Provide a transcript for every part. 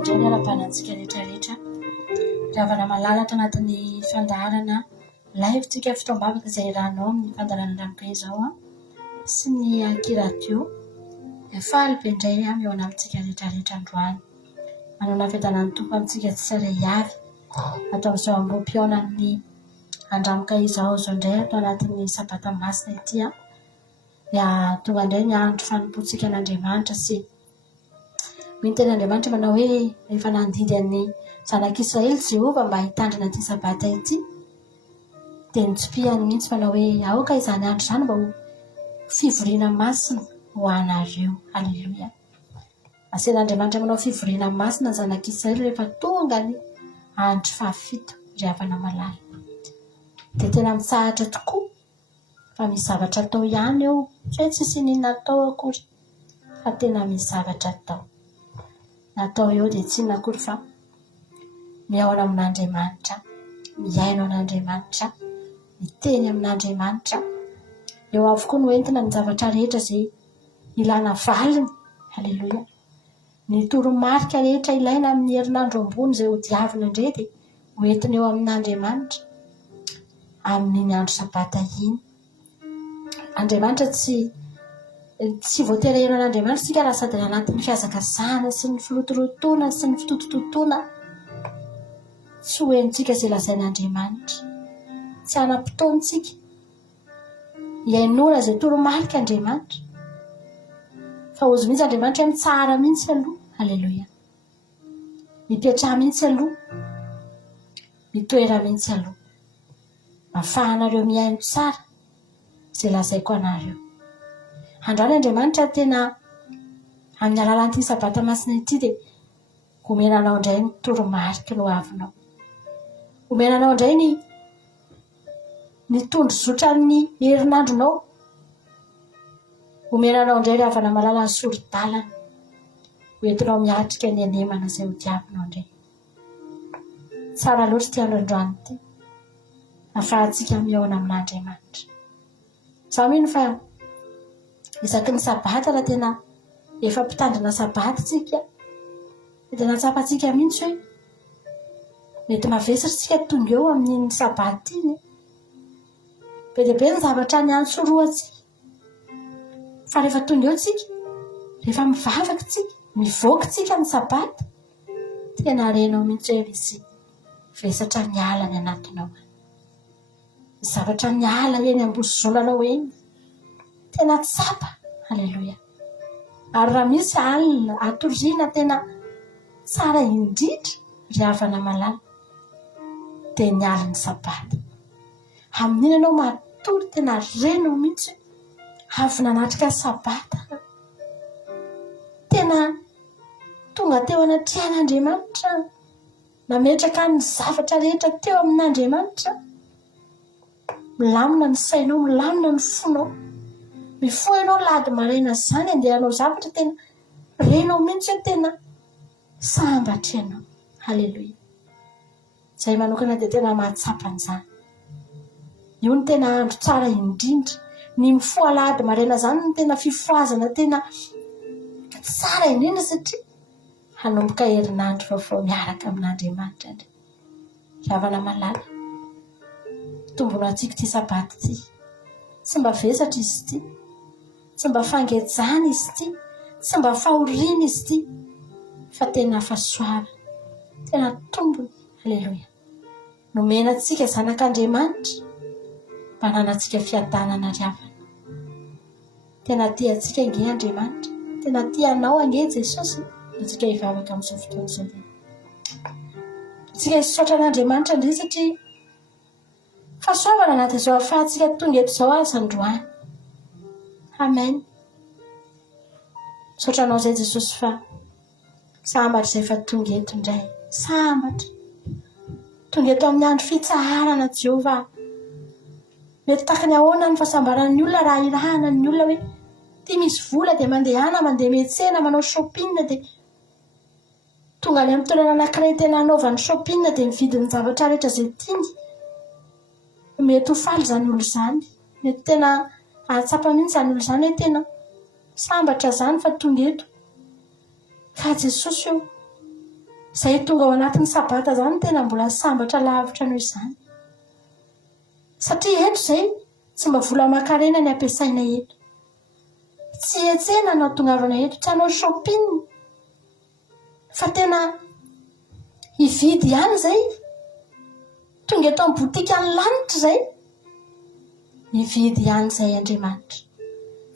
indray ny ara-panantsika rehetrarehetra. Ravana malala ato anatin'ny fandaharana live-tsika fitoam-bavaka izay iranao amin'ny fandaharana andramika izao sy ny akiradio. Faly be indray eo anamintsika rehetrarehetra androany. Manana fedana ny tompo amintsika tsirairay avy. Atao amin'izao amboam-pionan'ny andramika izao indray atao anatin'ny sabata masina ity dia tonga indray ny andro fanompoantsika an'Andriamanitra sy ny ten'Andriamanitra manao hoe rehefa nandidy an'ny zanak'Israely Jehova mba hitandrina ity sabata ity dia nitsopihany mihitsy manao hoe aoka izany andro izany mba ho fivoriana masina ho anareo. Haleloia. Asen'Andriamanitra manao fivoriana masina ny zanak'Israely rehefa tonga ny andro fahafito ry havana malala. Dia tena mitsahatra tokoa fa misy zavatra atao ihany eo, tsy hoe tsisy ninona atao akory fa tena misy zavatra atao. Natao eo dia tsy inona akory fa miaona amin'Andriamanitra, miaino an'Andriamanitra, miteny amin'Andriamanitra. Eo avokoa no entina ny zavatra rehetra izay ilana valiny. Haleloia. Ny toromarika rehetra ilaina amin'ny herinandro ambony izay ho diavina indray dia hoentina eo amin'Andriamanitra amin'iny andro sabata iny. Andriamanitra tsy voatery eno an'Andriamanitra sika raha sady anatin'ny fiazakazahana sy ny firotorotona sy ny fitotototoana tsy ho henontsika izay lazain'Andriamanitra. Tsy hanam-potoantsika hiainona izay toromarika Andriamanitra fa ozy mihitsy Andriamanitra hoe mitsara mihitsy aloha. Haleloia. Mipetraha mihitsy aloha, mitoera mihitsy aloha, ahafahanareo miaino tsara izay lazaiko anareo. Androany Andriamanitra tena amin'ny alalan'ity sabata masina ity dia omenanao indray ny toromarika no avinao. Omenanao indray ny tondrozotran'ny herinandronao. Omenanao indray ry havana malala ny sorodalana hoentinao miatrika ny anemana izay ho diavinao indray. Tsara loatra ity andro androany ity, ahafahantsika miaona amin'Andriamanitra. Zaho mino fa isaky ny sabata raha tena efa mpitandrina sabata tsika dia tena tsapantsika mihitsy hoe mety mavesatra tsika tonga eo amin'ny sabata iny. Be dia be ny zavatra ny antsoroantsika fa rehefa tonga eo tsika, rehefa mivavaka tsika, mivoaka tsika ny sabata, tena renao mihitsy hoe misy vesatra ny ala ny anatinao. Zavatra ny ala eny ambosizonanao eny tena tsapa. Haleloia. Ary raha misy alina atoriana tena tsara indrindra ry havana malala dia ny alin'ny sabata. Amin'iny ianao matory tena renao mihitsy avy nanatrika sabata. Tena tonga teo anatrihan'Andriamanitra, nametraka ny zavatra rehetra teo amin'Andriamanitra. Milamina ny sainao, milamina ny fonao, mifoha ianao lady maraina izany andehanao zavatra tena renao mihitsy hoe tena sambatra ianao. Haleloia. Izay manokana dia tena mahatsapa an'izany. Io ny tena andro tsara indrindra. Ny mifoha lady maraina izany ny tena fifoazana tena tsara indrindra satria hanomboka herinandro vaovao miaraka amin'Andriamanitra. Ravana malala, tombona antsika ity sabata ity. Tsy mba vesatra izy ity, tsy mba fangejana izy ity, tsy mba fahoriana izy ity, fa tena fahasoava, tena tombony. Haleloia. Nomena antsika zanak'Andriamanitra mba hanantsika fiadanana ry havana. Tena tia antsika ange Andriamanitra, tena tia anao ange Jesosy. Antsika hivavaka amin'izao fotoana izao. Antsika hisaotra an'Andriamanitra indray satria fahasoavana anaty izao ahafahantsika tonga eto izao aza androany. Amen. Misaotra anao izay Jesosy fa sambatra izay efa tonga eto indray. Sambatra. Tonga eto amin'ny andro fitsaharana Jehovah. Mety tahaka ny ahoana ny fahasambaran'ny olona raha irahana ny olona hoe ity misy vola dia mandehana, mandeha miantsena, manao shopping dia tonga any amin'ny toerana anankiray tena anaovany shopping dia mividy ny zavatra rehetra izay tiany. Mety ho faly izany olo izany. Mety tena ahatsapa mihitsy izany olo izany hoe tena sambatra izany fa tonga eto. Ka Jesosy io Zay tonga ao anatin'ny sabata zany tena mbola sambatra lavitra noho izany. Satria eto zay tsy mba vola makarena ny ampiasaina eto. Tsy etsena no tongavana eto, tsy hanao shopping. Fa tena hividy ihany zay. Tonga eto amin'ny botika ny lanitra zay. Hividy ihany zay Andriamanitra.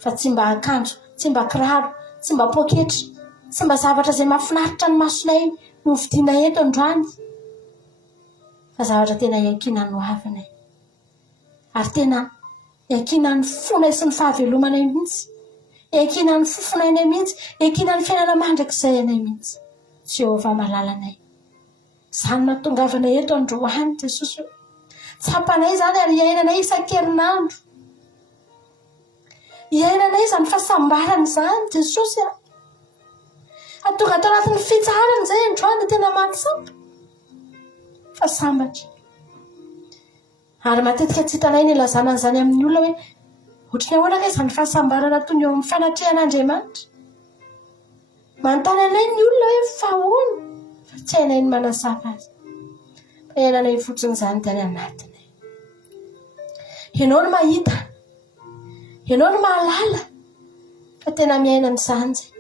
Fa tsy mba akanjo, tsy mba kiraro, tsy mba poketra, tsy mba zavatra zay mahafinaritra ny masonay no vidiana eto androany. Fa zavatra tena iankiana no avinay. Ary tena iankiana ny fonay sy ny fahavelomanay mihitsy. Iankiana ny fofonainay mihitsy. Iankiana ny fiainana mandrakizay anay mihitsy. Jehovah malalanay. Zany nahatongavanay eto androany Jesosy. Tsapanay zany ary iainanay isan-kerinandro. Iainanay zany fahasambarana zany Jesosy. Atonga tao anatin'ny fitsarana zay androany tena mahatsapa. Fa sambatra. Ary matetika tsy hitanay ny ilazana an'izany amin'ny olona hoe ohatran'ny ahoana kay izany fahasambarana toy ny eo amin'ny fanatrehan'Andriamanitra. Manontany anay ny olona hoe fa ahoana? Fa tsy hainay ny manasaka azy. Fa iainanay fotsiny izany dia any anatinay. Ianao no mahita. Ianao no mahalala. Fa tena miaina amin'izany zay.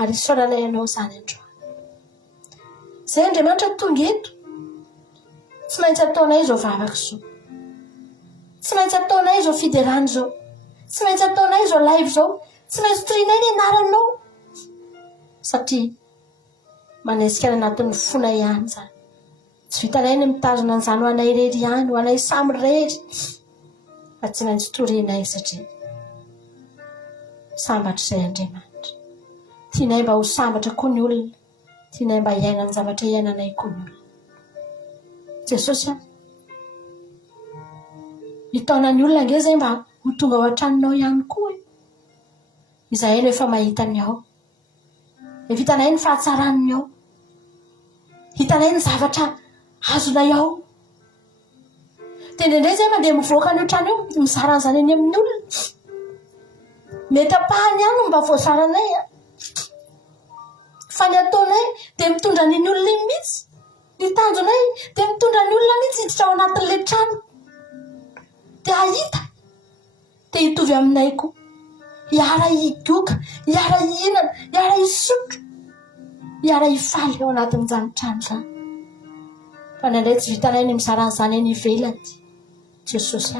Ary isaoranay ianao izany androany. Zay Andriamanitra tonga eto. Tsy maintsy ataonay izao vavaka izao. Tsy maintsy ataonay izao fiderana izao. Tsy maintsy ataonay izao live izao. Tsy maintsy torinay ny anaranao. Satria manesika ny anatin'ny fona ihany zany. Tsy vitanay ny mitazona an'izany ho anay rery ihany, ho anay samy rery. Fa tsy maintsy torinay satria sambatra izay Andriamanitra. Tianay mba ho sambatra koa ny olona. Tianay mba hiaina ny zavatra iainanay koa ny olona. Jesosy hitaona ny olona nge zay mba ho tonga ao an-tranonao ihany koa. Izahay no efa mahitany ao. Efa hitanay ny fahatsarany ao. Hitanay ny zavatra azonay ao. Dia indraindray zay mandeha mivoaka ny trano eo mizara an'izany eny amin'ny olona. Mety apahany ihany no mba voazaranay. Fa ny ataonay dia mitondra ny olona mihitsy. Ny tanjonay dia mitondra ny olona mihitsy hiditra ao anatin'ilay trano. Dia ahita. Dia hitovy aminay koa. Hiara higoka, hiara hihinana, hiara hisotro, hiara hifaly ao anatin'izany trano izany. Fa indraindray tsy vitanay ny mizara an'izany eny ivelany. Jesosy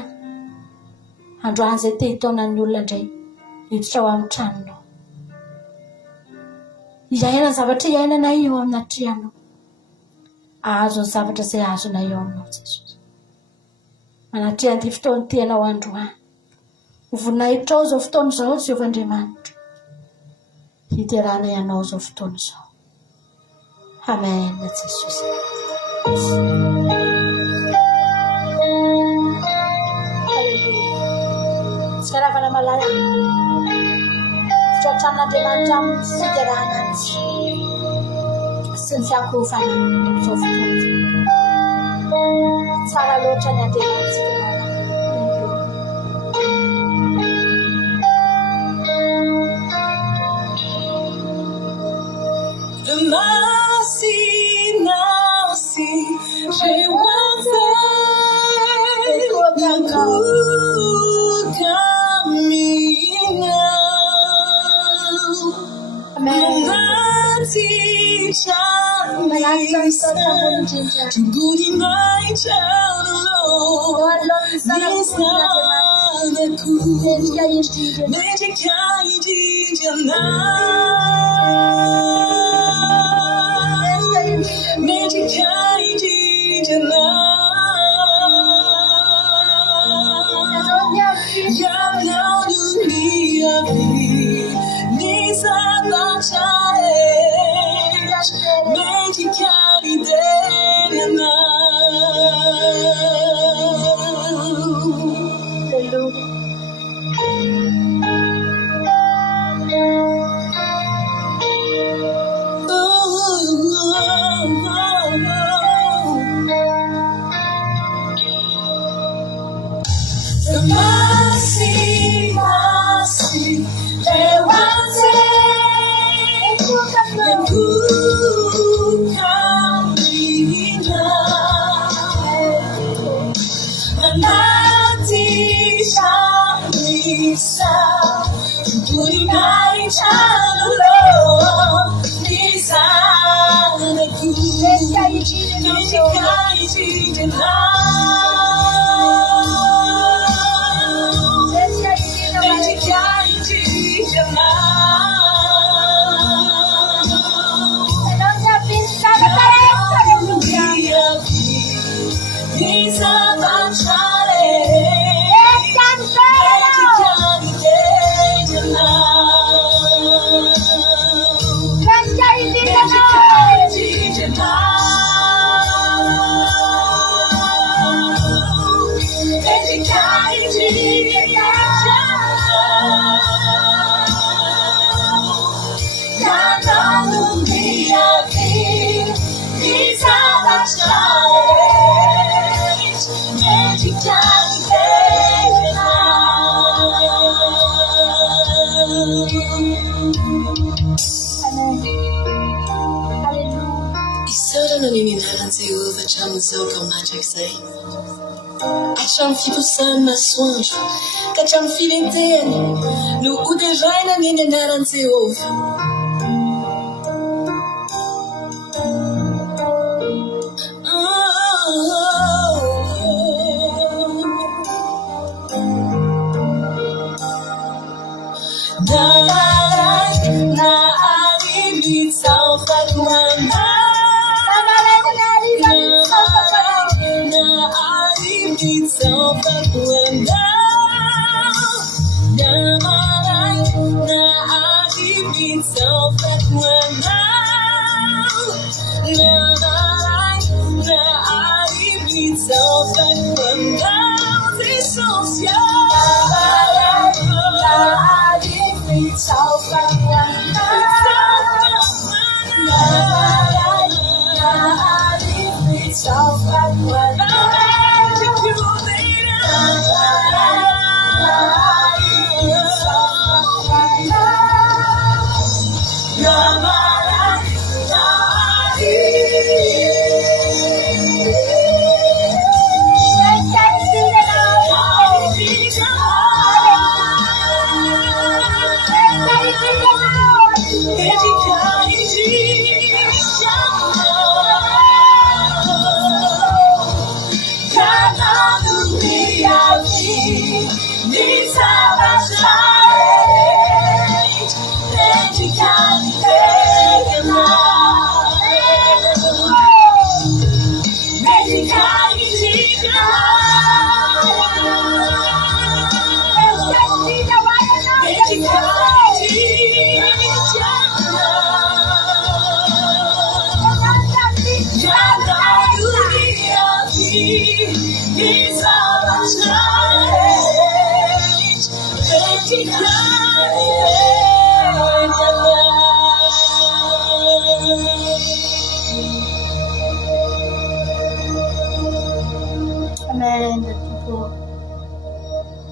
androany izay te hitaona ny olona indray hiditra ao amin'ny tranonao. Hiaina ny zavatra iainanay eo amin'atrehanao. Ahazo ny zavatra izay ahazonay eo aminao Jesosy. Manatreha an'ity fotoana tena ao androany. Voninahitra ao izao fotoana izao Jehovah Andriamanitra. Hiterana ianao izao fotoana izao. Amen Jesosy. Tsy karavana malala. Fitratran'Andriamanitra amin'ny fiterana azy. Sy ny fiankohofana izao fotoana izao. Tsara loatra ny Andriamanitra. J'ai Hatramin'ny fiposany masoandro ka hatramin'ny filentehany no hoderaina ny anaran'i Jehovah.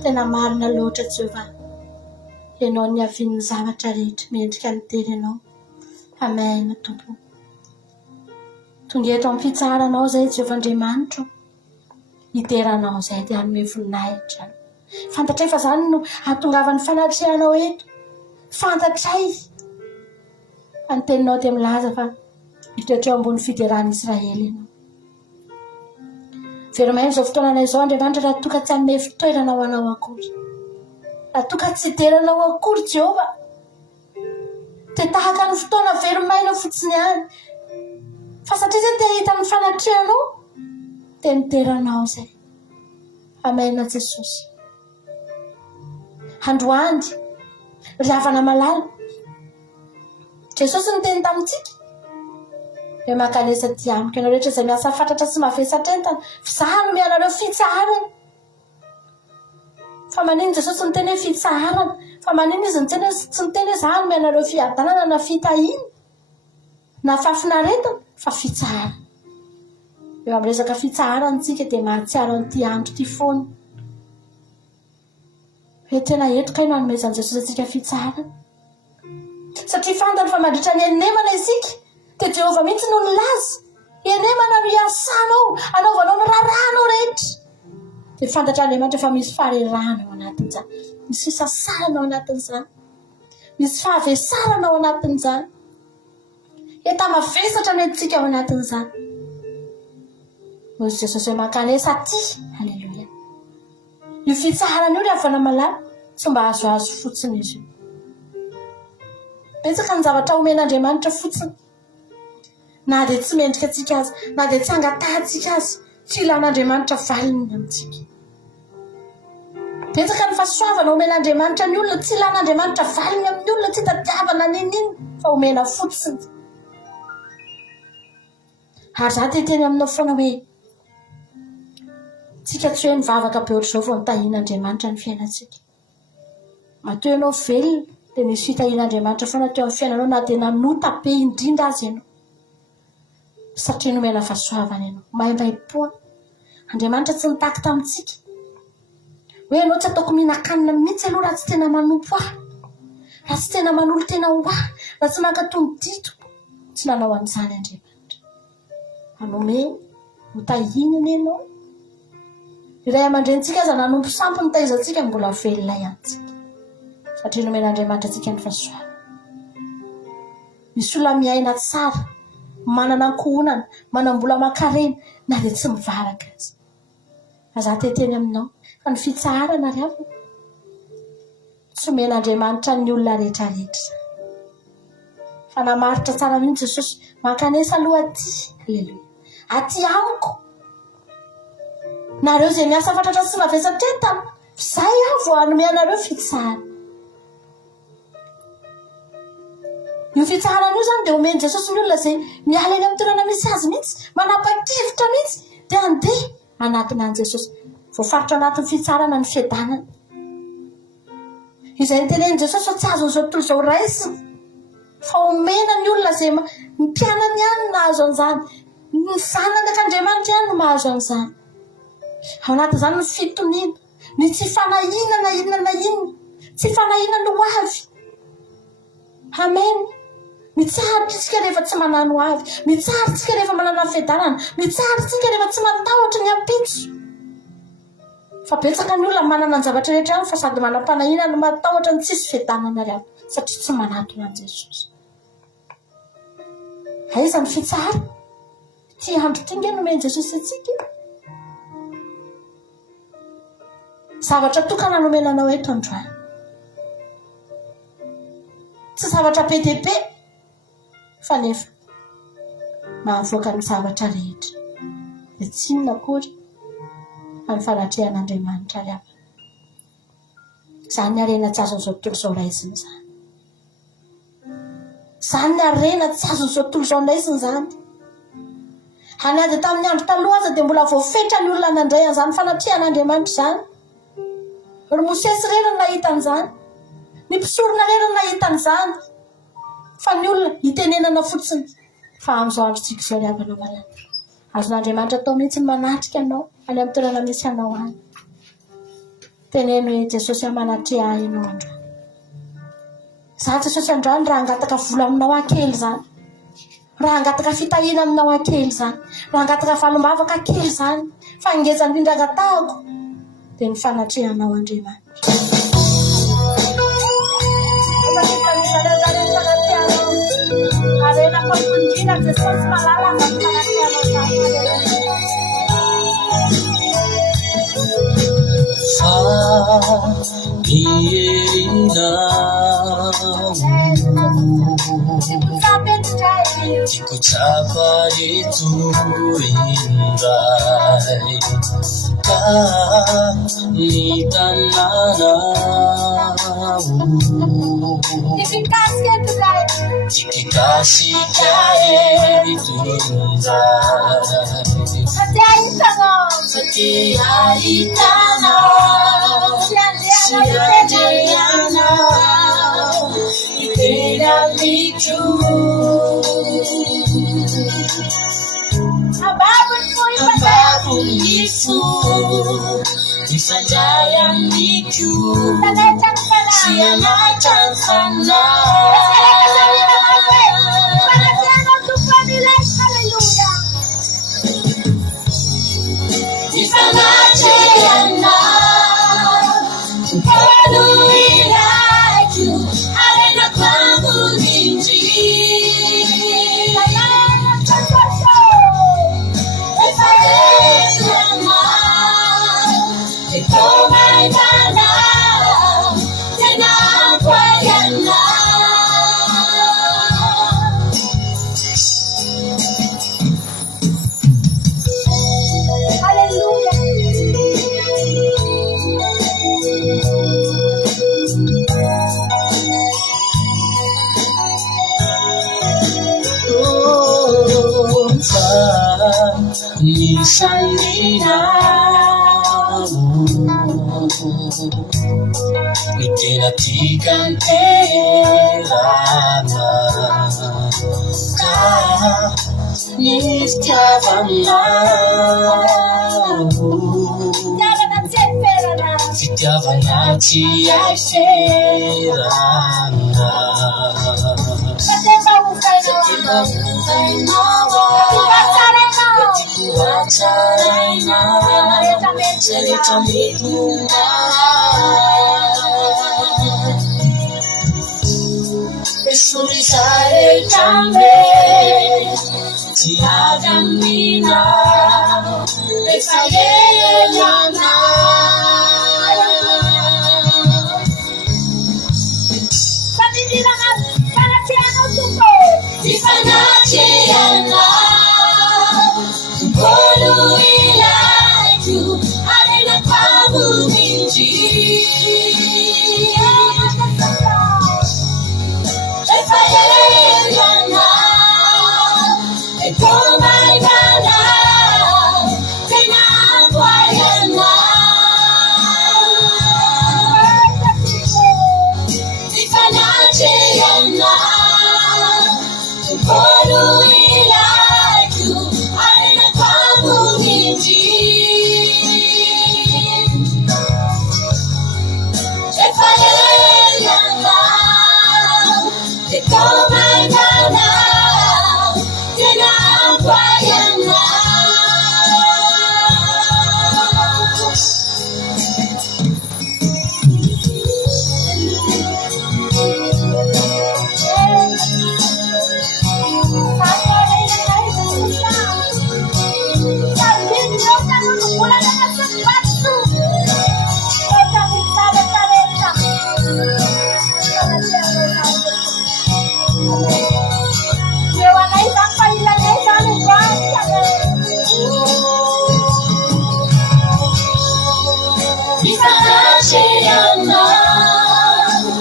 Tena marina loatra Jehovah, ianao ny avian'ny zavatra rehetra mendrika ny teny ianao. Amen Tompo. Tonga eto amin'ny fitsaharanao zay Jehovah Andriamanitra, iteranao zay dia hanome voninahitra. Fantatray fa zany no hahatongavan'ny fanatrehanao eto. Fantatray fa ny teninao dia milaza fa hitoetrao ambony fideran'i Israely ianao. Veromainy izao fotoanana izao Andriamanitra, raha toka tsy hanome fitoerana ho anao akory, raha toka tsy iteranao akory Jehovah, dia tahaka ny fotoana veromaina fotsiny ihany. Fa satria zay te hitan'ny fanatrehanao, dia niteranao zay. Amen Jesosy. Androany ry havana malala, Jesosy ny teny tamintsika, dia makanesa ty amiko ianao rehetra izay miasa fatratra sy mavesatra entana, zaho no mianareo fitsaharana. Fa manino Jesosy ny teny hoe fitsaharana, fa manino izy tsy ny teny hoe zaho no mianareo fiadanana na fitahina na fafinaretana, fa fitsaharana. Eo amin'ny resaka fitsaharantsika dia mahatsiaro an'ity andro ty foana. Hoe tena etoka ino hanomezan'i Jesosy antsika fitsaharana. Satria fantany fa mandritra ny enemana isika, dia Jehovah mihitsy no nilaza. Enemana no iasanao, anaovanao ny raranao rehetra. Dia fantatra Andriamanitra fa misy farerahana ao anatin'izany, misy fisasahana ao anatin'izany. misy fahavesarana ao anatin'izany. Eta mavesatra ny antsika ao anatin'izany. Hoy Jesosy hoe mankanesa aty. Halleluja. Io fitsarana io rehefa namalala tsy mba azoazo fotsiny izy io. Betsaka ny zavatra omen'Andriamanitra fotsiny. Na dia tsy mendrika antsika azy, na dia tsy angatahantsika azy, tsy ilan'Andriamanitra valiny amintsika. Betsaka ny fahasoavana omen'Andriamanitra ny olona, tsy ilan'Andriamanitra valiny amin'ny olona, tsy tadiavana nininy fa omena fotsiny. Ary za teteny aminao foana hoe tsika tsy hoe mivavaka be ohatr'izao vao mitahian'Andriamanitra ny fiainantsika. Matoa ianao velona dia nisy fitahian'Andriamanitra foana teo amin'ny fiainanao, na dia nanota be indrindra azy ianao. Satria nomena fahasoavana ianao, maimbaim-po. Andriamanitra tsy nitaky tamintsika hoe ianao tsy ataoko mihinan-kanina mihitsy aloha raha tsy tena manompo ahy, raha tsy tena manolo tena ho ahy, raha tsy mankatony dito. Tsy nanao an'izany Andriamanitra. Hanome hotahiny ianao. Iray aman-drentsika aza nanompo sampy nitaizantsika mbola velona ihany. Satria nomen'Andriamanitra antsika ny fahasoavana. Misy olona miaina tsara, manana ankohonana, manambola aman-karena, na dia tsy mivavaka azy. Aza teteny aminao fa ny fitsarana ry avy tsy omen'Andriamanitra ny olona rehetrarehetra. Fa namaritra tsara mihitsy Jesosy, mankanesa aloha aty. Halleluja. Aty amiko. Nareo izay miasa fatratra sy mavesatra entana, izay aho vao hanome anareo fitsarana. Io fitsarana io zany dia omeny Jesosy ny olona izay miala eny amin'ny toerana misy azy mihitsy, manapa-kevitra mihitsy, dia andeha anatin'any Jesosy. Voafaritra anatin'ny fitsarana ny fiadanana. Izay niteneny Jesosy fa tsy azon'izao tontolo izao raisina, fa omena ny olona izay ny mpianany ihany no nahazo an'izany, ny zanany ak'Andriamanitra ihany no mahazo an'izany. Ao anatin'izany ny fitoniana, ny tsy fanahinana inona na inona, tsy fanahinana ho avy. Amen. Mitsaharitsika rehefa tsy manano avy, mitsaharitsika rehefa manana fiadanana, mitsaharitsika rehefa tsy matahotra ny ampitso. Fa betsaka ny olona manana ny zavatra rehetra ihany fa sady manam-panahinana, matahotra ny tsisy fiadanana ry avy, satria tsy manatona an' Jesosy. Aiza ny fitsara? Ty andro ty nge nomeny Jesosy antsika. Zavatra tokana nomenanao eto androany. Tsy zavatra be dia be, fa nefa mahavoaka ny zavatra rehetra. Dia tsy inona akory fa ny fanatrehan'Andriamanitra ry avy. Izany ny harena tsy azon'izao tontolo izao raisina izany. Izany ny harena tsy azon'izao tontolo izao raisina izany. Haniady tamin'ny andro taloha aza dia mbola voafetra ny olona nandray an'izany fanatrehan'Andriamanitra izany. Ry Mosesy rerany nahita an'izany, ny mpisorona rerany nahita an'izany, fa ny olona hitenenana fotsiny. Fa amin'izao androntsika izao ry avy anao malala, azon'Andriamanitra atao mihitsy ny manatrika anao any amin'ny toerana misy anao any. Teneno hoe Jesosy amanatreha ahy ianao androany. Za Jesosy androany raha hangataka vola aminao akely zany, raha hangataka fitahiana aminao akely zany, raha hangataka valombavaka akely zany, fa ngeza indrindra angatahako dia ny fanatrehanao Andriamanitra. Arena pampunjina Jesosy malala fa fanatrehanao zany. Tiku chapa itu indai ka ni tanana dikasih kaya itu indai setiap tanah siadana tidak lucu. Apapun itu bisa jalan lucu, sianatan sana. Bisa ngajena, penuhi laju, arena isanina mitena tikanterana ka fitiavana tsy aiserana Watsaraina Rehetra midina Esurisa rehetra me Tsy adamina Rehefa elana Fanatiana Kolu ilaitu Arena kamu minji Efayelana Ekomaigana Tenakwayana Fanatiana Kolu ilaitu Arena kamu minji Efayelana Ekomaigana Tenakwayana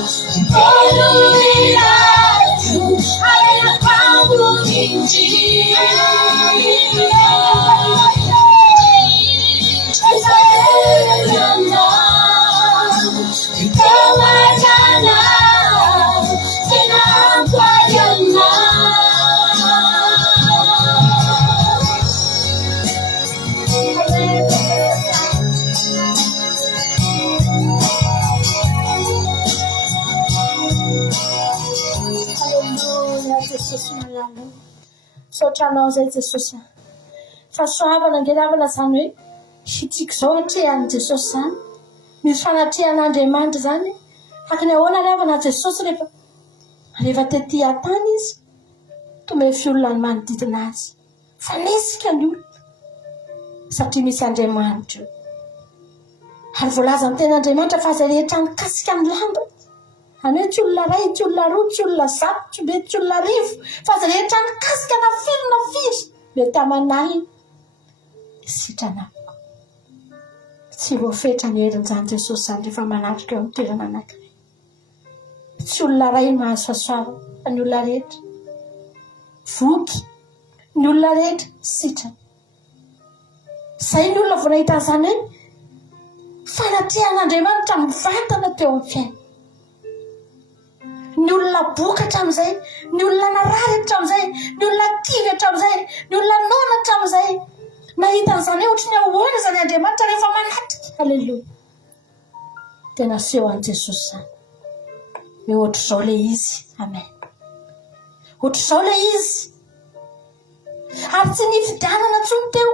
Fanatiana Kolu ilaitu Arena kamu minji Efayelana Ekomaigana Tenakwayana Jesosy malala saotranao zay Jesosy fahasoavana angelavana zany hoe hitiko zao atrehan'i Jesosy zany misy fanatrehan'Andriamanitra zany hakany ahoana lavana Jesosy rehefa tetỳ tany izy tomefy olona ny manodidina azy fanesika ny olona satria misy Andriamanitra ary voalaza ny ten'Andriamanitra fa zay rehetra mikasika ny lamba any hoe tsy olona ray, tsy olona roa, tsy olona zato, tsy mety tsy olona rivo fa zay rehetra mikasika na firy mety aman'alina sitranako tsy voafetra ny herin'izany Jesosy zany rehefa manatrika eo amin'ny toerana anankiray tsy olona ray mahazo fahasoavana fa ny olona rehetra voky ny olona rehetra sitrana zay ny olona vao nahita zany hoe fanatrehan'Andriamanitra mivantana teo amin'ny fiaina ny olona boka hatramin'izay ny olona narary hatramin'izay ny olona kivy hatramin'izay ny olona nona hatramin'izay nahita an'izany hoe ohatry ny ahoana zany Andriamanitra rehefa manatrika halleloia tena seho an' Jesosy zany hoe ohatr' izao le izy amen ohatr' izao le izy ary tsy nifidianana intsony teo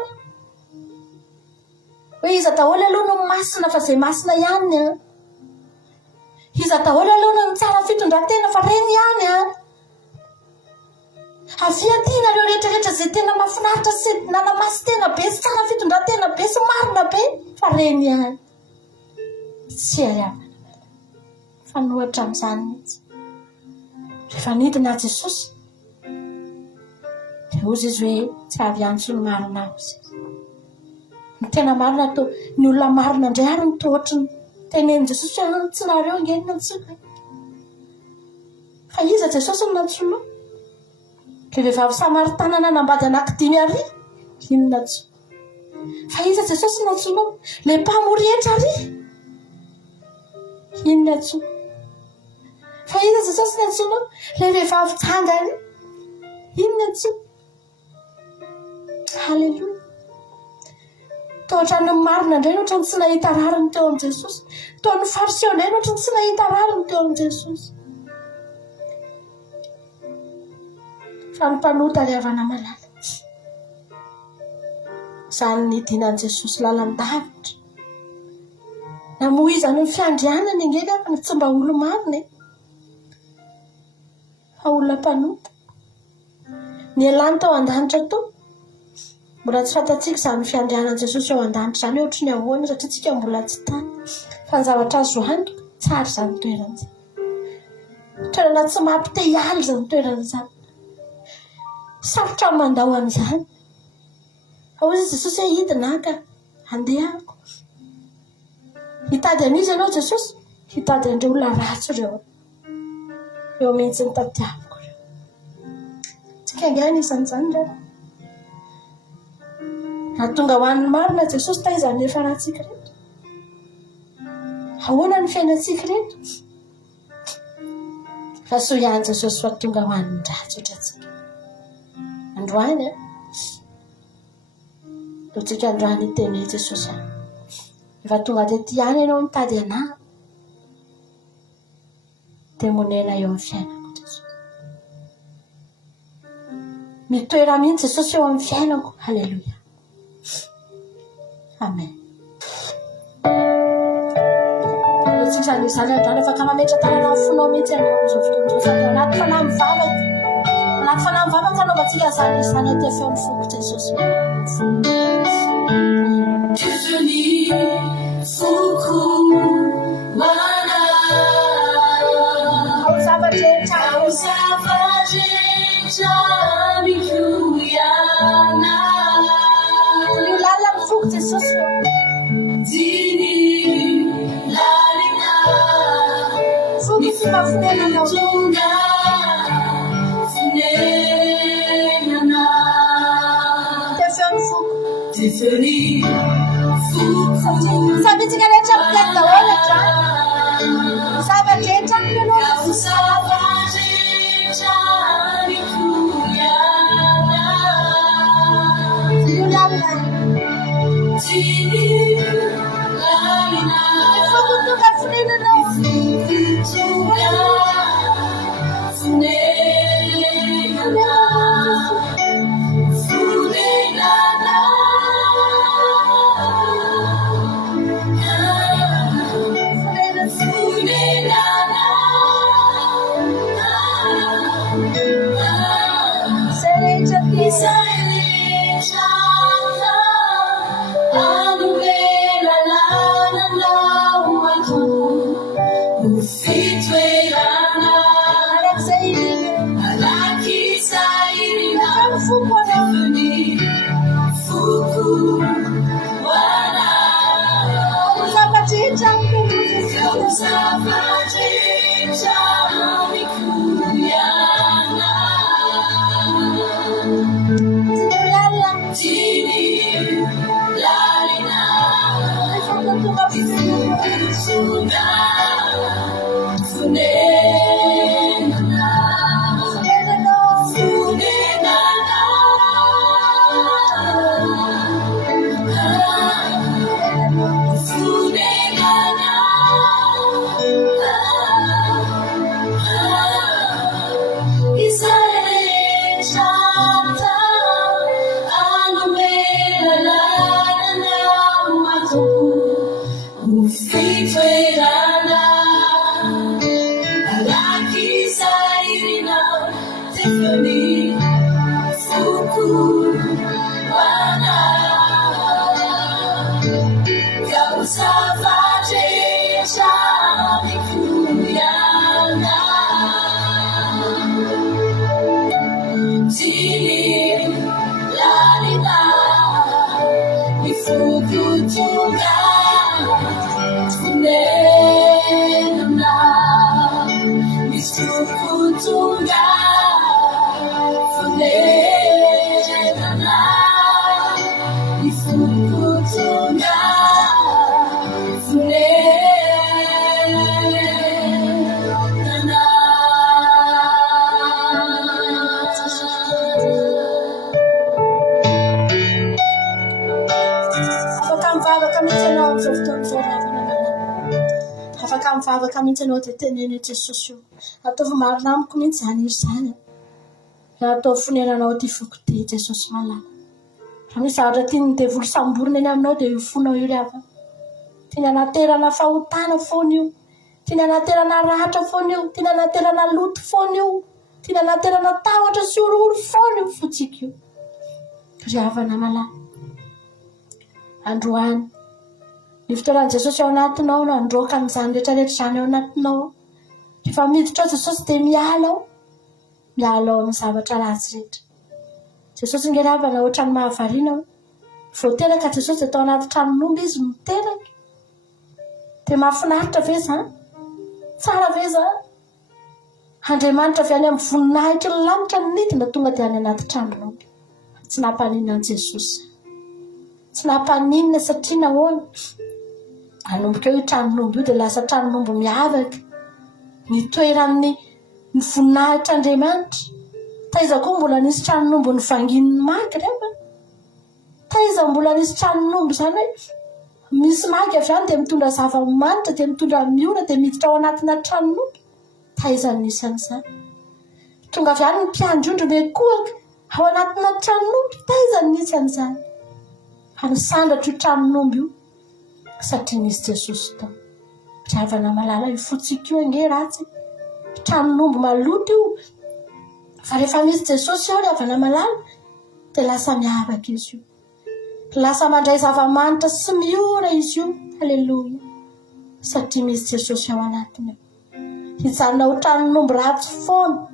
hoe iza daholo aloha no masina fa zay masina ihany iza daholo aloha no mitsara fitondratena fa reny ihany afiadiana reo rehetrarehetra zay tena mahafinaritra sy nanamasy tena be sy tsara fitondratena be sy marina be fa reny ihany tsy ariavana fa nohatra amin'izany mihitsy rehefa nidina Jesosy dia ozy izy hoe tsy avy antso ny marina azy ny tena marina to ny olona marina indray ary ny tohatry ny tenen'i Jesosy tsy nareo ngenina ntsika fa iza Jesosy no nantsoinao le vehivavy Samaritana nanambady anaky 5 arivo inona tso fa iza Jesosy natsoinao le mpamorehetra ry inona tso fa iza Jesosy natsoinao le vehivavy tsanga ry inona tso halleloia tao ohatrany marina indray ohatrany tsy nahita rariny teo amin'i Jesosy tao ny fariseo indray ohatrany tsy nahita rariny teo amin'i Jesosy fa ny mpanota le havana malala izany nidinan' Jesosy lalan-davitra namohizany ny fiandrianany angely fa tsy mba olo marina fa olona mpanota ny elany tao an-danitra tao mbola tsy fantatsika izany fiandrianan' Jesosy eo an-danitra izany ohatra ny ahoana satria tsika mbola tsy tany fa ny zavatra azo antoka tsara izany toerana tsy mampite hiala izany toerana izany sarotra mandao an'izany fa ozy Jesosy hoe hidina ka andehako hitady an'izy ianao Jesosy hitady andreo olona ratsy ireo eo mihitsy ny tadiaviko ireo tsika angany isan'izany ireo na tonga ho an'ny marina Jesosy taizany efa rahatsika rehetra ahoana ny fiainantsika rehetra fa soa ihany Jesosy fa tonga ho an'ny ratsy ohatratsika androany lotsika androany iteny Jesosy efa tonga tety ihany ianao mitady anahy dia monena eo amin'ny fiainako Jesosy mitoera mihitsy Jesosy eo amin'ny fiainako halleluia amen lotsika izany izany androany afaka mametra tanana fonao mihitsy ianao amin'izao fotoana izao anaty fanahy mivavaka anaovantsika izany izany atỳ feon'ny foko Jesosy devenu foko mana ao zava-drehetra mikroiana ny lalina ny foko Jesosy diny lalina foko tsy mahafonenanao tonga fonenana teo feon'ny foko devenu foko sabitsika rehetra miteny daholo androany zava-drehetra ny ianao ny lalina ny foko tonga fonenanao Fuku afaka mihitsy anao dia teneny Jesosy io. Ataovy marina amiko mihitsy zany izy zany. Atao fonenanao ty foko ty Jesosy malala. Raha misy zavatra tiany devoly samborina eny aminao dia io fonao io ry hafa. Tiany anaterana fahotana foana io. Tiany anaterana rahatra foana io. Tiany anaterana loto foana io. Tiany anaterana tahotra sy orooro foana io fotsika io. Ry hafa namalala. Androany. Ny fitoeran'i Jesosy ao anatinao no androaka amin'izany rehetrarehetra izany ao anatinao. Rehefa miditra ao Jesosy dia miala ao. Miala ao amin'ny zavatra ratsy rehetra. Jesosy nge ravana ohatrany mahavariana. Voateraka Jesosy dia atao anaty tranon'omby izy miteraka. Dia mahafinaritra ve izany? Tsara ve izany? Andriamanitra avy any amin'ny voninahitra ny lanitra ny nidina tonga dia any anaty tranon'omby. Tsy nampaninona an Jesosy. Tsy nampaninona satria nahoana? Anomboka eo io tranon'omby io dia lasa tranon'omby miavaka. Ny toeran'ny ny voninahitra Andriamanitra. Taiza koa mbola nisy tranon'omby ny vangin'ny magy rehefa. Taiza mbola nisy tranon'omby izany hoe misy magy avy any dia mitondra zava-manitra dia mitondra miora dia miditra ao anatina tranon'omby. Taiza nisy an'izany. Tonga avy any ny mpiandry-ondry miakohaka ao anatina tranon'omby. Taiza nisy an'izany. Fa nisandratro io tranon'omby io satria nisy Jesosy tao. Ravana malala io fotsika io ange ratsy. Tranon'omby maloto io. Fa rehefa misy Jesosy ao ravana malala dia lasa miavaka izy io. Lasa mandray zava-manitra sy miora izy io. Halleluja. Satria misy Jesosy ao anatiny. Hijanona ho tranon'omby ratsy foana.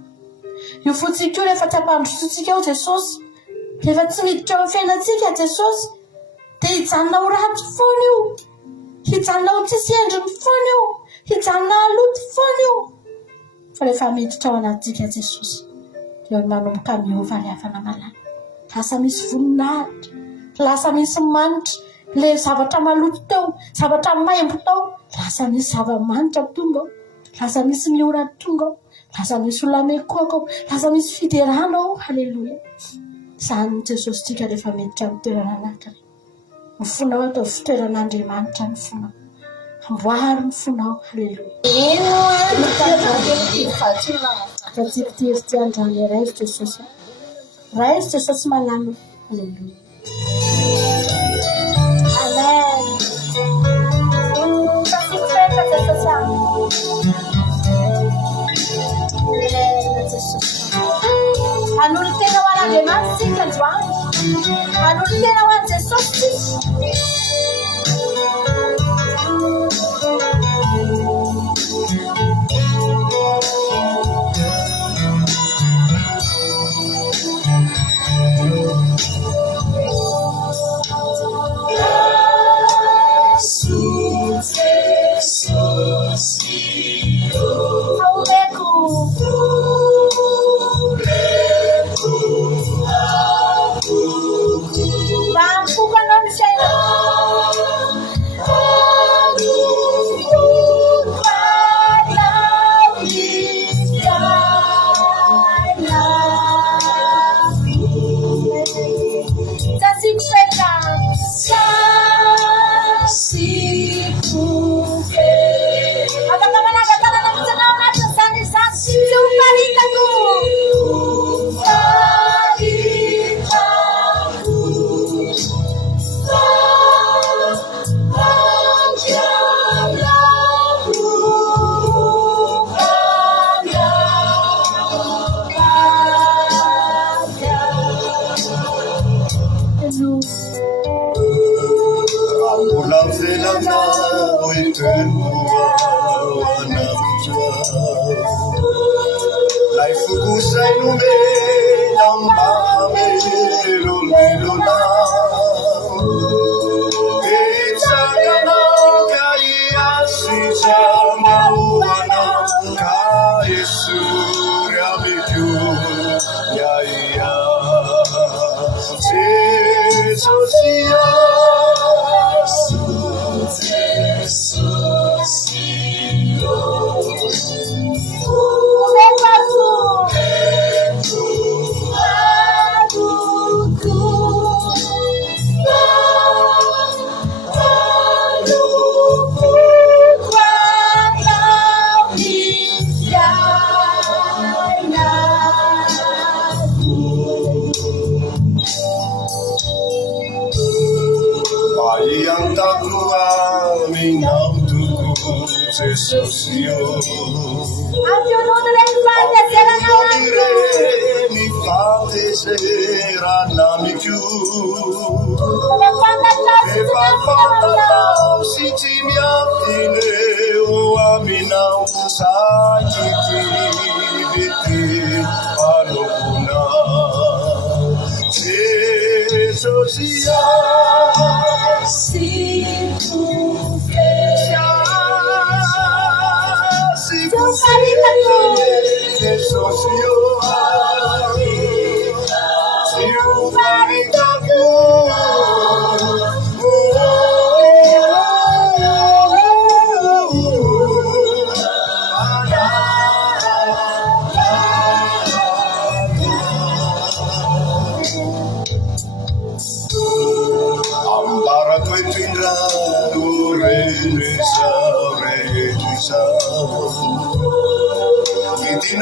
Io fotsika io rehefa tsy ampandrosotsika ao Jesosy. Rehefa tsy miditra ao amin'ny fiainantsika Jesosy dia hijanona ho ratsy foana io. Hijanona ho tsisy endriny foana io. Hijanona haloto foana io. Fa rehefa miditra ao anatsika Jesosy dia manomboka miova ry hafa namalala. Lasa misy voninahitra. Lasa misy manitra. Le zavatra maloto tao, zavatra maimbo tao, lasa misy zava-manitra tonga ao. Lasa misy miora tonga ao. Lasa misy olona mekoaka ao. Lasa misy fiderana ao. Halleluja. Izany Jesosy tsika rehefa miditra amin'ny toerana anankiray. Ny fonao atao fitoeran'Andriamanitra ny fonao. Amboary ny fonao. Halleluja. Katsika ty izy ty andrany iray izy Jesosy. Ray izy Jesosy malala. Halleluja. Amen. Kasifreka Jesosy aminy. Amen Jesosy. Hanolo tena ho an'Andriamanitra tsika androany. Hanolo tena ho an'i Jesosy.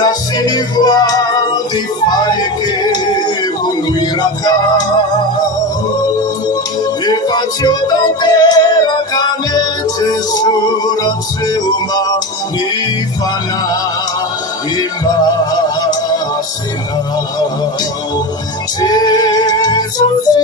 Nascini qua di fare che voluiraka e faccio tante la canece suratsuma ni fana imasina Jesus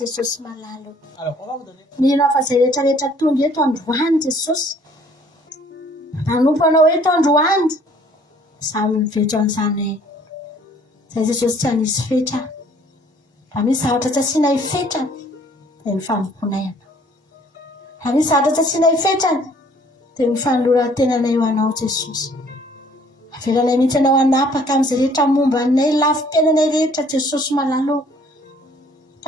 Jesosy malalo. Mino afa zay rehetrarehetra tonga eto androany Jesosy. Manompo anao eto androany. Samy mivetro an'izany zay Jesosy tsy hanisy fetra. Raha misy zavatra tsy asiana ifetrany dia ny fanomponay anao. Raha misy zavatra tsy asiana ifetrany dia ny fanoloran-tenanay eo anao Jesosy. Avelanay mihitsy anao hanapaka amin'izay rehetra momba anay lafim-piainanay rehetra Jesosy malalo.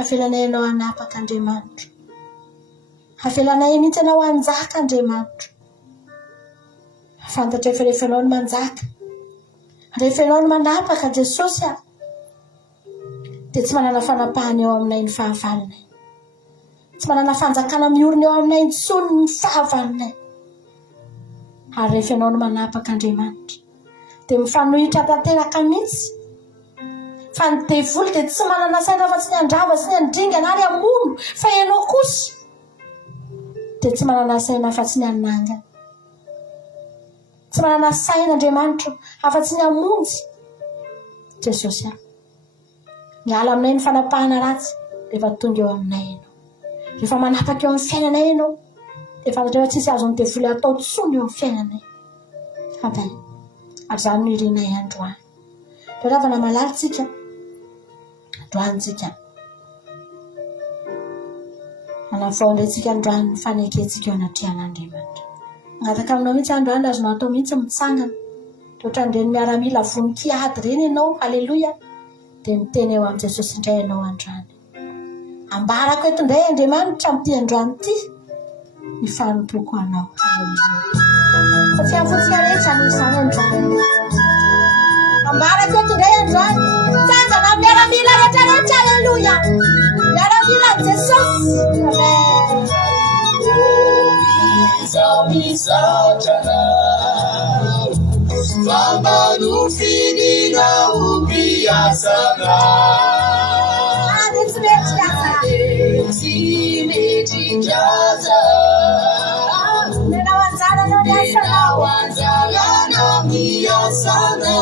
Avelanay anao hanapaka Andriamanitra. Avelanay mihitsy anao hanjaka Andriamanitra. Fantatra efa rehefa anao no manjaka, rehefa anao no manapaka Jesosy dia tsy manana fanapahany eo aminay ny fahavalinay. Tsy manana fanjakana miorina eo aminay intsony ny fahavalinay. Ary rehefa anao no manapaka Andriamanitra dia mifanohitra tanteraka mihitsy. Fa ny devoly dia tsy manana saina fa tsy ny andrava sy ny andringa na ny amono fa ianao kosa dia tsy manana saina fa tsy ny anangana. Tsy manana saina Andriamanitra afa-tsy ny amonjy Jesosy. Miala aminay ny fanapahana ratsy rehefa tonga eo aminay ianao. Rehefa manapaka eo amin'ny fiainanay ianao dia fantatra hoe tsisy azon'ny devoly atao tsony eo amin'ny fiainanay. Fantay ary izany no irinay androany. Dia ravana malalitsika androantsika. Manavao indray tsika androany ny fanekentsika eo anatrihan'Andriamanitra. Ngataka aminao mihitsy androany azonao atao mihitsy mitsangana. Ohatran'ireny miaramila voninkiady reny ianao, haleloia. Dia miteny eo amin'i Jesosy indray ianao androany. Ambarako eto indray Andriamanitra amin'ity androany ity ny fanompoko anao. Satria fotsika rehetra no izany androany. Ambarako eto indray androany. Mitsangana miaramila rehetrarehetra, haleloia. Miaramila Jesosy. Amen. Misatrana Mambanufidina ubiasana Simejijaza Nenawanzala na biasana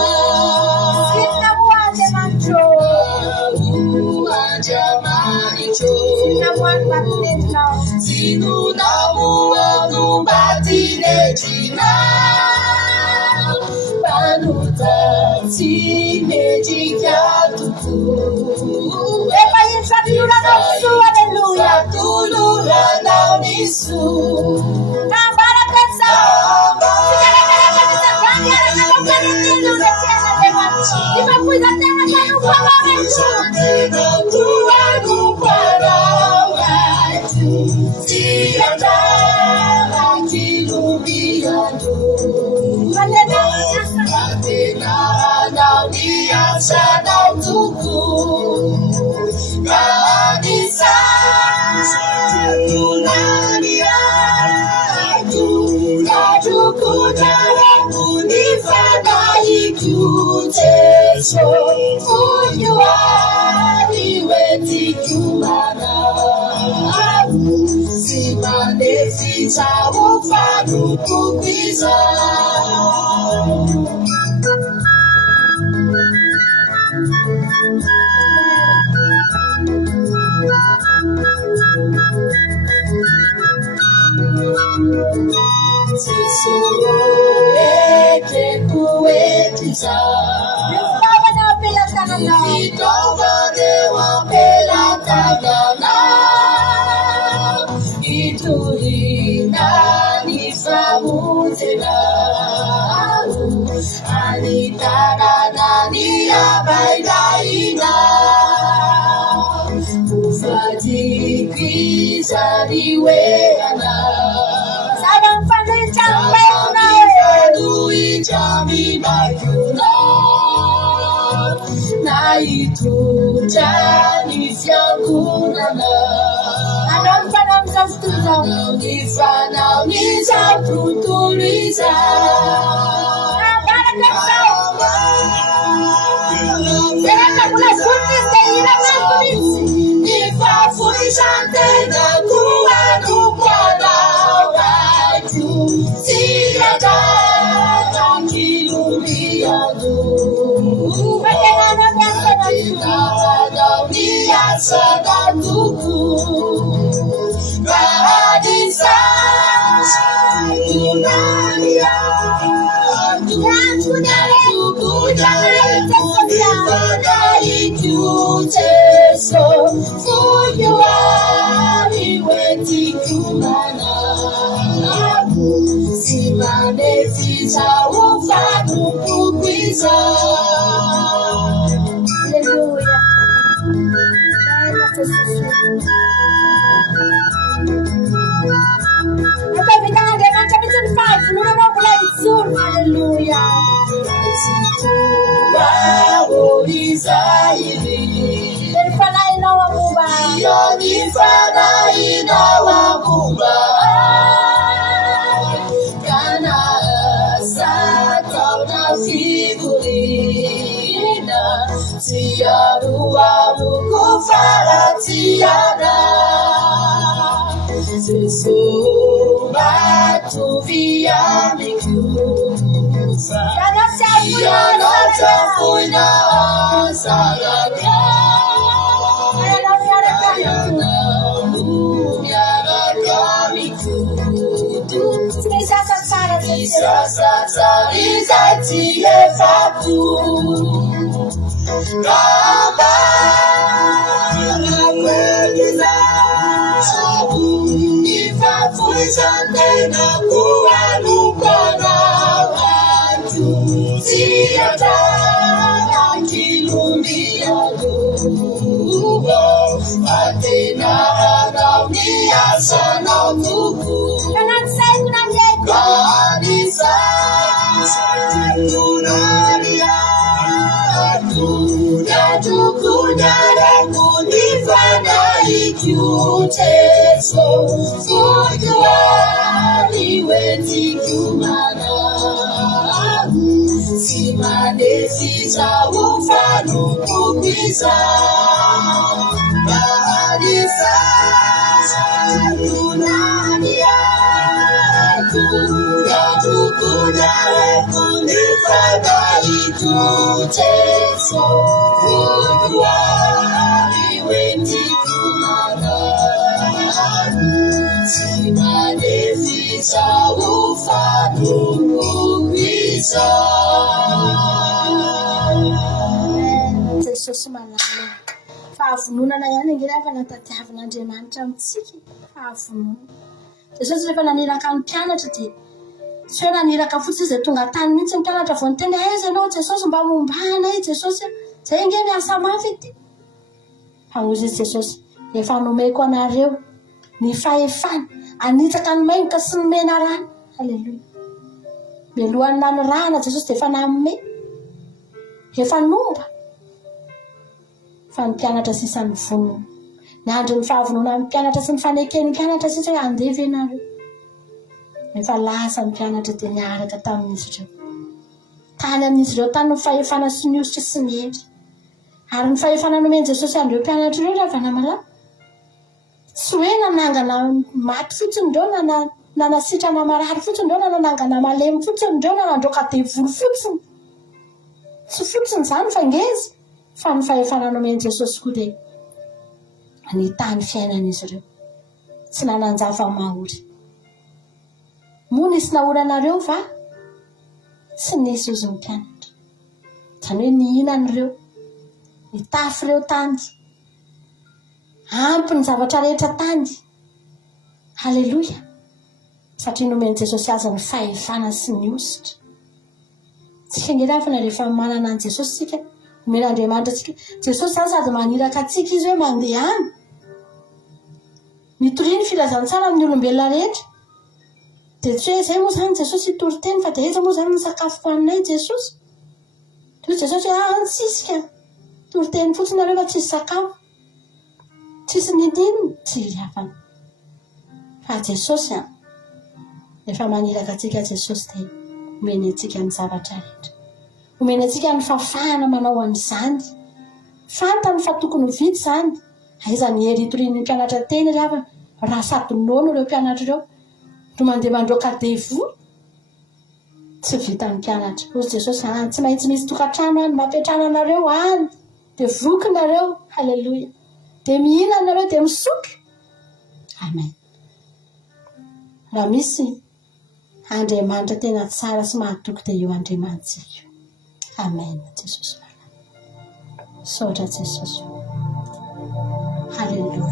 Sina muaje mancho Muaje manicho Sina muaje mancho Sinu namua nubatine china Panuta simejikatuku Eba yesatula nosu haleluya Satulula naunisu Kambara kesa Sikala kala kesa Kani ala kala kala kelu Nechana dema Iba kuida tena kanu kwa wametu Tena kuwa kupara watu Siyata Kilubiyatu Atena biasa tuku Kanisa Tunania Tunajuku Jaraku Nifadai Kuteso Unyuani Weti Kumana Simane Fita Ufanu Kukiza Sisuroeke kuetiza Niftawa na pela tanana Niftawa dewa pela tanana Itulina nifamutena Anitarana niabaidaina Ufatikiza niweana Sabang panui jami bayuna Na itu jani fiangunana Anong panang sastuza Nifanaw ni sa prutuliza Será mula sunis de irang kulis Nifa furisante na kuanu kwadawaju Siyada Kilubiyadu Nagadaw niya sa kantuku Kadisa Tunania Tunajuku Jaraku Nifadai Kuteso Funyuani Weti Kumana Simane Fita Ufanu Kukwiza Haleluya Ito bitang again chapter 5 Luna mo pula isur Haleluya Situwa Isaili Nifana inawa muba Nifana inawa muba Kana Satau na figurina Tiarua Mukufara Tiara Sesubatu via mikusa Yana tapuina salaga Yana munyara kamikutu Isa sasari fatu Kaba Ifa fuisante na kuanu Jesosy malala fahavononana ihany angeny afa natadiavin'Andriamanitra amintsika fahavonona. Jesosy rehefa naniraka ny mpianatra dia tsy hoe naniraka fotsiny izay tonga tany mihitsy ny mpianatra vao niteny aiza ianao Jesosy mba mombanay Jesosy zay nge miasa mafy ity. Fa hozy izy Jesosy efa nomeko anareo ny fahefana anitsaka ny maimoka sy ny mena rano. Halleluja. Mialohan'ny nanorahana Jesosy dia efa nanome efa nomba fa ny mpianatra sisa ny vonona ny andro ny fahavonona amin'ny mpianatra sy ny fanekeny mpianatra sisa hoe andevy ianareo. Efa lasa ny mpianatra dia niaraka tamin'izy ireo tany amin'izy ireo tany ny fahefana sy ny ositra sy ny hery ary ny fahefana nomeny Jesosy andreo mpianatra ireo ravana malala tsy hoe nanangana maty fotsiny ireo na nasitrana marary fotsiny ireo na nanangana malemy fotsiny ireo na nandroaka devoly fotsiny tsy fotsiny izany fa ngezy fa ny fahefana nomeny Jesosy koa dia ny tany fiainan'izy ireo tsy nananjava mahory. Moa nisy naoranareo va? Tsy nisy ozy ny mpianatra. Izany hoe nihinan'ireo, nitafy ireo tany, ampy ny zavatra rehetra tany. Halleluja. Satria nomeny Jesosy azy ny fahefana sy ny ositra. Tsika nge rafina rehefa manana an Jesosy tsika, omena Andriamanitra tsika. Jesosy zany sady maniraka atsika izy hoe mandeha any. Mitoriany ny filazantsara amin'ny olombelona rehetra. Dia tsy hoe izay moa zany Jesosy hitory-teny fa dia iza moa zany ny sakafo hoaninay Jesosy. Toy Jesosy hoe antsisika tory-teny fotsiny nareo fa tsisy sakafo. Tsisy nidininy tsy hafana. Fa Jesosy efa maniraka atsika Jesosy dia omeny atsika ny zavatra rehetra. Omeny atsika ny fafahana manao an'izany. Fantany fa tokony ho vita izany. Aiza ny hery hitorian'ny mpianatra teny raha sady nono ireo mpianatra ireo. No mandeha mandroaka devoly tsy vitan'ny mpianatra. Hoy Jesosy tsy maintsy misy tokantrano any mampiatrana anareo any dia voky nareo. Halleluja. Dia mihinana nareo dia misotro. Amen. Raha misy Andriamanitra tena tsara sy mahatoky dia io Andriamanitra io. Amen. Jesosy malala. Saotra Jesosy. Halleluja.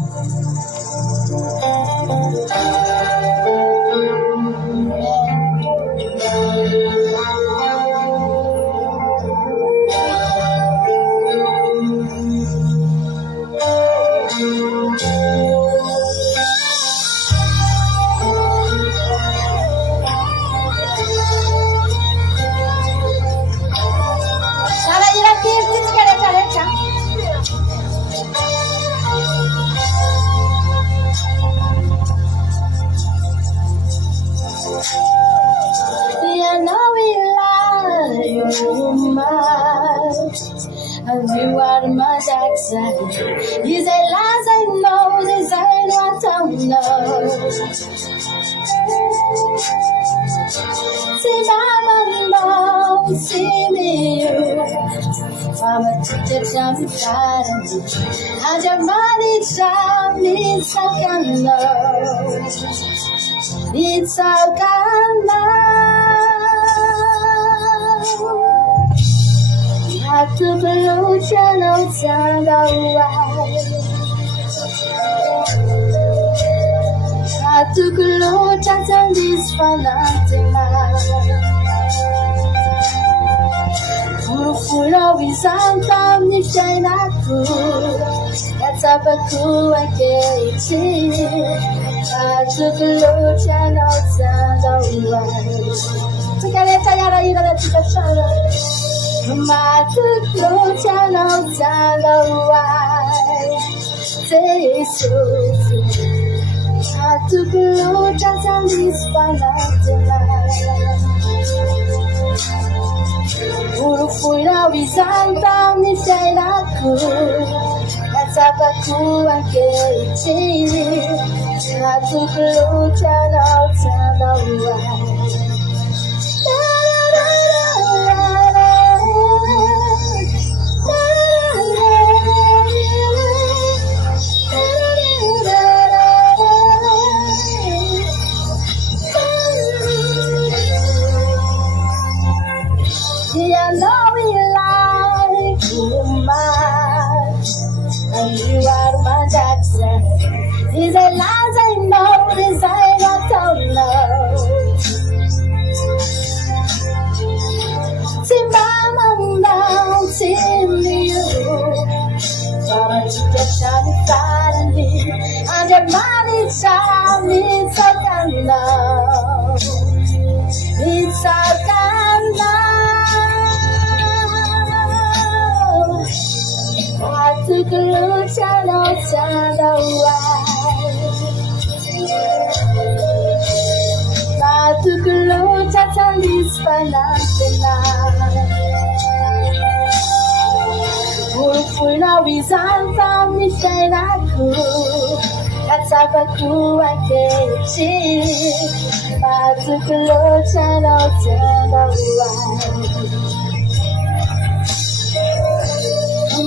You are my Jackson. These are lies I know, these are what I know. See mama know, see me you. From a ticket down the side, and your money down needs a love. It's a I took a look and outside alright. I took a look and this for nothing. Furofuro izany tamin'ny fiainako Natsapako ankehitriny Atoko loatra anao tsandaoay Tsika rehetra iarahirana tsika tsara Matoko loatra anao tsandaoay Jesosy Atoko loatra tsandiso fanantenay Furofuro izany tamin'ny fiainako Natsapako ankehitriny Atoko loatra anao tsandaoay I know we like you much And you are my Jackson These are lies I know, these I don't know Timbaman till you But you get shining finally And your money shine, it's all gone now It's all gone now Atoko loatra anao tsandaoay Atoko loatra tsandiso fanantenay Furofuro izany tamin'ny fiainako Natsapako ankehitriny Atoko loatra anao tsandaoay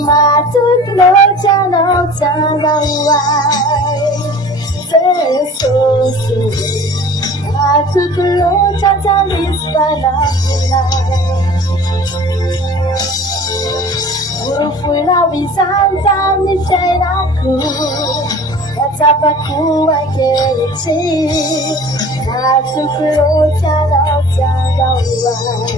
Matoko loatra anao tsandaoay Jesosy Atoko loatra tsandiso fanantenay Furofuro izany tamin'ny fiainako Natsapako ankehitriny Atoko loatra anao tsandaoay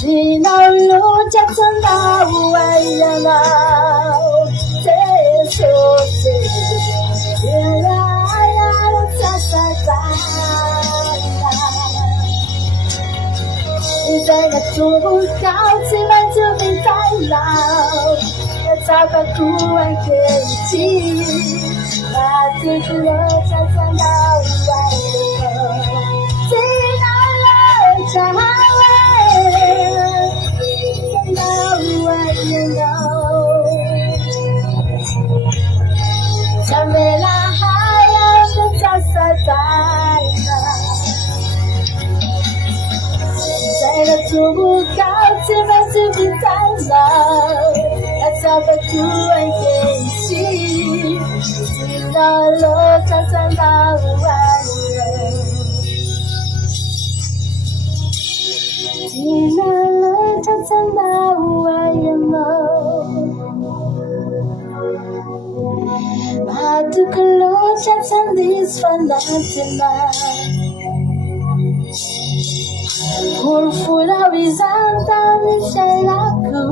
Tinao loatra tsandaoay ianao Jesosy Iarahirana sasakana Izay natomboka tsy maintsy vitanao Natsapako ankehitriny Atoko loatra tsandaoay Tinao loatra Jamela haya kutasatana Zaina tubuka timazu vitana Natsapako ankehitriny Tinao loatra tsandaoay Tinao loatra tsandaoay Atoko loatra tsandiso fanantenay Furofuro izany tamin'ny fiainako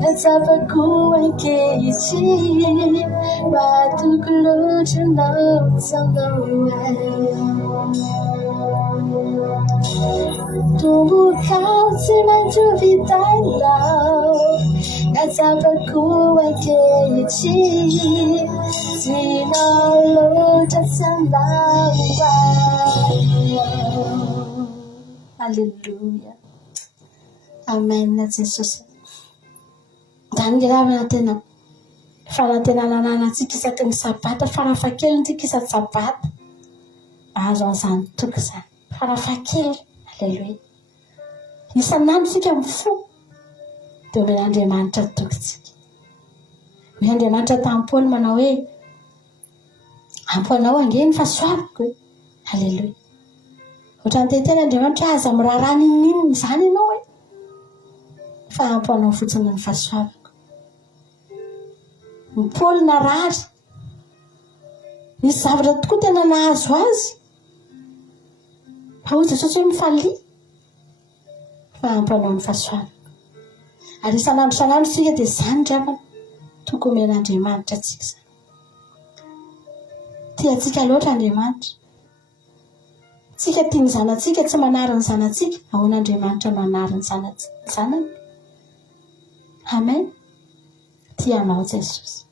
Natsapako ankehitriny Atoko loatra anao tsandaoay Tomboka tsy maintsy vitanao Natsapako ankehitriny Tinao loatra tsandaoay Alleluia Amen Jesosy Zany ravina tena fanantenana antsika isaky ny sabata farafahakeliny isaky sabata azo an'izany toky zany farafahakely Alleluia isan'andro sika mifo dia omen'Andriamanitra tokytsika omen'Andriamanitra tampony manao hoe amponao angeny fa soaviko Alleluia ohatrany tetena Andriamanitra aza miraharaha ninnininy zany ianao hoe fa amponao fotsiny ny fahasoavako ny Paulina rary nisy zavatra tokoa tena nahazo azy fa hoy Jesosy hoe mifalia Fahampanao ny fahasoavana. Ary isan'andro isan'andro sika dia izany dravana tokony omen'Andriamanitra antsika izany. Tiantsika loatra Andriamanitra. Tsika tia ny zanatsika tsy manary ny zanatsika, ahoan'Andriamanitra manary ny zanany. Amen. Tianao Jesosy.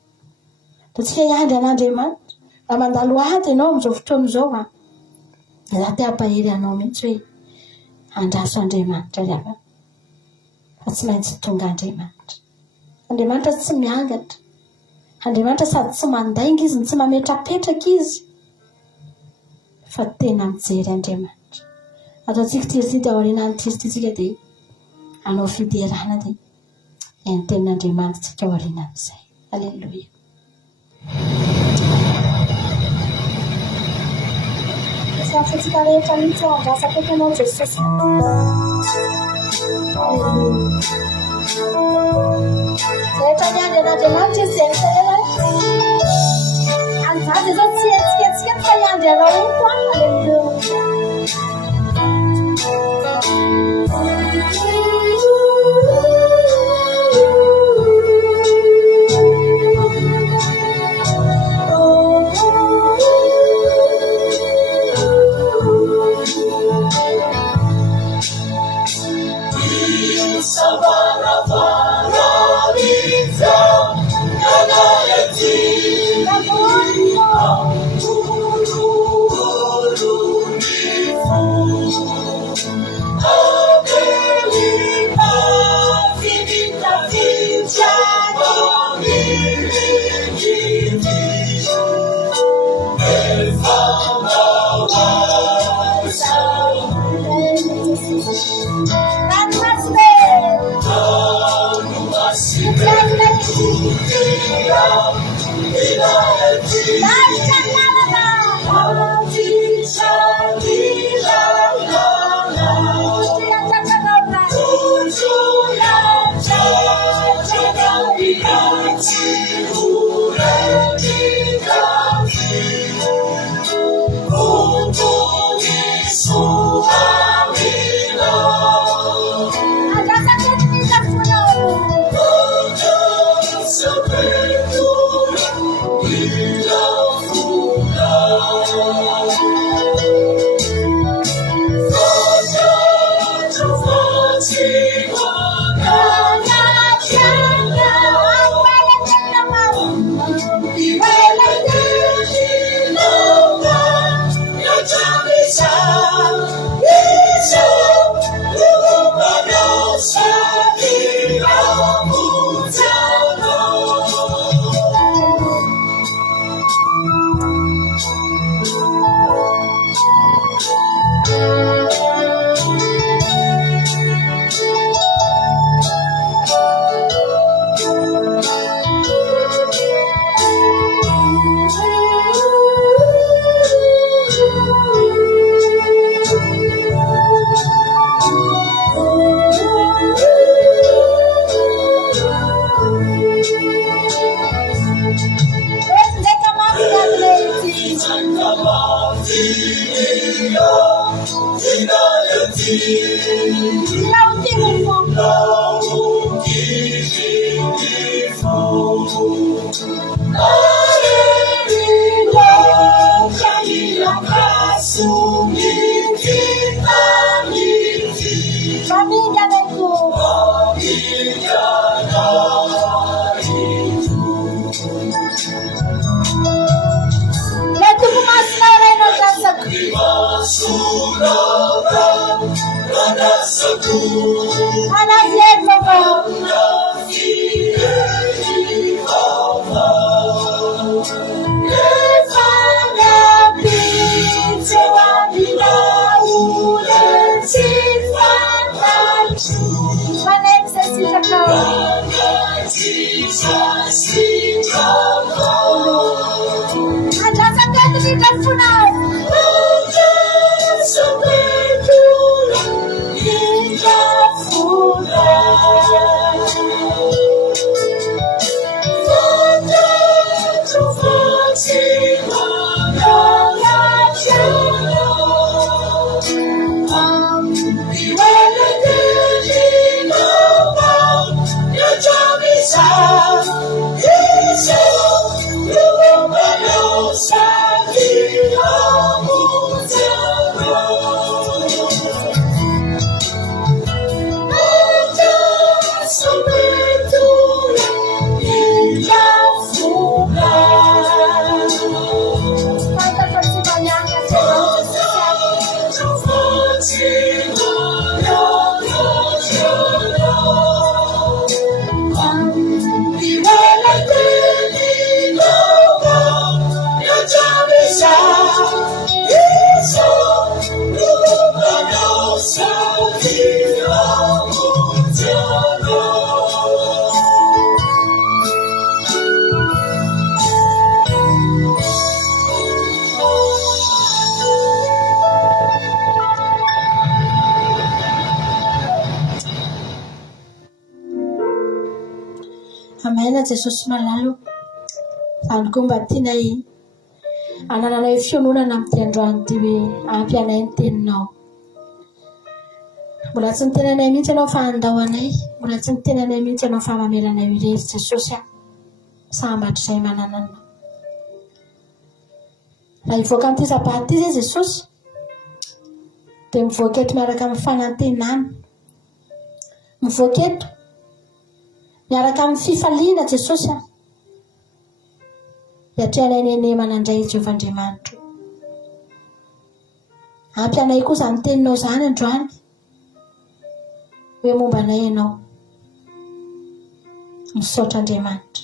Dia tsika hiandry an'Andriamanitra. Raha mandalo ady ianao amin'izao fotoana izao raha te hampahery anao mihitsy hoe andraso Andriamanitra ravana. Fa tsy maintsy tonga Andriamanitra. Andriamanitra tsy miangatra. Andriamanitra sady tsy mandainga izy, tsy mametrapetraka izy. Fa tena mijery Andriamanitra. Ataontsika tiry ao aorianan'ny tiry dia anao fiderana dia enten'Andriamanitra tsika ao aorianan'izay. Alleluia. Safotsika rehetra mihitsy andrasa pekanao Jesosy. Rehetra miandry an'Andriamanitra izy izay rehetra anjady izao tsy etsika fa hiandry anao iny koa. Alleluia. Amena Jesosy malalo. Izany koa mba tianay anananay fiononana amin'ity androany ity hoe ampy anay ny teninao. Mbola tsy nitenanay mihitsy ianao fa andao anay. Mbola tsy nitenanay mihitsy ianao fa mamelanay irery Jesosy. Sambatra izay mananana. Raha hivoaka amin'ity sabata ity izay Jesosy dia mivoaka eto miaraka amin'ny fanantenana. Mivoaka eto miaraka amin'ny fifaliana Jesosy. Hiatrehanay nene manandray Jehovah Andriamanitra. Ampy anay koa izany teninao izany androany. Hoe momba anay ianao. Misaotra Andriamanitra.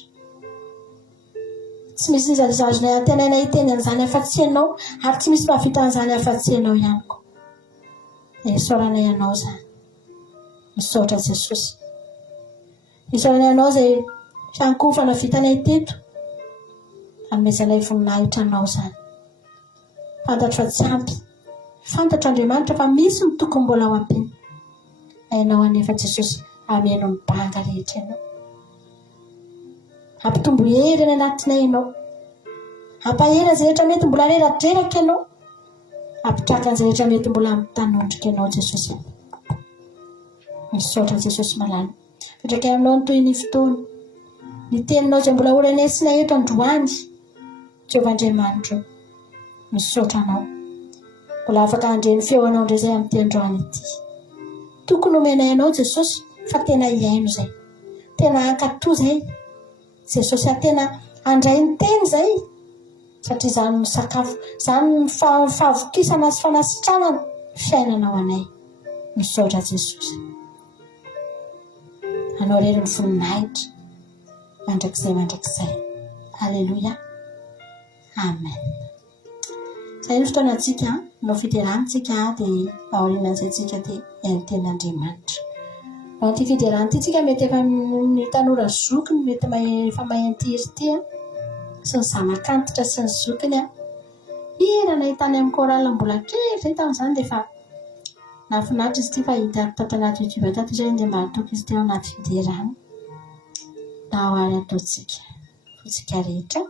Tsy misy zazazazonay antenanay teny an'izany afa-tsy ianao, ary tsy misy mahavita an'izany afa-tsy ianao ihany koa. Isaoranay ianao izany. Misaotra Jesosy. Isaoranay ianao izay fiankofana vitanay teto. Anomezanay voninahitra anao izany. Fantatra fa tsy ampy. Fantatra Andriamanitra fa misy ny tokony mbola ao ampiny. Hainao anefa Jesosy ameno mibanga rehetra ianao. Ampitombo hery any anatinay ianao. Ampahera izay rehetra mety mbola reradreraka ianao. Ampitraka an'izay rehetra mety mbola mitanondrika ianao Jesosy. Misaotra Jesosy malala. Petraka aminao ny toy ny fotoana. Ny teninao izay mbola oranesinay eto androany. Jehovah Andriamanitra. Misaotra anao. Mbola afaka handreny feonao indray izay amin'ity androany ity. Tokony omenay ianao Jesosy fa tena iaino izay. Tena ankatoa izay. Jesosy tena handray ny teny izay. Satria izany ny sakafo, izany ny fahavokisana sy fanasitranana fiainanao anay. Misaotra Jesosy. Anao rery ny voninahitra. Mandrakizay. Halleluja. Amen. Izay ny fotoanantsika, no fiderantsika dia aorianan'izay tsika dia ny tenin'Andriamanitra. Ao ity fideranty tsika mety efa ny tanora zokiny mety efa mahay-tiry ity sy ny zanak'antitra sy ny zokiny hira nahitany amin'ny chorale mbola kely izay tamin'izany dia efa nafinaritra izy ity fa hita tato anaty YouTube tato izay dia mahatoky izy ity ao anaty fiderana. Na ao ary ataontsika fotsika rehetra.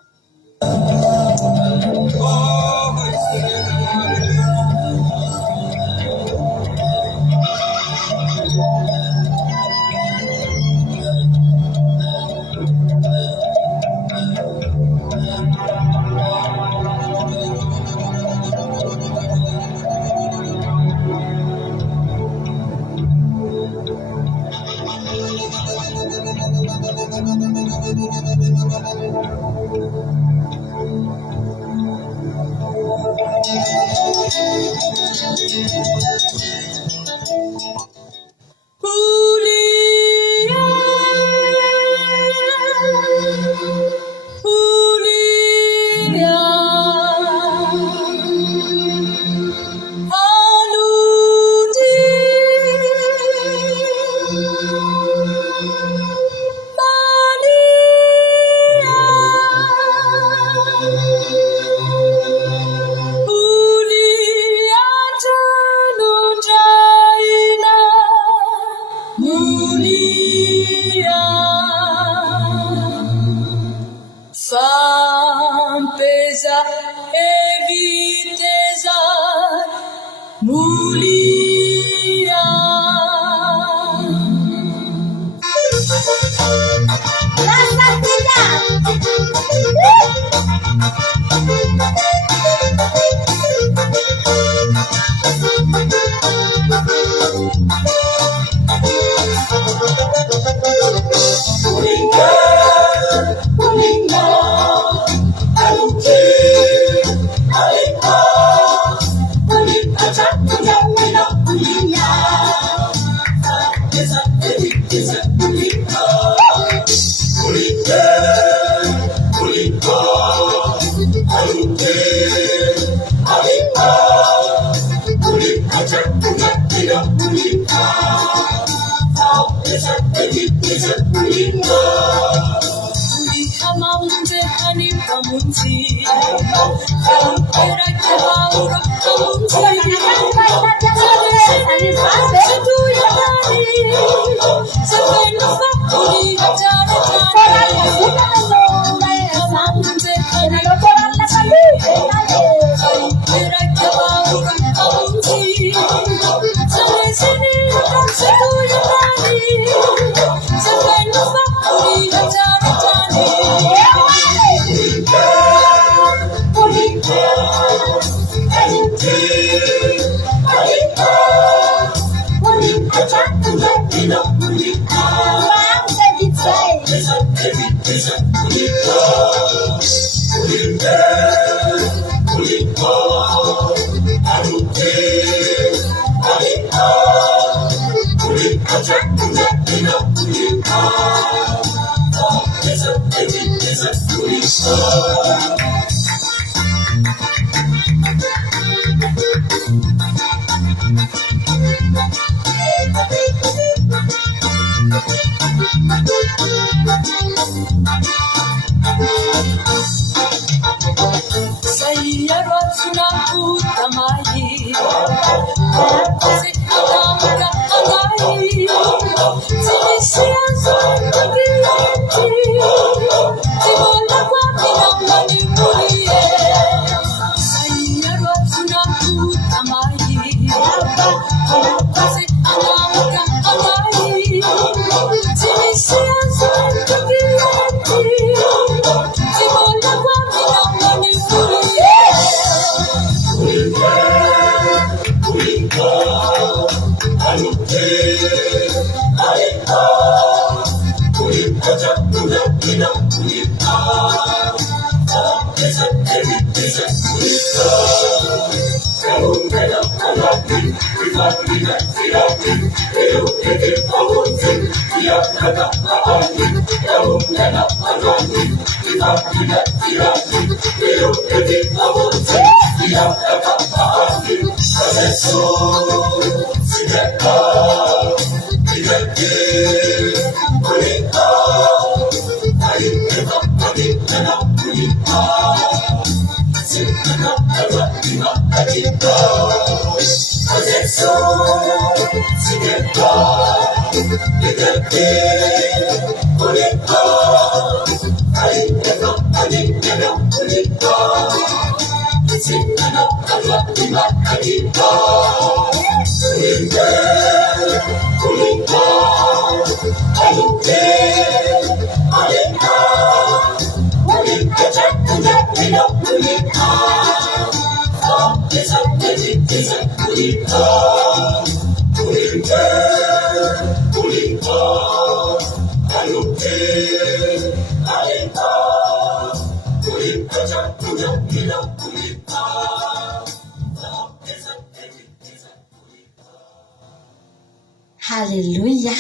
Halleluja.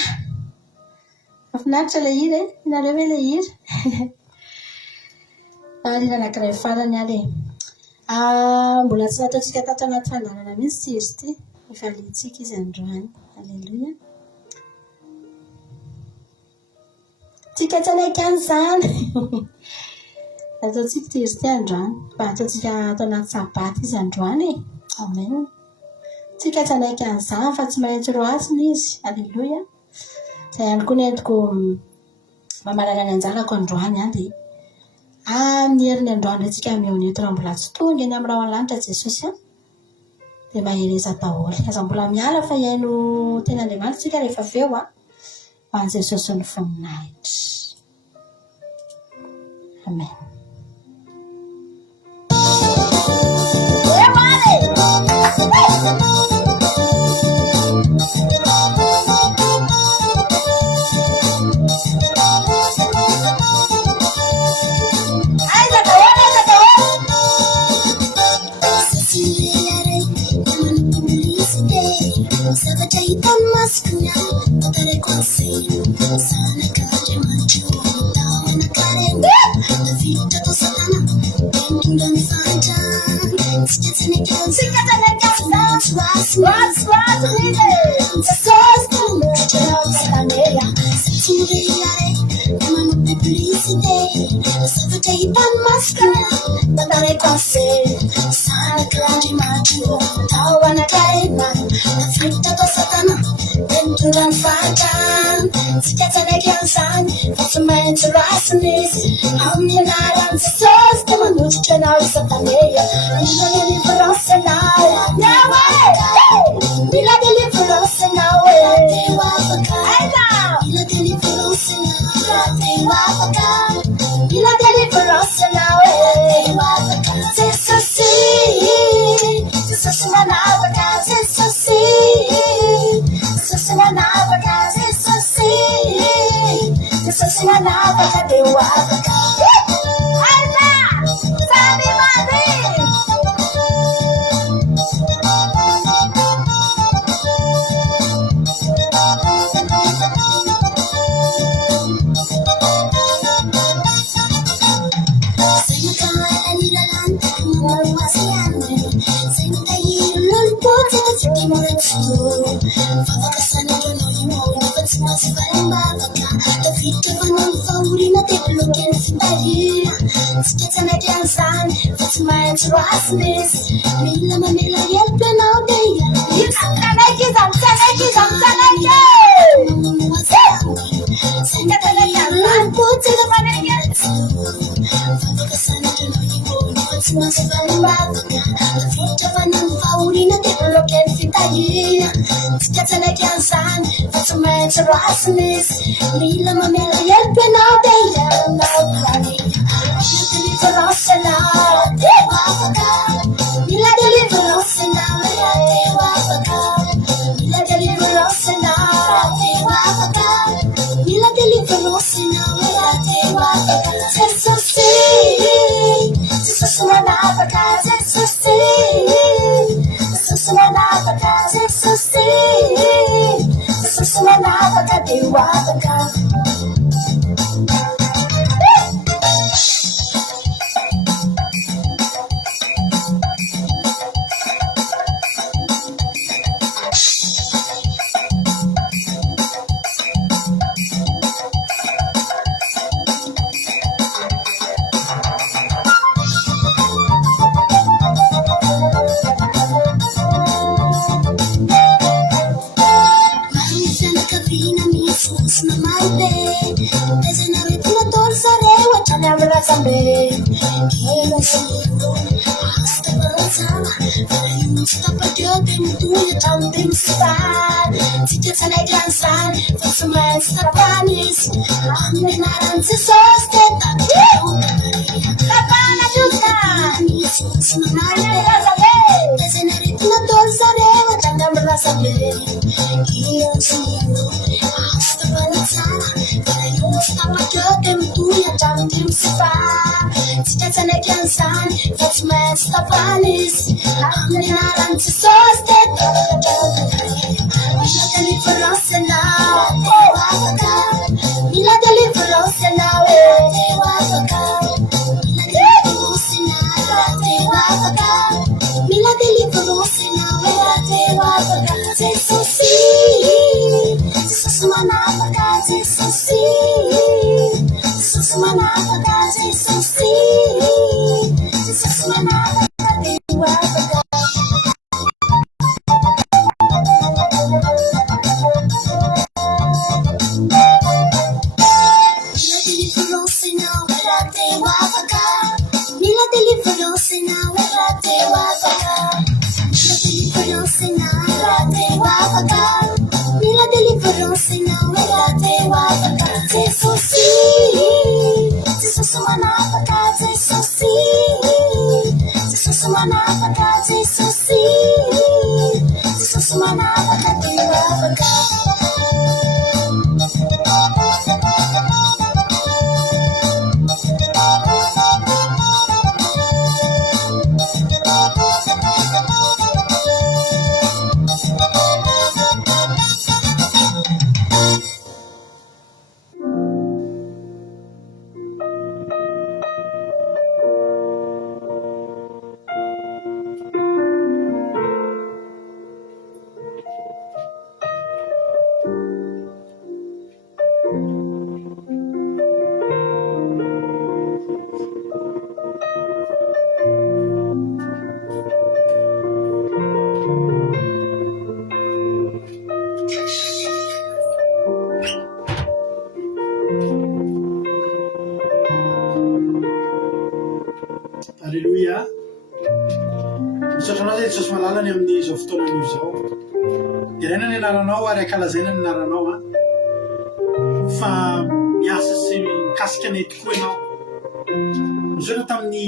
Mahafinaritra ilay hira e. Inareo ve ilay hira? Hira anankiray farany ary e. Mbola tsy nataontsika tato anaty fandaharana mihitsy ity izy ity. Efa aliantsika izy androany. Halleluja. Tsika tsy anaiky an'izany. Ataontsika ity izy ity androany. Mba ataontsika atao anaty sabaty izy androany e. Amen. Tsika tsy anaiky an'izany fa tsy maintsy roasina izy. Halleluja. Izay ihany koa no entiko mamalala ny anjarako androany any dia amin'ny herin'ny androany antsika mihoneto raha mbola tsy tonga eny amin'ny raha lanitra Jesosy dia mahereza daholo. Aza mbola miala fa iaino tena Andriamanitra tsika rehefa avy eo ho an'i Jesosy ny voninahitra. Amen. Jesosy manapaka dia ho afaka. Aiza! Samy mandeha! Alléluia. Misaotranao zay Jesosy malalany amin'izao fotoanan'io zao. Iraina ny anaranao ary ankalazaina ny anaranao a. Fa miasa sy mikasika anay tokoa ianao. Misaotra tamin'ny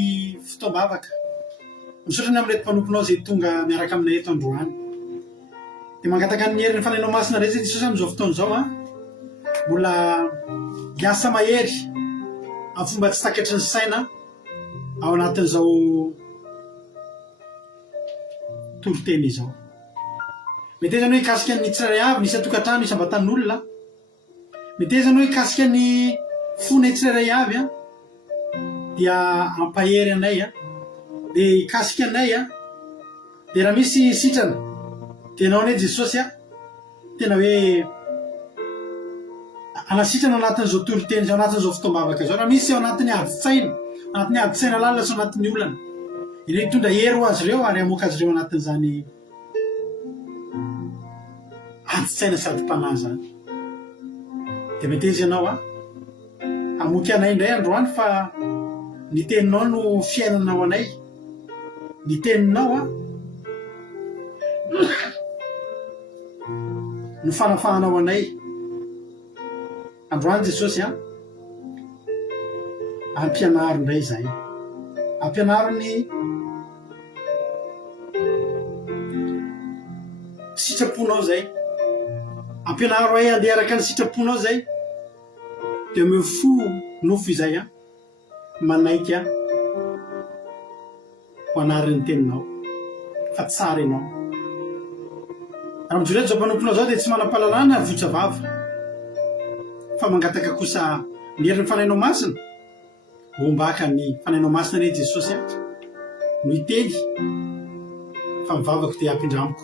fotoam-bavaka. Misaotra ny amin'ilay mpanomponao zay tonga miaraka aminay eto androany. Dia mangataka ny herin'ny fanahinao masina rehetra Jesosy amin'izao fotoana izao a. Mbola miasa mahery amin'ny fomba tsy takatry ny saina ao anatin'izao toroteny izao. Mety zany hoe kasika ny tsirairay avy nisy atokantrano isambatan'olona, mety zany hoe kasika ny fona tsirairay avy dia ampahery anay dia ikasika anay dia raha misy sitrana dia anao anie Jesosy tena hoe anasitrana anatin'izao toroteny zao, anatin'izao fotoam-bavaka zao. Raha misy ao anatin'ny adi-tsaina, anatin'ny adi-tsaina lalina sy anatin'ny olana, ireo hitondra hery ho azy ireo ary hamoaka azy ireo anatin'izany adi-tsaina sady mpanahy zany. Dia mety izy ianao hamoky anay indray androany fa ny teninao no fiainanao anay, ny teninao no fanafahanao anay. Androany Jesosy ampianaro indray izahay, ampianaro ny sitraponao zay, ampianaro ay andeha araka ny sitraponao zay, dia mifo nofo izay manaiky ho anarin'ny teninao fa tsara ianao. Raha mijoreto zao mpanomponao zao dia tsy manam-pahalalana votsavava fa mangataka kosa ny herin'ny fanainao masina ombaka ny fanainao masina re Jesosy no hiteny fa mivavako dia ampindramiko.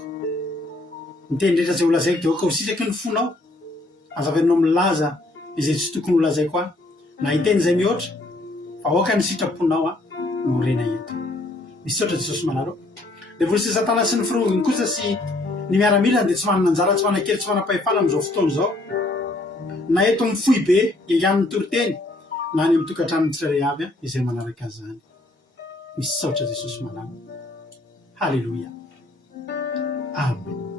Miteny rehetra zay holazaiko dia oka ho sitraky ny fonao, azavanao milaza izay tsy tokony holazaiko na hiteny zay mihoatra fa oka ny sitraponao no rena eto. Misy tsotra Jesosy manaro dia voly sy Satana sy ny firongony kosa sy ny miaramilana dia tsy manana anjara, tsy manakely, tsy manam-pahefana amin'izao fotoana izao na eto amin'ny fohy be ian'ny toroteny na any amin'ny tokantrano tsirairay avy izay manaraka azy zany. Misy tsotra Jesosy manaro. Halleluia. Amen.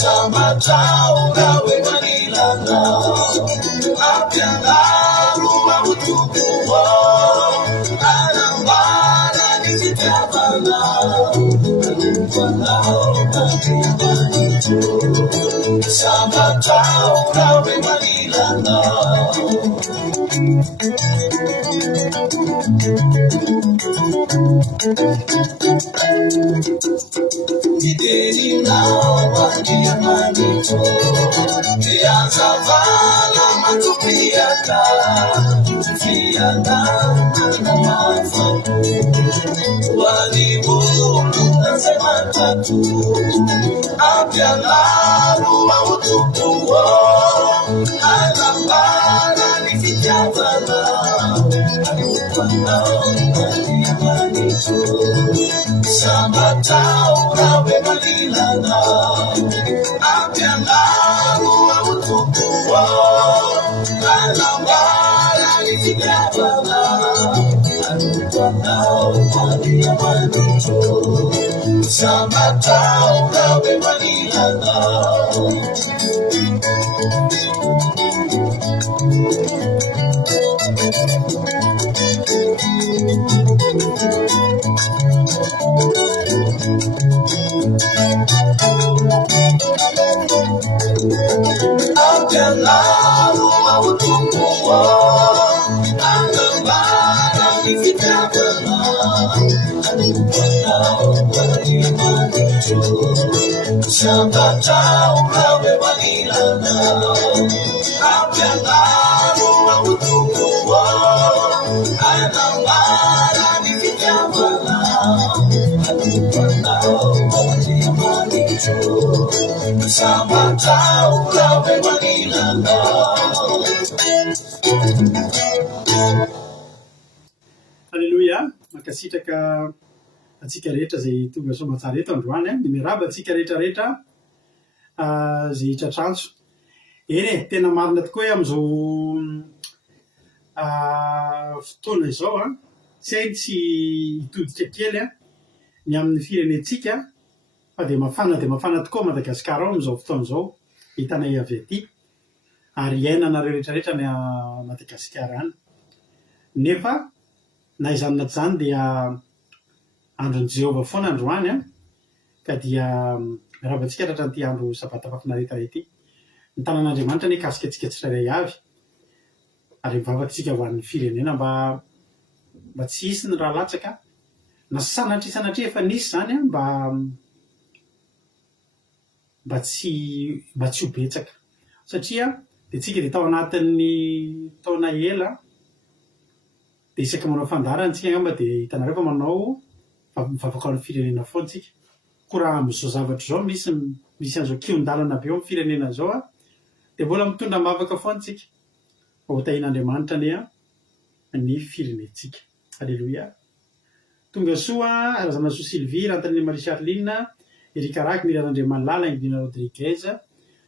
Sambatao, Apelado ao tumor, a gambara me ficava lá, a lupa não manichu, samba tau rawe walilana. Apelado ao tumor, a gambara me ficava lá, a lupa não manichu, samba tau rawe walilana. Alleloia, mankasitraka atsika rehetra zay tonga soamatsara eto androany a, ny miraba atsika rehetrarehetra zay tratranjo. Eny e, tena marina tokoa hoe am'izao fotoana izao a, tsy hainy tsy hitodika kely a ny amin'ny firenentsika fa de mafana tokoa Madagasikara ao am'izao fotoana izao, hitanay avy aty ary iainanareo rehetrarehetra ny Madagasikara any. Nefa na izany na tsy izany dia andron'i Jehova foana androany a, ka dia mirabantsika tratran'ity andro sabata fafinareta ity. Ny tanan'Andriamanitra anie kasika antsika tsirairay avy ary mivavakantsika ho an'ny firenena mba tsy hisy ny raha latsaka na sanatria efa nisy zany a mba tsy ho betsaka satria de tsika de tao anatin'ny taona ela de isaka manao fandarana tsika angamba de hitanareo fa manao mivavaka amin'ny firenena foana tsika. Koa raha am'izao zavatra zao misy an'izao kion-dalana be eo amin'ny firenena zao a de mbola mitondra mivavaka foana tsika fa hotahin'Andriamanitra anie a ny firenentsika. Alleloia. Tonga soa Razana Soa Sylvie, Rantaniny Marie Charline, Erika Raky, Miriam Malala, Ingrid Rodriguez,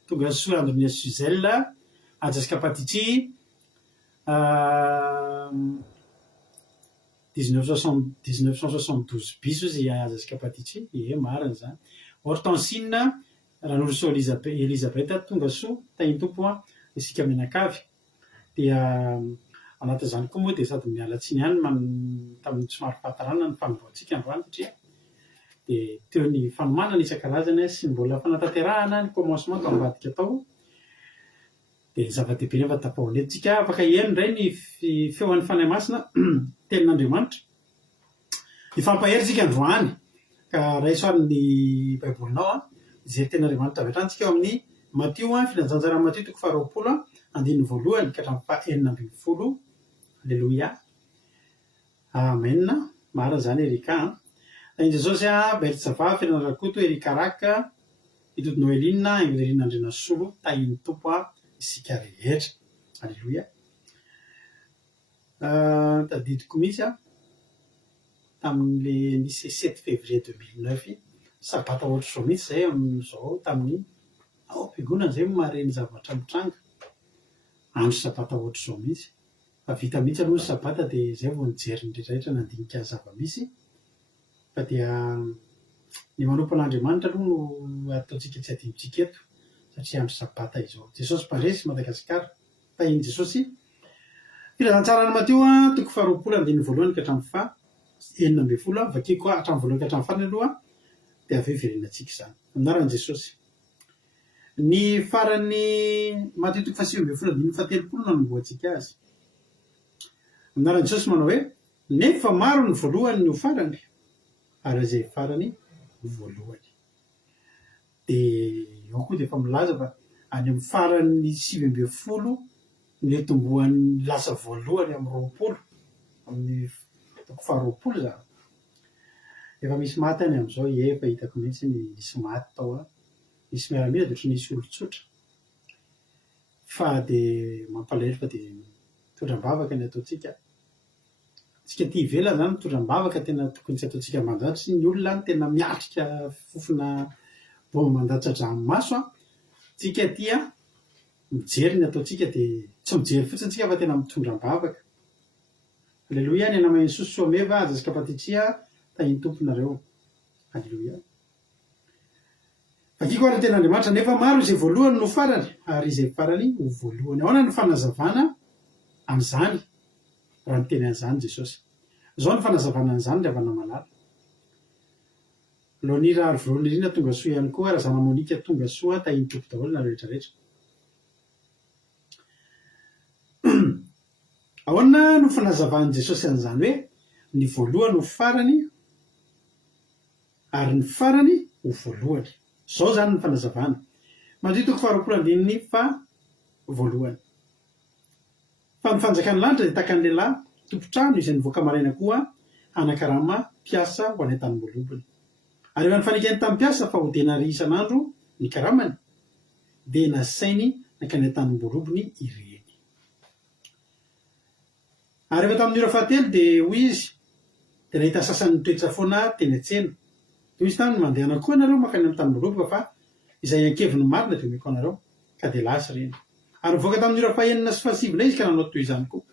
tonga soa Andronia Suzelle, Jessica Patitry, 1972 bis izy Jessica Patitry, marina zany. Hortensine, Ranoroso Elisabeth, tonga soa, tahiny tompo a, isika menakavy. Dia anaty zany koa moa dia sady mialatsiny ihany tamin'ny somary fahatarana ny fanomboantsika androany satria dia teo ny fanomanana isan-karazany sy mbola fanatanterahana ny commencement tambadika tao dia ny zava-dehibe nefa tapahonetintsika afaka ihany indray ny feoan'ny fanahy masina tenin'Andriamanitra ifampahery-tsika androany ka raha isoary ny baibolinao a izay tenin'Andriamanitra avy hatranintsika eo amin'ny Matio filanjanjara Matio 20:1 ka hatramin'ny 4:20. Alleloia. Amen. Marina zany Erika. Tainy Jesosy a, Beltsava, Firenena Rakoto, Erika Raka, Itoto Noeline, Ingrid Andrinasolo, tahiny tompo a isika rehetra. Alleloia. Tadidiko mihitsy a tamin'le nisy 7 février 2009 sabata ohatra zao mihitsy zay amin'izao tamin'ny am-piangonana zay mareny zavatra mitranga andro sabata ohatra zao mihitsy fa vita mihitsy aloha ny sabata dia zay vao nijery ny rehetrarehetra nandinika zava-misy fa dia ny manompon'Andriamanitra aloha no ataontsika tsy adinontsika eto satria andro sabata izao. Jesosy mparesy Madagasikara, tahiny Jesosy. Filazantsarany Matio a 20:1 ka hatramin'ny 9:20, vakeo koa hatramin'ny 1 ka hatramin'ny farany aloha dia avy eo iverenantsika zany anaran'i Jesosy. Ny farany Matio 7:7 nanomboantsika azy. Anaran'i Jesosy manao hoe nefa maro ny voalohany ny ho farany ary izay farany ho voalohany. Dia eo koa dia efa milaza fa any amin'ny farany 9:20 ny tomboan'ny lasa voalohany amin'ny 20 amin'ny 20 zany. Efa misy maty any amin'izao efa hitako mihitsy nisy maty tao a. Nisy miaramila dia ohatran'ny nisy olon-tsotra fa dia mampalahelo fa dia mitondram-bavaka ny ataontsika. Tsika tia ivelany zany mitondram-bavaka tena tokony tsy ataontsika mandatra sy ny olona ny tena miatrika fofona vao mandatra dranomaso a. Tsika tia mijery ny ataontsika dia tsy mijery fotsiny tsika fa tena mitondram-bavaka. Alleloia. Ny anamai Jesosy Soameva, Jessica Patitry, tahiny tomponareo. Alleloia. Vakiko tiako ary ten'Andriamanitra nefa maro izay voalohany no farany ary izay farany ho voalohany. Ahoana ny fanazavana an'izany raha ny teny an'izany Jesosy. Zao ny fanazavana an'izany ny avana malala. Lonira ary voronirina tonga soa ihany koa, raha zana-monika tonga soa tahiny topo daholo na rehetrarehetra. Ahoana no fanazavan'i Jesosy an'izany hoe ny voalohany ho farany ary ny farany ho voalohany. Zao zany ny fanazavana. Mandritoko faharoapolo andininy fa voalohany. Fa ny fanjakan'ny lanitra dia tahaka ny lehilahy tompotrano izay nivoaka maraina koa hanakarama mpiasa ho any an-tanimbolobony. Ary efa nifanekeny tamin'ny mpiasa fa ho denary isan'andro ny karamany dia nasainy nakany an-tanimbolobony ireny. Ary efa tamin'ny ora fahatelo dia hoy izy dia nahita sasany toetra foana teny an-tsena. Toy izy taminy mandehana koa nareo makany amin'ny tanimboloboko fa izay ankeviny marina dia omeko anareo ka dia lasa ireny. Ary mivoaka tamin'ny ora fahaenina sy fahasivina izy ka nanao toy izany koa.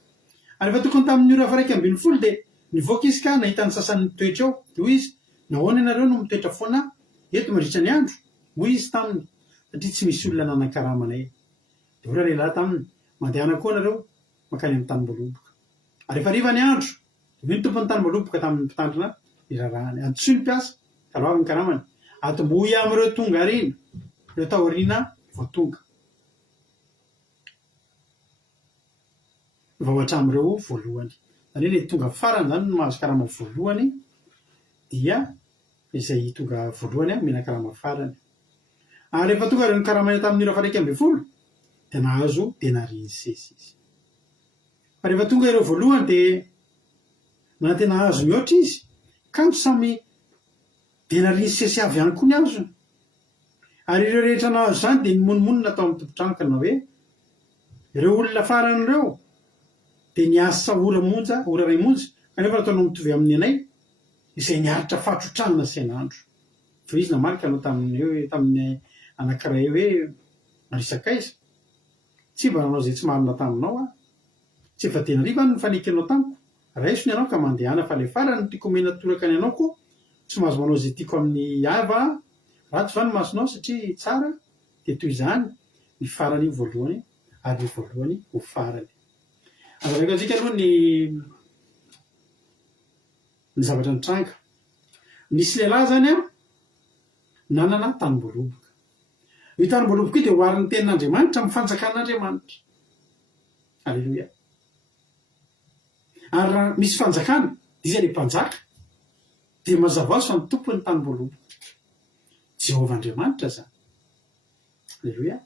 Ary efa tokony tamin'ny ora faha 1 dia nivoaka izy ka nahita ny sasany mitoetra eo. Dia hoy izy, nahoana ianareo no mitoetra foana eto mandritra ny andro? Hoy izy taminy, satria tsy misy olona nanan-karamanay. Dia ora lehilahy taminy, mandehana koa nareo makany amin'ny tanimboloboko. Ary efa riva ny andro, dia ny tompon'ny tanimboloboko tamin'ny mpitandrina irarahany. Antsoy ny mpiasa ka loavy ny karamany, atombohy amin'ireo tonga arina, ireo taoriana vao tonga. Vao hatramin'ireo voalohany. Zany hoe ilay tonga farany zany no mahazo karama voalohany dia izay tonga voalohany mena karama farany. Ary efa tonga ireo karamany tamin'ny ora faha 12 dia nahazo denarinsesy izy. Fa rehefa tonga ireo voalohany dia na tena nahazo mihoatra izy kanto samy denarinsesy avy ihany koa ny azony. Ary ireo rehetra nahazo izany dia nimonomonina tao amin'ny tompotrano ka nanao hoe ireo olona farany ireo dia niasa ora ray monja kanefa nataonao mitovy amin'ny anay izay niaritra fahatrotranana isan'andro. Fa izy namarika anao tamin'ny anankiray hoe marisaka izy. Tsy mba nanao izay tsy marina taminao tsy efa tena riva ny fanekenao tamiko. Raisiny ianao ka mandehana fa ilay farany tiako omena toraka ny anao koa tsy mahazo manao izay tiako amin'ny hava. Ratsy izany masonao satria tsara dia toy izany ny farany voalohany ary ny voalohany ho farany. Azavaiko antsika aloha ny zavatra nitranga. Nisy lehilahy zany nanana tanimboloboko. Io tanimboloboko io dia hoarin'ny tenin'Andriamanitra amin'ny fanjakan'Andriamanitra. Alleloia. Ary raha misy fanjakana dia izay ilay mpanjaka dia mazava azy fa ny tompon'ny tanimboloboko. Jehovah Andriamanitra zany. Alleloia.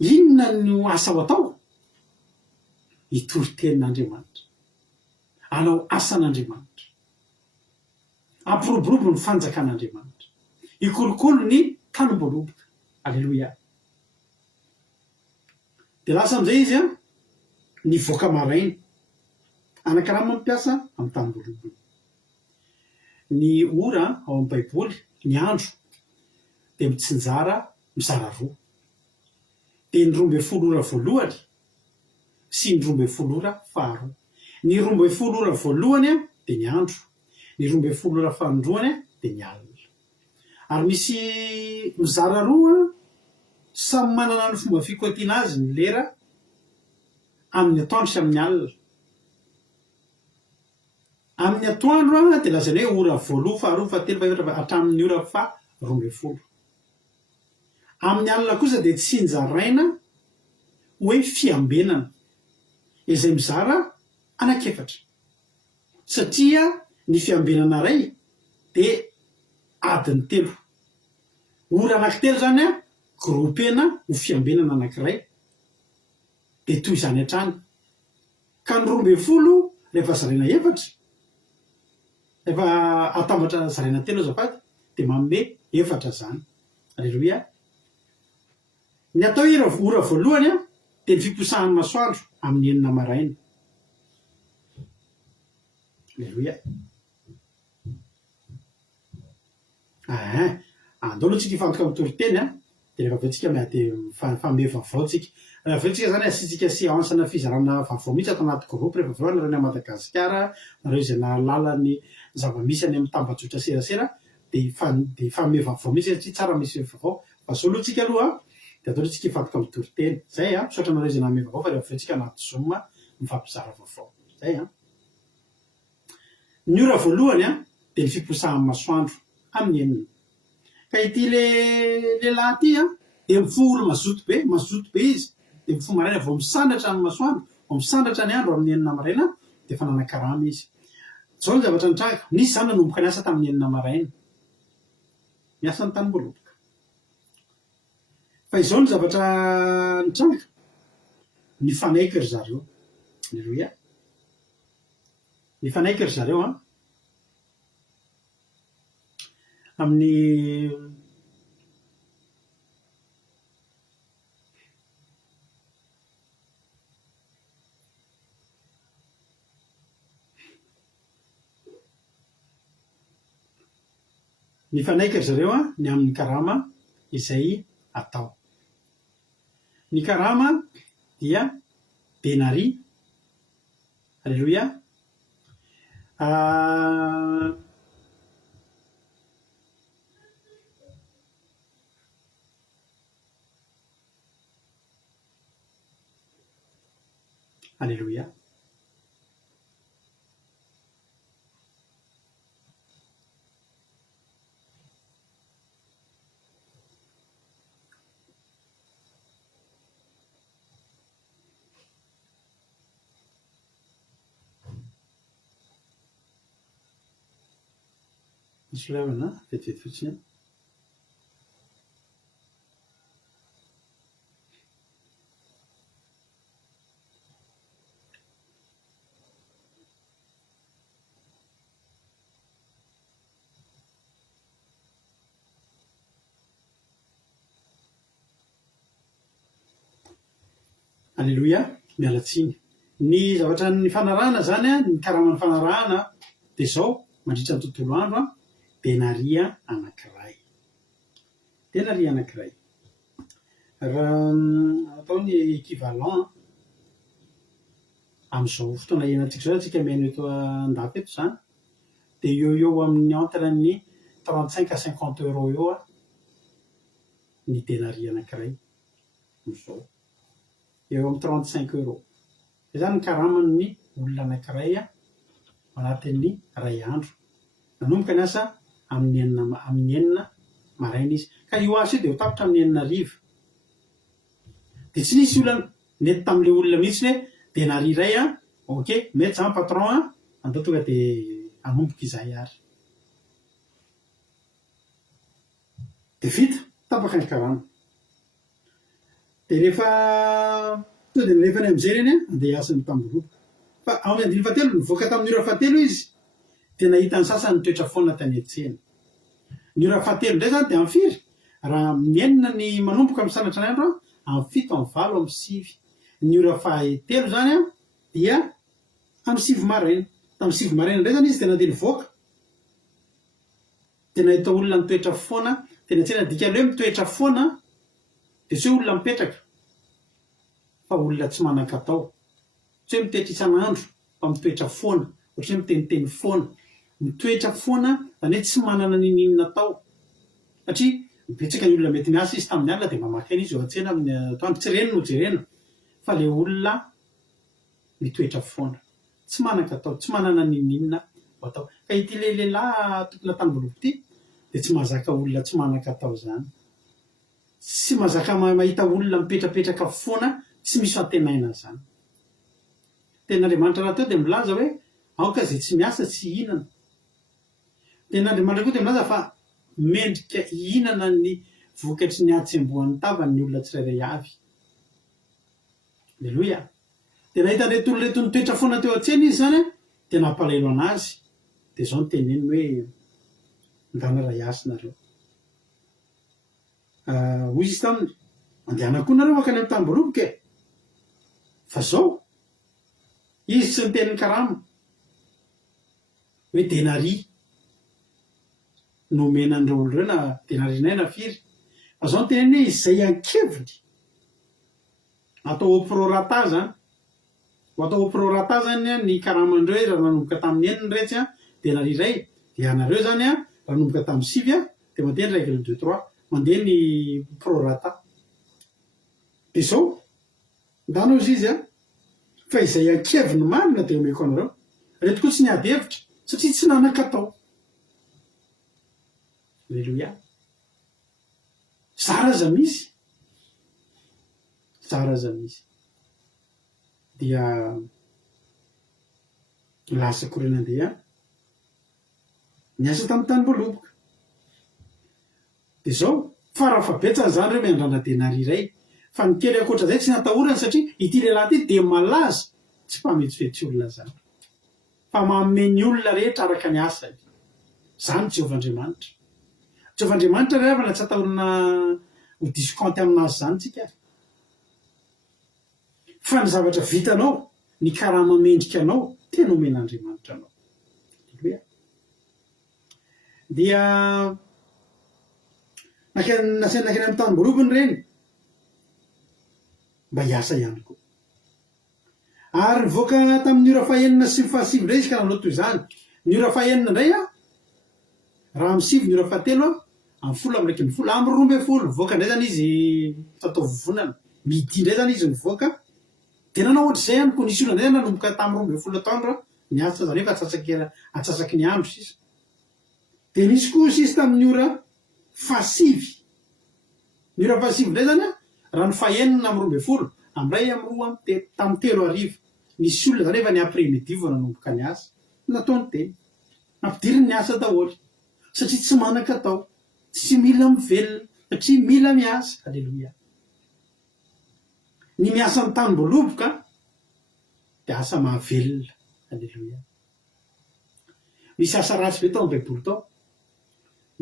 Inona no asa ho atao? Hitory tenin'Andriamanitra. Hanao asan'Andriamanitra. Ampiroborobo ny fanjakan'Andriamanitra. Hikolokolo ny tanimboloboko. Alleloia. Dia lasa amin'izay izy nivoaka maraina. Anakarama mampiasa amin'ny tanimbolobony. Ny ora ao amin'ny Baiboly, ny andro dia mitsinjara mizara roa. Dia ny 12 ora voalohany sy ny 12 ora faharoa. Ny 12 ora voalohany dia ny andro. Ny 12 ora faharoany dia ny alina. Ary misy mizara roa samy manana ny fomba fikotiana azy ny lera amin'ny atoandro sy amin'ny alina. Amin'ny atoandro dia lazaina hoe ora voalohany, faharoa, fahatelo, fahaefatra hatramin'ny ora faha-12. Amin'ny alina kosa dia tsy nzaraina hoe fiambenana izay mizara anankiefatra. Satria ny fiambenana iray dia adiny 3. Ora anankitelo zany gropena ho fiambenana anankiray dia toy izany hatrany. Ka ny 12 rehefa zaraina efatra, rehefa atambatra zaraina 3 azafady dia manome 4 zany. Alleloia. Ny atao ora voalohany dia ny fiposahan'ny masoandro amin'ny 9 maraina. Alleloia. Andao aloha tsika hifantoka amin'ny toriteny dia rehefa avy tsika miady fanome vaovao tsika. Rehefa avy tsika zany asiantsika séansena fizarana vaovao mihitsy ato anaty groupe rehefa avy nareo ny Madagasikara, nareo izay nahalala ny zava-misy any amin'ny tambajotra serasera de famea vaovao mihitsy satria tsara misy vaovao fa solotsika aloha de atao tsika ifakoka amin'ny toriteny zay misaotra nareo zay name vaovao fa rehefa avetsika anaty zoom mifampizara vaovao zay ny ora voalohany de ny fiposahan'ny masoandro amin'ny enina ka ity lehilahy ty de mifo olo mazoto be izy de mifo maraina vao misandratra ny masoandro vao misandratra ny andro amin'ny enina maraina de fa nanan-karama izy zao ny zavatra nitranga nisy zany nanomboka ny asa tamin'ny enina maraina miasa ny tanymboaloboka fa izao ny zavatra nitranga ny fanaiky ry zareo leroia ny fanaiky ry zareo amin'ny ny fanaiky ry zareo ny amin'ny karama izay atao ny karama dia benari alleloia alleluia misy lavana vetivety fotsiny alleluia mialatsiny ny zavatra ny fanarahana zany ny karaman'ny fanarahana de zao mandritra ny tontolo andro denaria anankiray raha atao ny équivalent am'izao fotoana iainantsika zao atsika miaina eto andafy eto zany de eo amin'ny entre ny 35 à 50 euros eo ny denaria anankiray zao eo amin'ny 35 euros zay zany ny karaman'ny olona anankiray anatin'ny ray andro nanomboka ny asa amin'ny enina maraina izy ka io asa io de ho tapitra amin'ny enina arivo de tsy nisy olana nety tam'le olona mihitsy hoe denari iray ok mety zany patron andao tonga de anomboka izay ary de vita tapaka ny karama de rehefa to de rehefa ny am'zay reny andeha asa ny tamboroboka fa ao amin'ny andiny fahatelo nivoaka tamin'ny ora fahatelo izy de nahita ny sasany nytoetra foana tany an-tsena ny ora fahatelo ndray zany de amin'ny firy raha ny enina ny manomboka misanatra ny andro amin'ny fito amin'ny valo amin'ny sivy ny ora fahatelo zany dia amin'ny sivy maraina tamin'ny sivy maraina ndray zany izy de nandeha nivoaka de nahita olona mitoetra foana tena an-tsena dika le hoe mitoetra foana de tsy hoe olona mipetraka fa olona tsy manan-katao tsy hoe mitoetra isan'andro fa mitoetra foana ohatry hoe miteniteny foana mitoetra foana zany hoe tsy manana ninina tao satria betsaka ny olona mety miasa izy tamin'ny alina de mamaky aina izy eo an-tsena amin'ny atoandro tsy reny no jerena fa le olona mitoetra foana tsy manan-katao tsy manana ninina atao ka ity lehilahy tokona tambolobo ity de tsy mahazaka olona tsy manan-katao zany tsy mahazaka mahita olona mipetrapetraka foana tsy misy fantenaina zany ten'Andriamanitra raha teo de milaza hoe aoka zay tsy miasa tsy ihinana ten'Andriamanitra koa de milaza fa mendrika ihinana ny vokatry ny atsembohan'ny tavan'ny olona tsirairay avy alleloia de nahita reto olona reto nitoetra foana teo an-tsena izy zany de nampalaelo anazy de zao ny teneniny hoe ndana ray asa nareo hoy izy taminy andehana koa nareo makany amin'ny tamboroboka fa zao izy tsy niteniny karama hoe denari nomenandreo olo reo na denarinay na firy fa zao ny teneny hoe izay ankeviny atao oprorata zany atao oprorata zany ny karamandreo raha nanomboka tamin'ny eniny retsy denari iray de anareo zany ranomboka tamin'ny 6 dia mandeha ny règle 2-3 mandeha ny prorata dia zao ndana izy izy fa izay ankeviny marina dia omeko anareo reto koa tsy niady hevitra satria tsy nanan-katao. Alleloia. Zaraza misy dia lasa korenandeha niasa tamin'ny tany mboloboka dia zao farafabetsany zany reo miandrana denariray fa ny kely akoatra zay tsy natahorana satria ity lehilahy ity dia malaza tsy mpametsifetsy olona zany fa mameny olona rehetra araka ny asa zany Jehovah-Andriamanitra. Jehovah-Andriamanitra rehefa tsy atahorana ho discounty aminazy zany tsika fa ny zavatra vitanao ny karama mendrika anao tena omen'Andriamanitra anao. Dia nakeny amin'ny tanim-borobiny reny mba hiasa ihany koa ary nivoaka tamin'ny ora fahaenina sy ny fahasivy indray izy ka nanao toy izany. Ny ora fahaenina indray raha amin'ny sivy ny ora fahatelo amin'ny folo amin'ny raiky ny folo amin'ny 12 nivoaka indray zany izy fatao vovonana midi indray zany izy nivoaka dia nanao ohatr'izay ihany koa nisy olona indray nanomboka tamin'ny 12 taona niasa zany efa atsasaky ny andro sisa. Dia nisy koa sisy tamin'ny ora fahasivy. Ny ora fahasivy indray zany raha ny fahaenina amin'ny 12 amin'ny 1 amin'ny 2 tamin'ny 3 arivo nisy olona zany efa ny après-midi vao nanomboka ny asa nataony teny nampidiriny ny asa daholo satria tsy manan-katao tsy mila mivelona satria mila miasa. Alleloia. Ny miasa amin'ny tany mboloboka dia asa mahavelona. Alleloia. Misy asa ratsy be tao amin'ny baiboly tao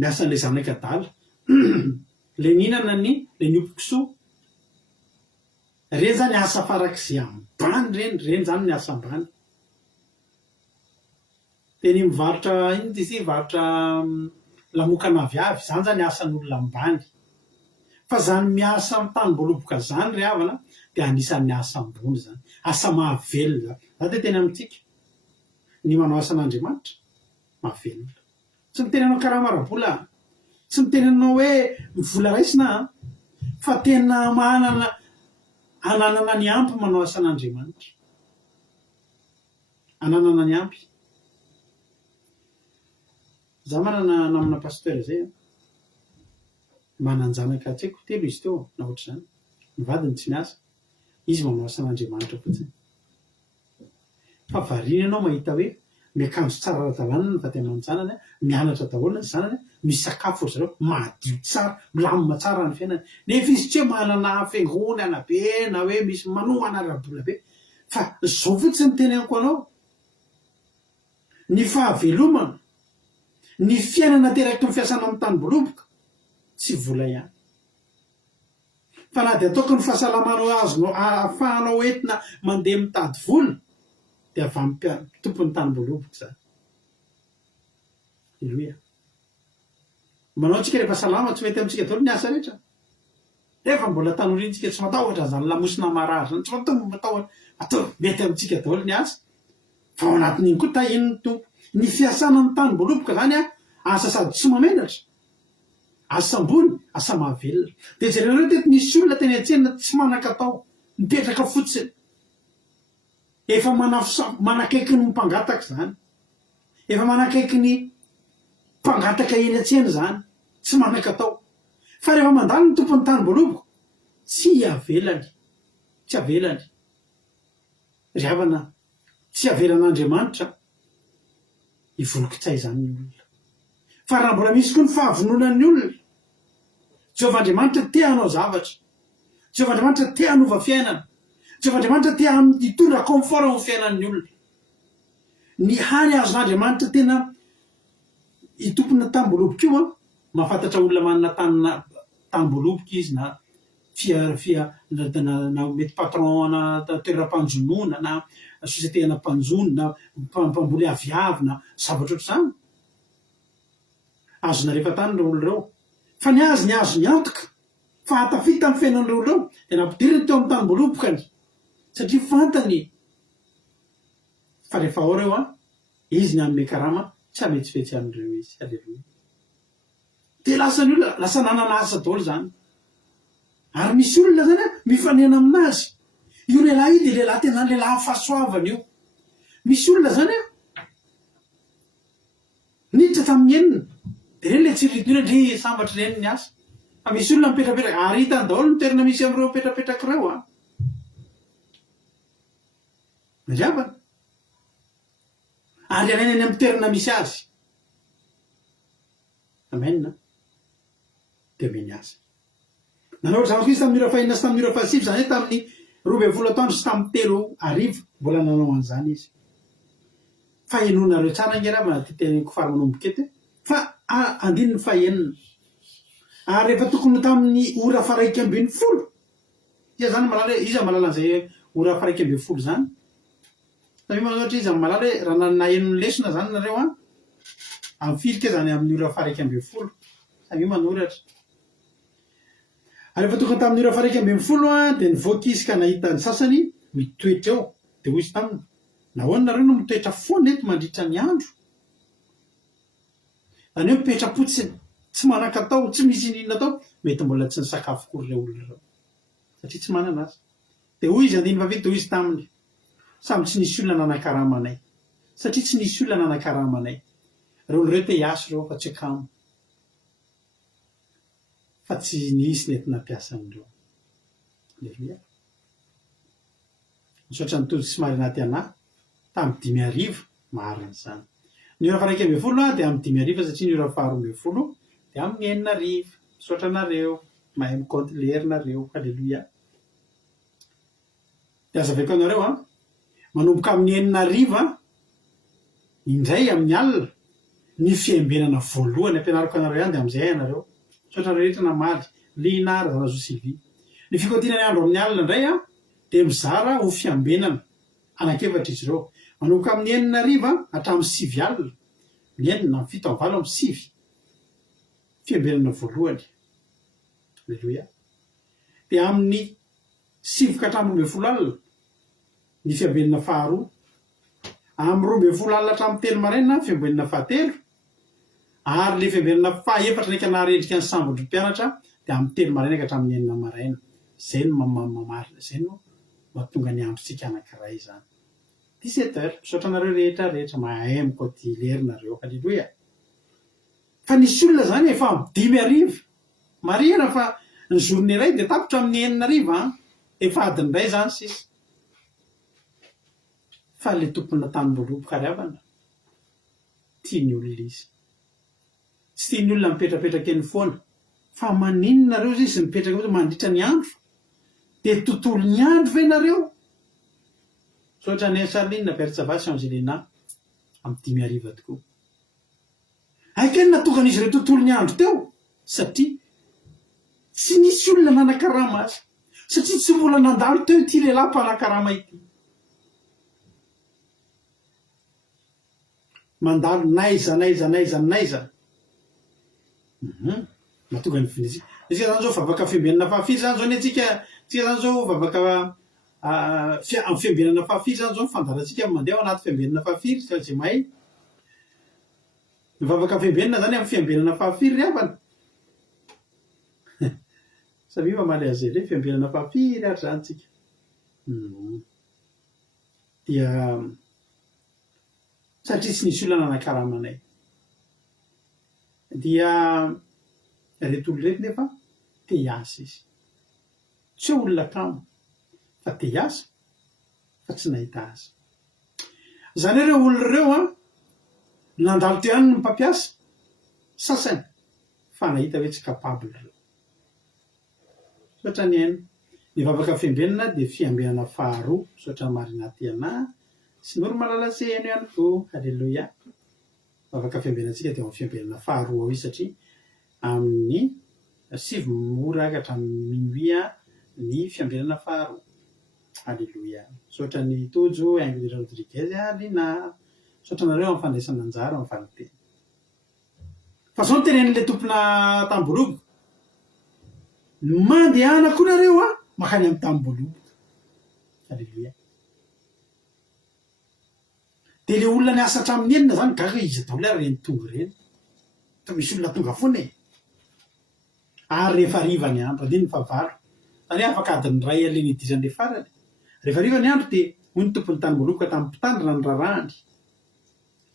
miasa n'ilay zanaka adala le ninana le niopoksoa reny zany asa farak'izay ambany reny zany ny asa ambany. Dia ny mivarotra varotra lamokana aviavy zany zany asan'olona ambany fa zany miasa amin'ny tany mboloboka zany ry havana dia anisan'ny asa ambony zany asa mahavelona. Za dia tena amintsika ny manao asan'Andriamanitra mahavelona tsy mitenanao karamarabola tsy mitenanao hoe mivola raisina fa tena ananana ny ampy manao asan'Andriamanitra ananana ny ampy. Za manana namana pasteur zay mananjanaka tsy haiko 3 izy teo na ohatr'izany ny vadiny tsy miasa izy manao asan'Andriamanitra fotsiny fa variana ianao mahita hoe miakanjo tsara ara-dalàna ny vady aman-janany mianatra daholo ny zanany misy sakafo ry zareo madio tsara milamina tsara ny fiainany nefa izy tsy hoe manana hafaingona be na hoe misy manomana arabola be fa zao fotsiny mitenenako anao ny fahavelomana ny fiainana teraky ny fiasana amin'ny tany mboloboka tsy vola ihany fa na dia ataoko ny fahasalamanao azonao ahafahanao entina mandeha mitady vola dia avy amin'ny tompony tany mboloboka zany. Alleloia. Manao antsika rehefa salama tsy mety amintsika daholo ny asa rehetra rehefa mbola tanoriantsika tsy matahotra zany lamosina marary zany tsy atao mety amintsika daholo ny asa fa ao anatin'iny koa tahin'ny tompo. Ny fiasana amin'ny tany mboloboka zany asa sady tsy mamenatra asa ambony asa mahavelona. Dia jerena teto nisy olona teny an-tsena tsy manan-katao mipetraka fotsiny efa manakaiky ny mpangataka zany efa manakaiky ny mpangataka eny an-tsena zany tsy manan-katao fa rehefa mandalo ny tompony tany mboloboka tsy avelany ry havana tsy avelan'Andriamanitra ivolokitsay zany ny olona fa raha mbola misy koa ny fahavononan'ny olona Jehovah-Andriamanitra te hanao zavatra Jehovah-Andriamanitra te hanova fiainana Jehovah-Andriamanitra te hitondra confort amin'ny fiainan'ny olona. Ny hany azon'Andriamanitra tena hitompona tamboloboka io mahafantatra olona manana tamboloboka izy na na mety patron na toeram-panjonoana na société ana mpanjono na mpamboly aviavy na zavatra ohatr'izany azona rehefa tany ireo olona ireo fa ny azo ny antoka fa hatafita amin'ny fiainan'ireo olona ireo dia nampidiriny teo amin'ny tambolobokany satria fantany fa rehefa ao ireo izy ny hanome karama tsy hametsifetsy amin'ireo izy. Alleluia. de lasany olona lasa nanana asa daholo zany ary misy olona zany a mifanena aminazy io lehilahy io de lehilahy tena lehilahy fahasoavana io misy olona zany a niditra tamin'ny enina de reny le tsiridina le sambatra reny ny asa fa misy olona mipetrapetraka ary hitany daholo ny toerana misy am'ireo mipetrapetraka ireo a mandriavana ary alainany amin'ny toerana misy azy amenina de meny asa nanao zany koizy tamin'ny ora fahinana sy tamin'ny ora fahasivy zany hoe tamin'ny 12 taondro sy tamin'ny 3 mbola nanao an'izany izy fa enonareo tsara ngerama tyteniko fary manomboka eto fa andininy fahenina ary rehefa tokony tamin'ny ora faraiky ambin'ny folo iza zany malala iza malala an'izay ora faraiky ambin'ny folo zany tavi manatra izy malala hoe raha nanina enony lesona zany nareo a amin'ny filika zany amin'ny ora faraiky ambin'ny folo tavi manoratra ary rehefa tokony tamin'ny ora faraiky ambin'ny folo a de nivoaka izy ka nahita ny sasany mitoetra eo de hoy izy taminy nahoana nareo no mitoetra foana eto mandritra ny andro zany hoe mipetrapotsiny tsy manakatao tsy misy inina tao mety mbola tsy ny sakafo kory le olona reo satria tsy manana azy de hoy izy andiny vavety de hoy izy taminy samby tsy nisy olona nanakaramanay satria tsy nisy olona nanakaramanay reo reo te hiasy reo fa tsy akamo fa tsy nisy nety nampiasa amindreo aleluia misaotra ny tody sy mary anaty anahy tamin'ny 5 marina zany ny ora faraiky ambin'ny folo a de amin'ny 5 satria ny ora faharoa ambin'ny folo de amin'ny 9 misaotra anareo mahay mikonty le herinareo aleluia de azaveko anareo a manomboka amin'ny 9 indray amin'ny alina ny fiambenana voalohany ampianariko anareo ihany de am'izay anareo misaotra rehetra namaly linara zanazo sylvie ny fikotinany andro amin'ny alina indray a de mizara ho fiambenana anakefatra izy ireo manomboka amin'ny 9 hatramin'ny 7 alina ny 9 fito amin'ny 7 amin'ny 7 fiambenana voalohany aleluia de amin'ny 7 ka hatramin'ny 12 alina ny fiambenana faharoa amin'ny 12 alina hatramin'ny 3 maraina fiambenana fahatelo ary le fiambenana fahaefatra ndraiky naharendrika ny sambondry mpianatra de amin'ny 3 maraina ka hatramin'ny 9 maraina zay no mamarina zay no mahatonga ny androtsika anankiray zany 17 heures misaotra anareo rehetra mahay mikoty lerinareo aleluia fa nisy olona zany efa amin'ny 5 marina fa ny journée ray de tapitra amin'ny 9 efa adiny ray zany sisa fa le tompona tanymboaloboka riavana tiany olona izy tsy tiany olona mipetrapetraka eny foana fa maninonareo zay izy mipetraka mandritra ny andro de tontolo ny andro ve nareo sotra ny salinina pertsavasy angelina amin'ny 5 tokoa aikeny natokana izy re tontolo ny andro teo satria tsy nisy olona nanakarama azy satria tsy mbola nandalo teo ty lehilahy mpanakarama ity mandalo naiza matonga ny finisy isika zany zao vavaka fiambenana fahafiry zany zao ny atsika zany zao vavaka amin'ny fiambenana fahafiry zany zao mifandarantsika mandeha ao anaty fiambenana fahafiry zay mahay mivavaka fiambenana zany amin'ny fiambenana fahafiry riavana sabiva maly azy le fiambenana fahafiry ary zany tsika dia satria tsy nisy olona nanakaramanay dia reto olo reto nefa te hiasa izy tsy hoe olona kamo fa te hiasa fa tsy nahita azy zany hoe reo olona reo a nandalo teo ihany ny mpampiasa sasany fa nahita hoe tsy capable reo sotra ny aina ny vavaka fiambenana de fiambenana faharoa sotra marinaty anahy sy nory malala seheno ihany ko aleluia vavaka fiambenantsika de amin'ny fiambenana faharoa ao izy satria amin'ny 7 mora hatratra amin'ny minuit ny fiambenana faharoa aleluia sotra ny tojo Anglira Rodriguez alina sotra nareo amin'ny fandraisana anjara amin'ny vaniteny fa zao nytenen'le tompona tambologo mandehana koa nareo a makany amin'ny tambologo aleluia de le olona ny asa hatramin'ny enina zany gaga izy daholo ary reny tonga reny fa misy olona tonga foana e ary rehefa riva ny andro andiny favalo any afaka adiny ray aleny idirany le farany rehefa riva ny andro dia hoy ny tompony tany moloka tamin'ny mpitandrina ny rarahany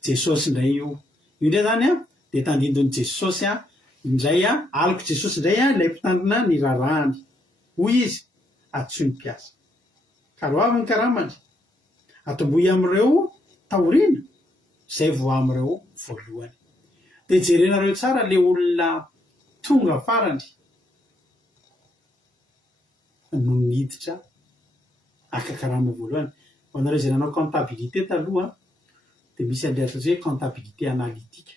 jesosy indray io indray zany a dia tandindony jesosy a indray a aloko jesosy indray a ilay mpitandrina ny rarahany hoy izy atsy ny mpiasa ka ro avy ny karamany atombohy am'ireo taoriana zay vo am'ireo voalohany dia jerenareo tsara le olona tonga farany no niditra akakarama voalohany ho anareo zay nanao comptabilité taloha dia misy andratra hoe comptabilité analytique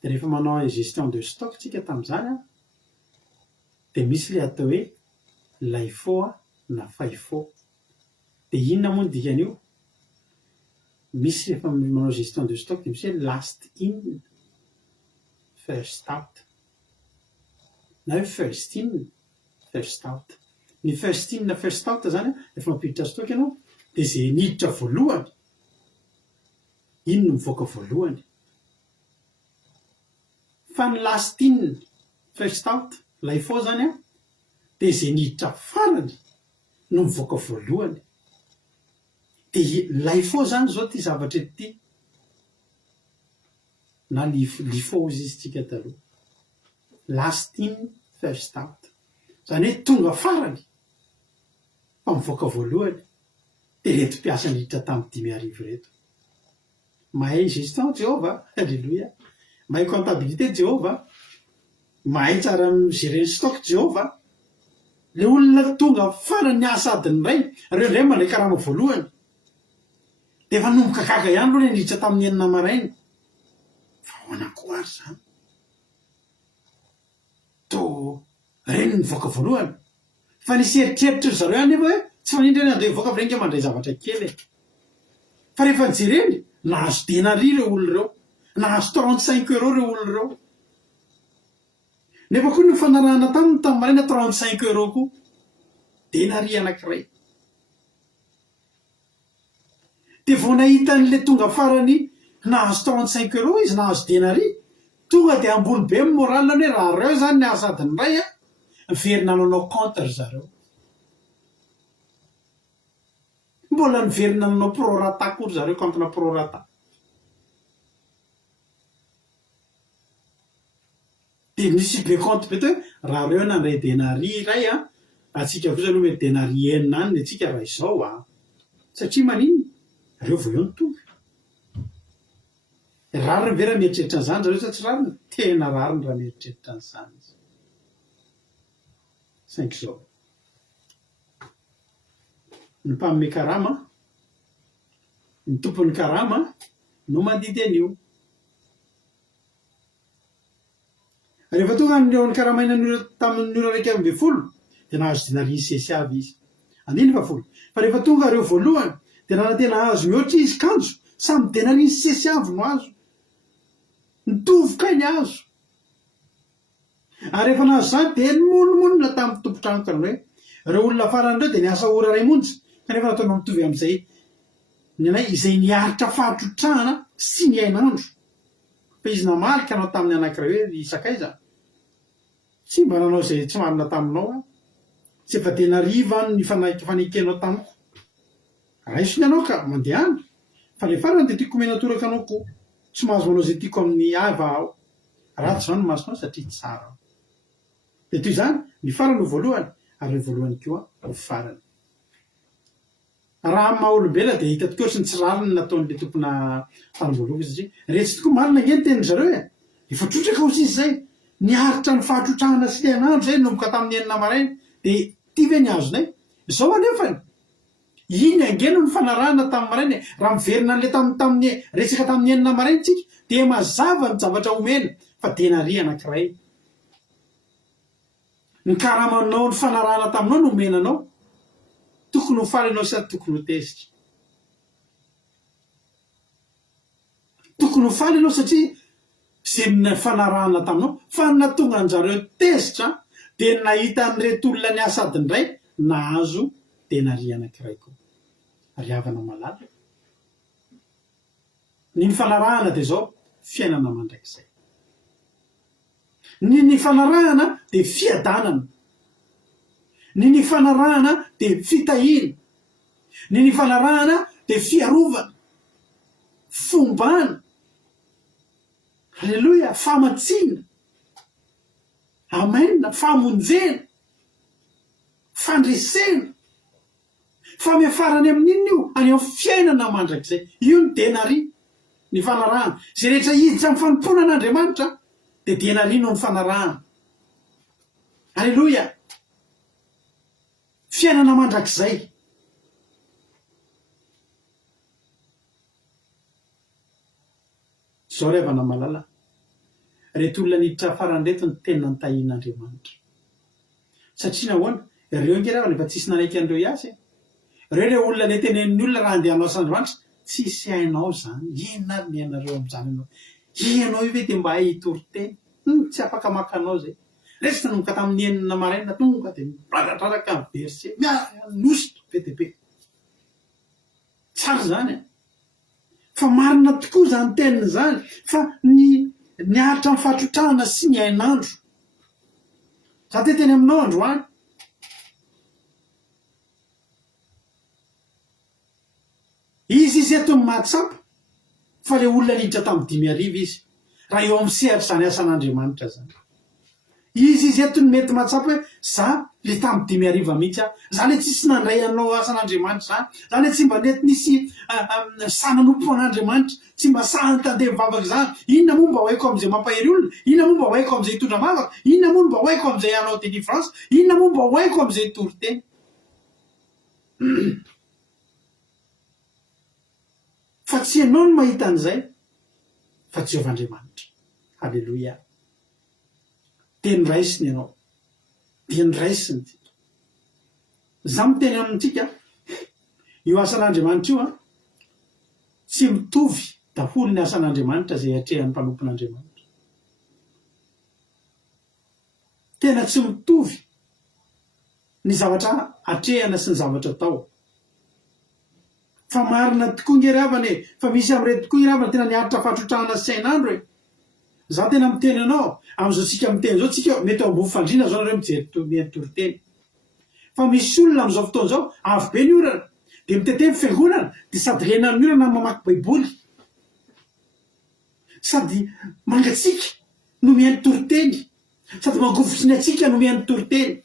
dia rehefa manao gestion de stock tsika tamin'izany a dia misy le atao hoe laifo na faifo dia inona moa ny dikan'io misy rehefa manao gestion de stock dia misy hoe last in first out na hoe first in first out ny first in na first out zany rehefa mampiditra stock ianao dia zay niditra voalohany iny no mivoaka voalohany fa ny last in first out laifo zany a dia zay niditra farany no mivoaka voalohany dia laifo zany zao ty zavatra ety na lifo izy tsika taloha last in first out zany hoe tonga farany fa mivoaka voalohany dia reto mpiasa niditra tamin'ny 5,000 reto mahay gestion Jehova alleloia mahay comptabilité Jehova mahay tsara migerer stock Jehova le olona tonga farany ny asa adiny ray reo indray mandray karama voalohany dia efa nomboka gaga ihany aloha le niditra tamin'ny 9 maraina fa hoana koa ary zany to reny nivoaka voalohany fa nisy eritreritra zareo ihany nefa hoe tsy fanindry any andeha hivoaka fa renga mandray zavatra kely fa rehefa nijereny nahazo denari reo olona reo nahazo 35 euro reo olona reo nefa koa ny fanarahana tamin'ny maraina 35 euro koa denari anankiray dia vao nahitan'le tonga farany nahazo 35 euro izy nahazo denari tonga dia ambony be amin'ny moralina hoe raha reo zany ny asa adiny ray a miverina nanao contre zareo mbola miverina nanao prorata kory zareo comptena prorata dia misy be compte be to hoe raha reo nandray denari ray a atsika kosa aloha hoe denari enina any ny atsika raha izao a satria maniny reo vo eo ny tonga rariny ve raha mieritreritra an'izany zareo sa tsy rariny tena rariny raha mieritreritra an'izany izy 5 zao ny mpaminome karama ny tompon'ny karama no mandidy an'io rehefa tonga nyreo ny karamaina tamin'ny ora 1,20 dia nahazo denari sesy avy izy 9,10 fa rehefa tonga reo voalohany dia raha tena azo mihoatra izy kanjo samy denari sesy avy no azo nitovoka ny azo ary rehefa nahazo zany dia nymonomonina tamin'ny tompotrano hoe reo olona faran'ireo dia niasa ora ray monja kanefa nataonao mitovy amin'izay ny anay izay niaritra fahatrotrahana sy ny ainandro fa izy namalika anao tamin'ny anankiray hoe isakaiza tsy mba nanao izay tsy marina taminao a tsy efa denariva ny fanekenao tamiko raisony anao ka mandehany fa le farany dia tiako menatoraka anao koa tsy mahazo manao izay tiako amin'ny ava aho ratsy zany masonao satria tsara dia toy izany ny farany ho voalohany ary ny voalohany koa ho farany raha maha olombelona dia hita tokoa ohatrany tsy rariny nataon'le tompona tanim-boalova satria retsy tokoa marina nge ny tenin zareo e efa trotraka ozy izy zay niaritra ny fahatrotrahana sy le anandro zay nomboka tamin'ny 9 maraina dia ty ve ny azonay izao anefany iny angeno ny fanarahana tamin'ny maraina raha miverina an'le tamin'ny resaka tamin'ny 9 maraina tsika dia mazava ny zavatra omena fa denari anankiray ny karamanao ny fanarahana taminao no omenanao tokony ho faly anao sady tokony ho tezitra tokony ho faly anao satria zay ny fanarahana taminao fa natonga an'zareo tezitra dia nahita nyreto olona ny asa adiny ray nahazo denari anankiray koa ry havana malala ny fanarahana dia zao fiainana mandrakizay ny fanarahana de fiadanana, ny fanarahana de fitahina, ny fanarahana de fiarovana, fombana, halleloia, famatsina, amen, famonjena, fandresena, famefarany amin'inona io any amin'ny fiainana mandrakizay. Io ny denari, ny fanarahana. Zay rehetra hiditra amin'ny fanompona an'Andriamanitra de denari no ny fanarahana. Halleloia, fiainana mandrakizay. Zao revana malala, reto olona niditra faran'reto ny tena nitahin'Andriamanitra. Satria nahoana? Ireo ngerevana efa tsisy nanaiky an'ireo hiasy. Ireo olona le tenenin'ny olona raha andeha hanao as'Andriamanitra, tsisy hainao zany. Inona ary ny hainareo amin'izany ianao? Ianao io ve de mba hay hitory-teny? Tsy afaka maka anao zay. Resaka nomboka tamin'ny enina maraina tonga de midradradraka amin'ny verse nosito be de be. Tsara zany a. Fa marina tokoa zany teniny zany fa ny aritra amin'ny fahatrotrahana sy ny hainandro. Za te teny aminao androany. Izy eto ny mahatsapa fa le olona niditra tamin'ny 5,000 izy. Raha eo amin'ny sehatra zany asan'Andriamanitra zany. Izy eto ny mety mahatsapa hoe za le tamin'ny 5,000 mihitsy aho. Za le tsisy nandray anao asan'Andriamanitra zany. Za le tsy mba nety nisy sananompo an'Andriamanitra. Tsy mba sahany tandeha mivavaka zany. Inona moa mba hoaiko amin'izay mampahery olona? Inona moa mba hoaiko amin'izay hitondra mavaka? Inona moa mba hoaiko amin'izay hanao délivrance? Inona moa mba hoaiko amin'izay hitory-teny? Fa tsy ianao no mahita an'izay, fa Jehovahandriamanitra. Halleloia. De niraisiny ianao, de niraisiny. Za miteny amintsika, io asan'Andriamanitra io tsy mitovy daholo ny asan'Andriamanitra zay atrehan'ny mpanompon'Andriamanitra. Tena tsy mitovy ny zavatra atrehana sy ny zavatra atao. Fa marina tokoa ngeravane, fa misy amin'ireo tokoa ngeravana tena niaritra fahatrotrahana sy hainandro e. Za tena miteny anao, amin'izao tsika miteny zao, tsika mety ao ambony fandriana zao nareo mijery tory-teny. Fa misy olona amin'izao fotoana zao, avy be ny orana, de mitete fiangonana, de sady rena ny orana mamaky baiboly, sady mangatsika no mihaino tory-teny, sady mangovotry ny atsika no mihaino tory-teny.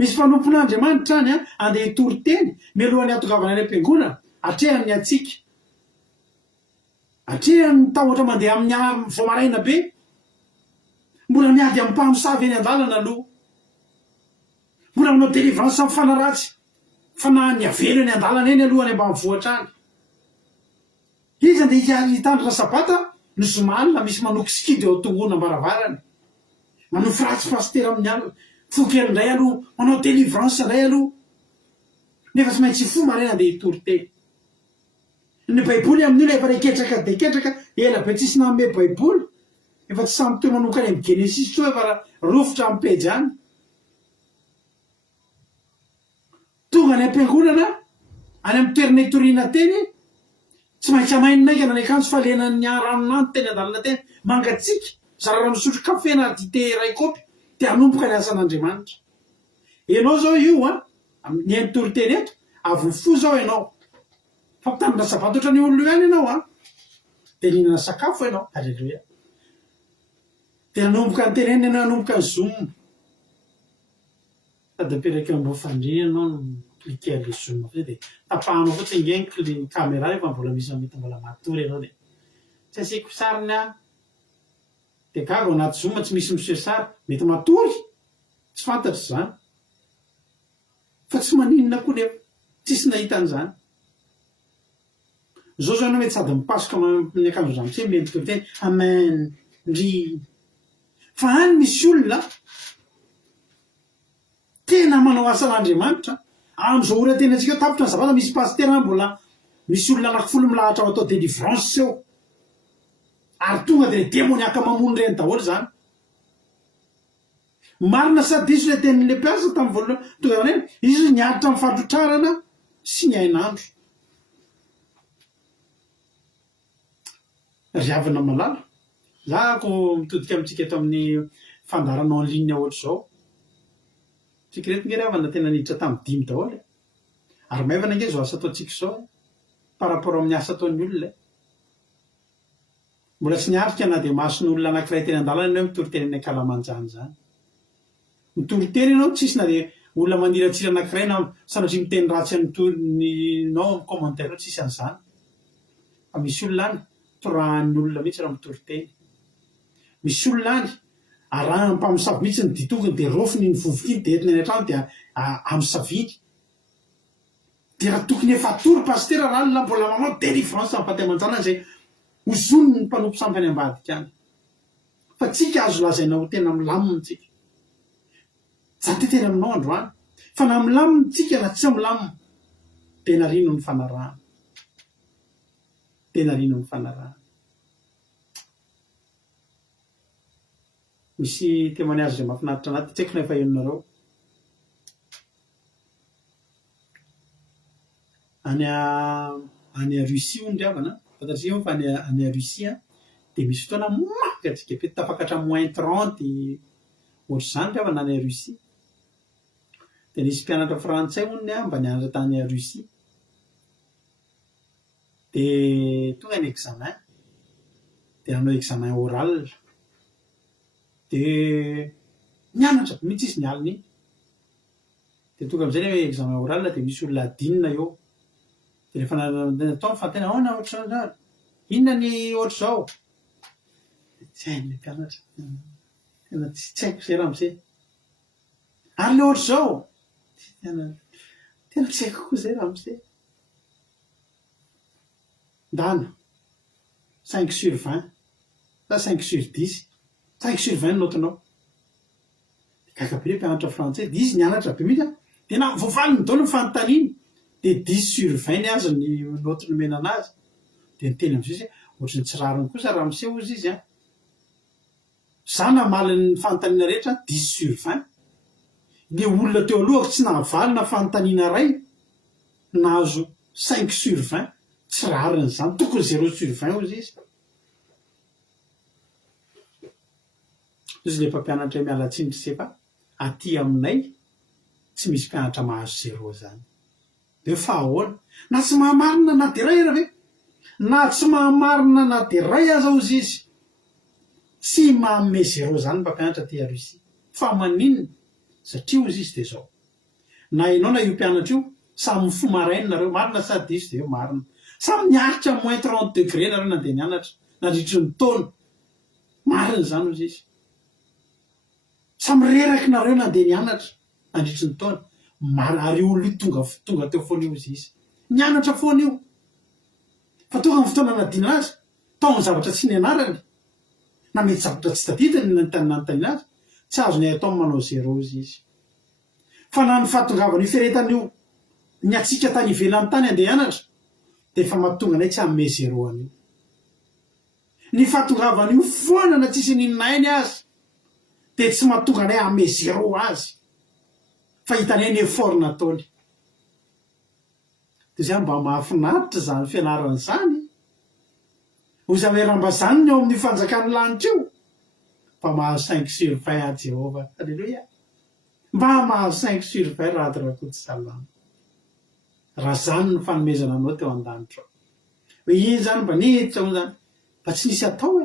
Misy mpanompon'Andriamanitra any andeha hitory-teny, mialohan'ny atongavana any am-piangonana, atrehany ny atsika. Atrehany ny tahotra mandeha amin'ny vao maraina be. Mbola miady amin'ny mpamosavy eny an-dalana aloha. Mbola manao délivrance amin'ny fanaratsy. Fanahany avelo eny an-dalana eny aloha any ambanivohitra any. Izy andeha hitandrina sabata, no zomalina misy manoky sikidy eo tongona ambaravarany. Manofy ratsy pasitera amin'ny alina. Fokely indray aloha, manao délivrance indray aloha. Nefa tsy maintsy fo maraina andeha hitory-teny. Ny baiboly amin'io efa reketraka de ketraka, ela be tsisy nanome baiboly. Efa tsy samy toy manokana amin'ny Genesis to efa rofotra amin'ny pejy any. Tonga any am-piangonana, any amin'ny toerana hitoriana teny, tsy maintsy amainina aika ny akanjo fa lenan'ny ranonany teny an-dalana teny, mangatsika, zarara misotro kafe na dite iray kopy, de hanompoka ny asan'Andriamanitra. Ianao zao io ny haino tory-teny eto, avy fo zao ianao. Fa mitandrina sabata ohatran'ny olona ihany ianao de nihinana sakafo ianao. Halleluia. De nanomboka ny teneny ianao, nanomboka ny zoom. Sady apetraka ambony fandriana ianao no cliquer le zoom avy de tapahanao fotsiny ngenky le caméra rehefa mbola misy mety mbola matory ianao de tsy asiako sariny a. De gaga ao anaty zoom tsy misy miseho sary, mety matory. Tsy fantatry zany. Fa tsy maninona koa nefa, tsisy nahita an'izany. Zao zao ianao mety sady mipasoka amin'ny akanjo zany tsy mety tory-teny, amen, ndry. Fa any misy olona tena manao asan'Andriamanitra. Amin'izao ora tena antsika tapitra ny zavatra, misy pasitera mbola misy olona anankifolo milahatra ao atao délivrance eo. Ary tonga de demoniaka mamono reny daholo zany. Marina sady izy le tenin'le mpiasa tamin'ny voalohany, tonga zany izy niaritra amin'ny fahatrotrarana sy ny hainandro. Ry havana malala, za ko mitodika amintsika eto amin'ny fandaranao en ligne ohatry zao tsika reto nge ravana tena niditra tamin'ny dimy daholo ary maivana nge zao asa ataontsika zao par rapport amin'ny asa ataon'ny olona mbola tsy niarika na dia mason'olona anankiray teny an-dalana ianao mitory-teny any akalamanjany zany mitory-teny ianao tsisy na dia olona maniratsira anankiray na sanatria miteny ratsy anytorinao amin'ny commentaire tsisy an'izany fa misy olona any torahan'ny olona mihitsy raha mitory-teny misy olona any arahan'ny mpamosavy mihitsy ny ditokony dia rofiny ny vovokiny dia entiny any an-trano dia amosaviny dia raha tokony efa tory pastera raha alina mbola manao délivrance amin'ny fahatamanjana zay hozony ny mpanompo samby any ambadika any fa tsika azo lazaina ho tena milamina tsika za te tena aminao androany fa na milamina tsika na tsy milamina tena rino ny fanarahana tena rino ny fanarahana misy témoignage zay mahafinaritra anaty tsy haiko na efa henonareo any a Russie hono driavana fantatrika fa any a Russie dia misy fotoana maka tsika be tafaka hatramin'ny -30 ohatry zany driavana any a Russie dia nisy mpianatra frantsay hono mba nianatra tany a Russie dia tonga ny examen dia nanao examen oral dia nianatra mihitsy izy nialina iny dia tonga amin'izay hoe examen oral dia misy olona adinina eo dia rehefa natao nyfantena ahoana ohatry zao inona ny ohatry zao tsy hain'ilay mpianatra tena tsy haiko zay raha amin'izay ary le ohatry zao tena tsy haiko koa zay raha amin'izay ndana 5/20 sa 5/10 5/20 notinao gagabe le mpianatra frantsay dia izy nianatra be mihitsy dia na voavaliny daholo ny fanontaniany dia 10/20 azy ny noty nomena anazy dia niteny amin'izy ohatry ny tsy rariny kosa raha miseho izy izy za namaliny ny fanontaniana rehetra 10/20 le olona teo alohako tsy nahavalina fanontaniana ray nahazo 5/20 tsy rariny zany tokony 0/20 ozy izy izy le mpampianatra mialatsindry se fa aty aminay tsy misy mpianatra mahazo 0 zany dia fa ahoana na tsy mahamarina na dia ray ara ve na tsy mahamarina na dia ray aza ozy izy tsy mahamme 0 zany mpampianatra ty a Russie fa maninona satria ozy izy dia zao na ianao na io mpianatra io samy fo marainy nareo marina sady izy dia eo marina samy niaritra -30 degré nareo nandeha nianatra nandritry ny taona marina zany ozy izy samy reraky nareo nandeha nianatra nandritry ny taona ary olo io tonga teo foana io izy izy nianatra foana io fa tonga amin'ny fotoana nadina azy tao ny zavatra tsy nianarany na mety zavatra tsy tadidiny nanontaniana azy tsy azo ny atao manao 0 izy izy fa na ny fahatongavana io feretan'io ny atsika tany ivelany tany andeha hianatra dia efa mahatonga anay tsy amme 0 an'io ny fahatongavana io foana na tsisy nininainy azy dia tsy mahatonga anay amme 0 azy fa hitanay ny effort nataony dia zay mba mahafinaritra zany fianarana izany ozy ameramba zany ny ao amin'ny fanjakany lanitra io mba mahazo 5/20 Jehova alleloia mba mahazo 5/20 rahatirakotsy salama raha zany ny fanomezana anao teo an-danitra hoe iny zany mba niditra ho zany mba tsy nisy atao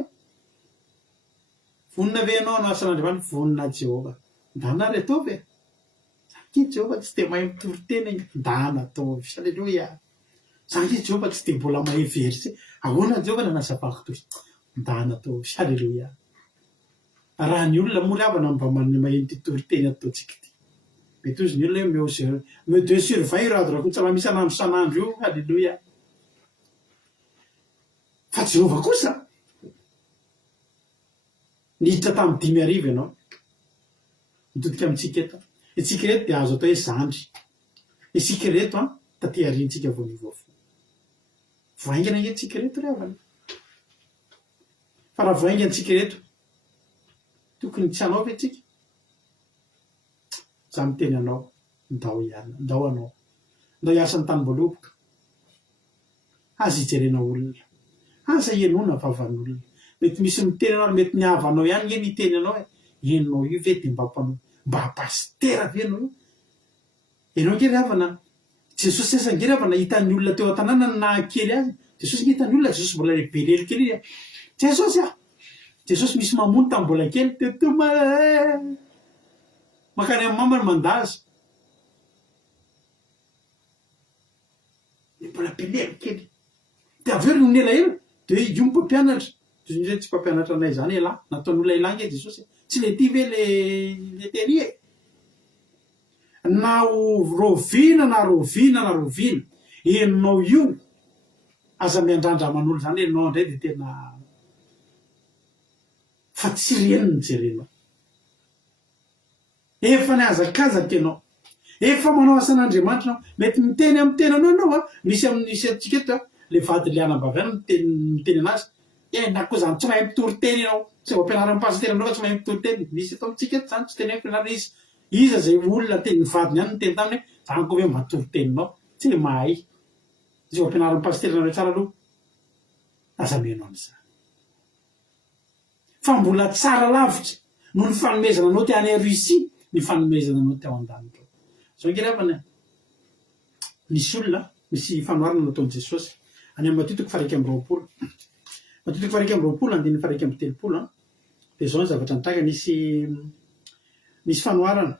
vonina ve ianao no asan'Andriamanitra vonina Jehova ndana ry ataovy zanky Jehova tsy dia mahay mitory tena ndana ataovy alleloia zanky Jehova tsy dia mbola mahay verse ahoana Jehova nanazavako toy ndana ataovy alleloia raha ny olona moa ravana mba mahay mitory teny ataontsika ty mety ozy ny olona hoe me 2/20 raha rakotsy raha misy anandro sanandro io alleloia fa Jehova kosa niditra tamin'ny 5 ianao mitodika amintsika eto itsika reto dia azo atao hoe zandry isika reto taty ariantsika voanivoafo voaingana nge tsika reto ravana fa raha voaingantsika reto tokony tsy anao ve tsika za miteny anao ndao anao ndao hiasa ny tany-boaloboka aza hijerena olona aza ianona vavan'olona mety misy miteny anao mety nihavanao ihany nge niteny anao hoe enao io ve de mba pastera ve anao io ianao nge ry havana Jesosy sasa nge ry havana hitan'ny olona teo an-tanàna nahakely azy Jesosy nge hitan'ny olona Jesosy mbola lehibe lelokely Jesosy Jesosy misy mamono tamin'ny mbola kely tetoma makany amin'ny mama ny mandazy mbola belelo kely de avy eo ny elaela de io mpampianatra tsy mpampianatra anay zany ela nataon'olona ela nge Jesosy tsy le ty ve le teny na rovina enao io aza miandrandraman'olo zany enao ndray de tena fa tsy reniny jerenao efa ny azakazaka ianao efa manao asan'Andriamanitra nao mety miteny amin'ny tenanao anao misy amin'nisy atsika eto le vady lianam-baviana miteny anazy na koa zany tsy mahay mitory teny ianao tsy voampianarana pasitera anao fa tsy mahay mitory teny misy eto amintsika eto zany tsy teny ampianarana iza zay olona teny vadiny ihany niteny taminy zany koa hoe matory teninao tsy le mahay izy voampianarana pasitera nareo tsara aloha aza menao an'izany fa mbola tsara lavitra no ny fanomezana anao ty any Russie ny fanomezana anao ty ao an-danitra zao nge ravana nisy olona misy fanoharana nataon'i Jesosy any amin'ny Matio 7:20 Matio 7:20 andiny 7:30 de zao ny zavatra nitranga nisy fanoharana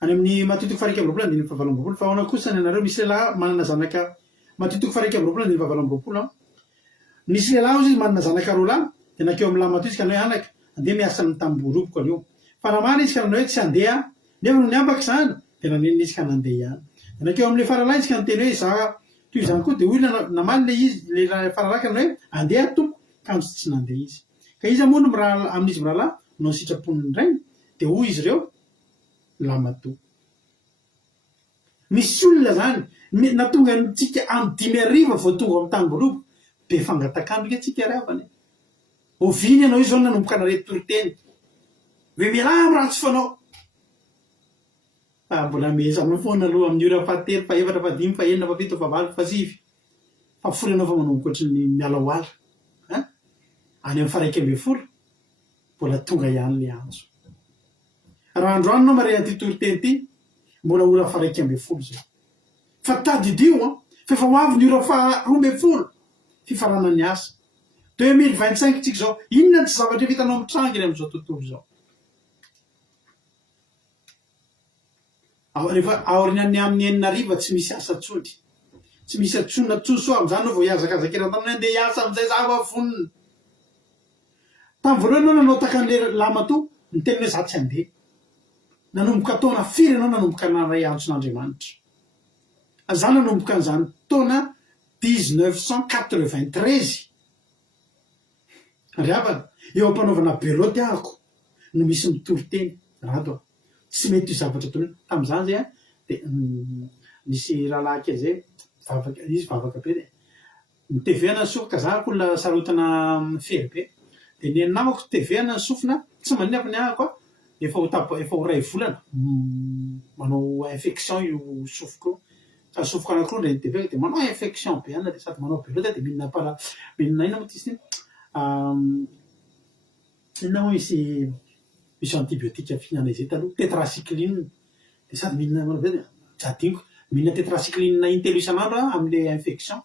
any amin'ny Matio 7:20 andiny 7:20 fa ao anakosany anareo misy lehilahy manana zanaka Matio 7:20 andiny 7:20 nisy lehilahy izy manana zanaka roa lahy de nakeo amin'ny lahy Matio izy ka anao anaka andeha miasa amin'ny tamboroboko anio fa raha marina izy ka nanao hoe tsy handeha nefa no niambaka zany de nanenina izy ka nandeha ihany de nakeo amin'le faralahy izy ka niteny hoe za toy izany koa de hoy namaly le izy le faralahy ka nanao hoe andeha tompo kanjo tsy nandeha izy ka izy moa no amin'izy mirahalahy no sitrapon'ny rainy de hoy izy ireo lamato misy olona zany natonga ntsika amin'ny 5:00 vao tonga amin'ny tamboroboko be fangatakandro ke tsika ravany oviny ianao io zao nanomboka narety toriteny hoe mialamy ratsy fanao mbola mezanao foana aloha amin'ny ora 7, 8, 5, 6, 7, 8, 9, 10 fa fory anao fa manomboka ohatry ny mialaoala any amin'ny 1:40 mbola tonga ihany le anjo raha androany anao mare an'ity toriteny ty mbola ora 1:40 zao fa tadidio fa efa ho avy ny ora 12 fifarana ny asa 2025 tsika zao inona tsy zavatra vitanao amin'ny tranginy amin'izao tontolo zao rehefa aorinany amin'ny 9 tsy misy asa tsony tsy misy atsona tsoso amin'izany no vao hiazakazakera tanany andeha hiasa amin'izay zava vonona tamin'ny voalohany anao nanao takan'le lamato niteny hoe za tsy handeha nanomboka taona firy ianao nanomboka naray antson'Andriamanitra za nanomboka an'izany taona 1993 ry havana eo ampanaovana beloty ahako no misy mitory teny rato tsy mety io zavatra tony tamin'izany zay de nisy rahalahy kely zay izy vavaka be de nitevena ny sofoka za kolona sarotana fery be de ny namako tevena ny sofina tsy manina ny ahako efa ho ray volana manao infection io sofoko ka sofoko anakiro ndre niteveka de manao infection be ana de sady manao beloty de mihinina ina moa tisy inona moa misy antibiotika fihinana izy taloha tetracycline de sady mihinina manao be de jadiniko mihinina tetracycline intelo isan'andro amin'le infection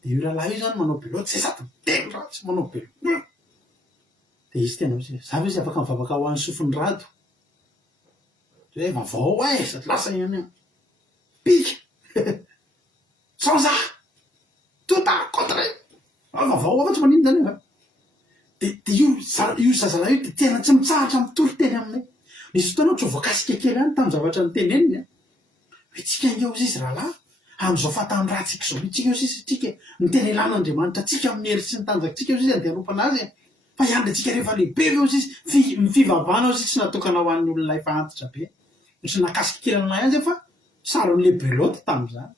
de io rahalahy io zany manao beloty zay sady mitelo ratsy manao beloty de izy tena za ve izy afaka mivavaka ho an'ny sofiny rado zay vavao sady lasa ihany pika sans za tout à contre vavao afa tsy manino zany de io zazalahy io de tena tsy mitsahatra mitory teny aminay nisy fotoana tsy voakasika kely any tamin'ny zavatra niteneniny hoe tsika ingeo izy izy rahalahy amin'izao fahatany ratsika zao tsika izy tsika miteny ilan'Andriamanitra tsika amin'ny hery sy ny tanjaka tsika izy andeha hanompo anazy fa iandratsika rehefa lehibe eo izy fivavahana izy tsy natokana ho an'ny olona efa antitra be sy nakasika kely aminay any zay fa saron'le beloty tamin'izany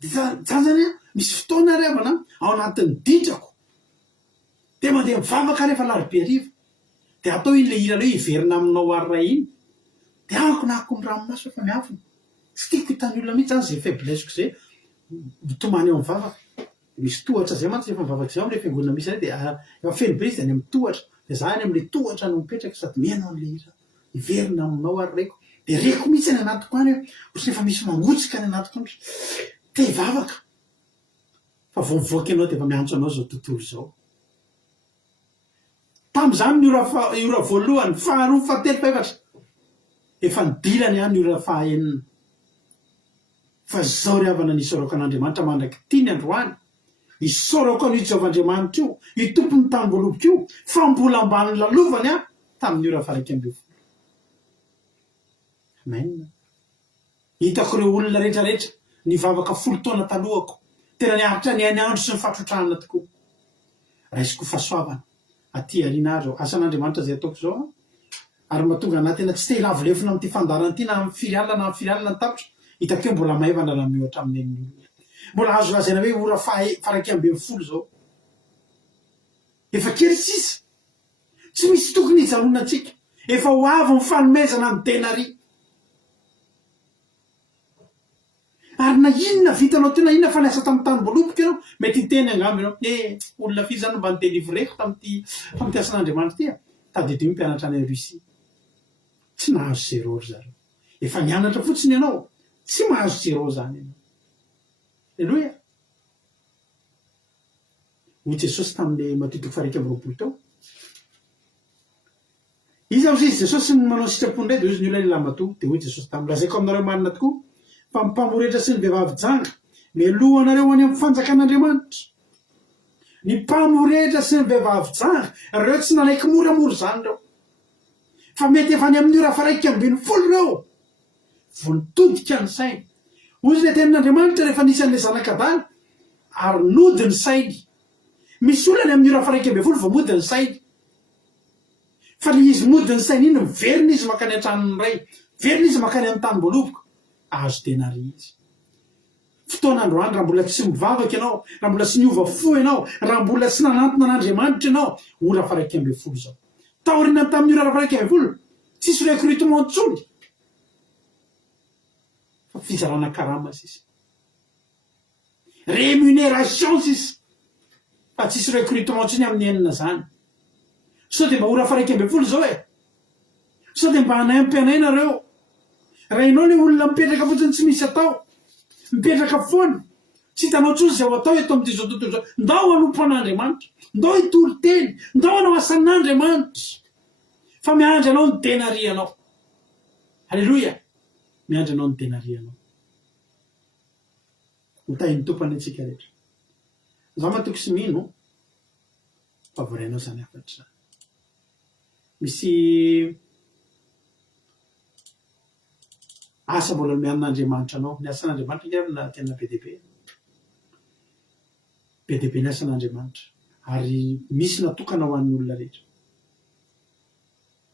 de zany zany misy fotoana revana ao anatin'ny didrako de mandeha mivavaka rehefa laribe ariva de atao iny le irana hoe hiverina aminao ariray iny de ako na ako ny ranomaso efa miafina tsy tiako hitany olona mihitsy zany zay faiblesseko zay mitomany eo mivavaka misy tohatra zay mantsy efa mivavaka zay am'le fiangonana misy zay de efa feno be izy de any amin'ny tohatra de zany am'le tohatra no mipetraka sady mihainao an'le iza iverina aminao ary reko de reko mihitsy any anatiko any ohatsy nefa misy mangotsika any anatiko andro te hivavaka fa vo mivoaka ianao de efa miantso anao zao tontolo zao tam'izany ny ora voalohany faharoa fahatelo faefatra efa nidilany any ny ora fahaenina fa zao ry havana nisorako an'Andriamanitra mandraky tiany androany isorako an'io Jehovah'Andriamanitra io i tompony tamboloboko io fa mbola ambany lalovany tamin'ny ora faraiky amby folo. Amen. Hitako ireo olona rehetrarehetra nivavaka 10 taona talohako tena niaritra ny hainy andro sy ny fatrotrahana tokoa. Raisiko fahasoavana aty arina azy asan'Andriamanitra zay ataoko zao ary mahatonga anahy tena tsy te hilavolefona amin'ity fandarana ity na amin'ny firy alina ny tapitra hitako eo mbola maivana na mihoatra amin'ny olona mbola azo lazaina hoe ora faraiky amby folo zao efa kely sisa tsy misy tokony hijalona antsika efa ho avy ny fanomezana ny denari ary na inona vitanao tena inona fa niasa tamin'ny tany mboloboko ianao mety hiteny angamba ianao olona firy zany mba nidelivreko tamin'ity asan'Andriamanitra ty tadidimy mpianatra any Russie tsy nahazo zéro zareo efa nianatra fotsiny ianao tsy mahazo zéro zany ianao. Alleluia. Hoy Jesosy tamin'le Mateo 7:20 tao izy ao izy Jesosy manao sitrapony ndray de izy ny olona le lamato de hoy Jesosy tamin'ny lazaiko aminareo marina tokoa fa mpamoretra sy ny vehivavy janga mialoha anareo any amin'ny fanjakan'Andriamanitra ny mpamoretra sy ny vehivavy janga reo tsy nanaiky moramora zany reo fa mety efa ny amin'ny ora faraiky ambin'ny folo reo vo nitodika ny sainy ozy le tenin'Andriamanitra rehefa nisy an'le zanakadala ary nody ny sainy misy olona ny amin'ny ora faraiky amby folo vo mody ny sainy fa le izy mody ny sainy iny miverina izy makany an-tranony ray verina izy makany amin'ny tany mboloboko azo denari izy fotoana androany raha mbola tsy mivavaka ianao raha mbola tsy niova fo ianao raha mbola tsy nanantona an'Andriamanitra ianao ora faraiky amby folo zao taorina tamin'ny ora faraiky amby folo tsisy recrutement tsony fa fizarana karama sisa rémunération sisa fa tsisy recrutement tsony amin'ny enina zany sao de mba ora faraiky amby folo zao sao de mba hanampy nareo raha ianao le olona mipetraka fotsiny tsy misy atao mipetraka foana tsy hitanao tsony zay ho atao eto amin'ity zao tontolo zao ndao hanompo an'Andriamanitra ndao hitoro teny ndao hanao asan'Andriamanitra fa miandry anao ny denari anao. Alleluia. Miandry anao ny denari anao hotahiny tompany antsika rehetra zaho matoko sy mino fa vorainao zany afatra zany misy asa mbola mian'Andriamanitra anao ny asan'Andriamanitra ngarina tena be deaibe ny asan'Andriamanitra ary misy natokana ho an'ny olona rehetra.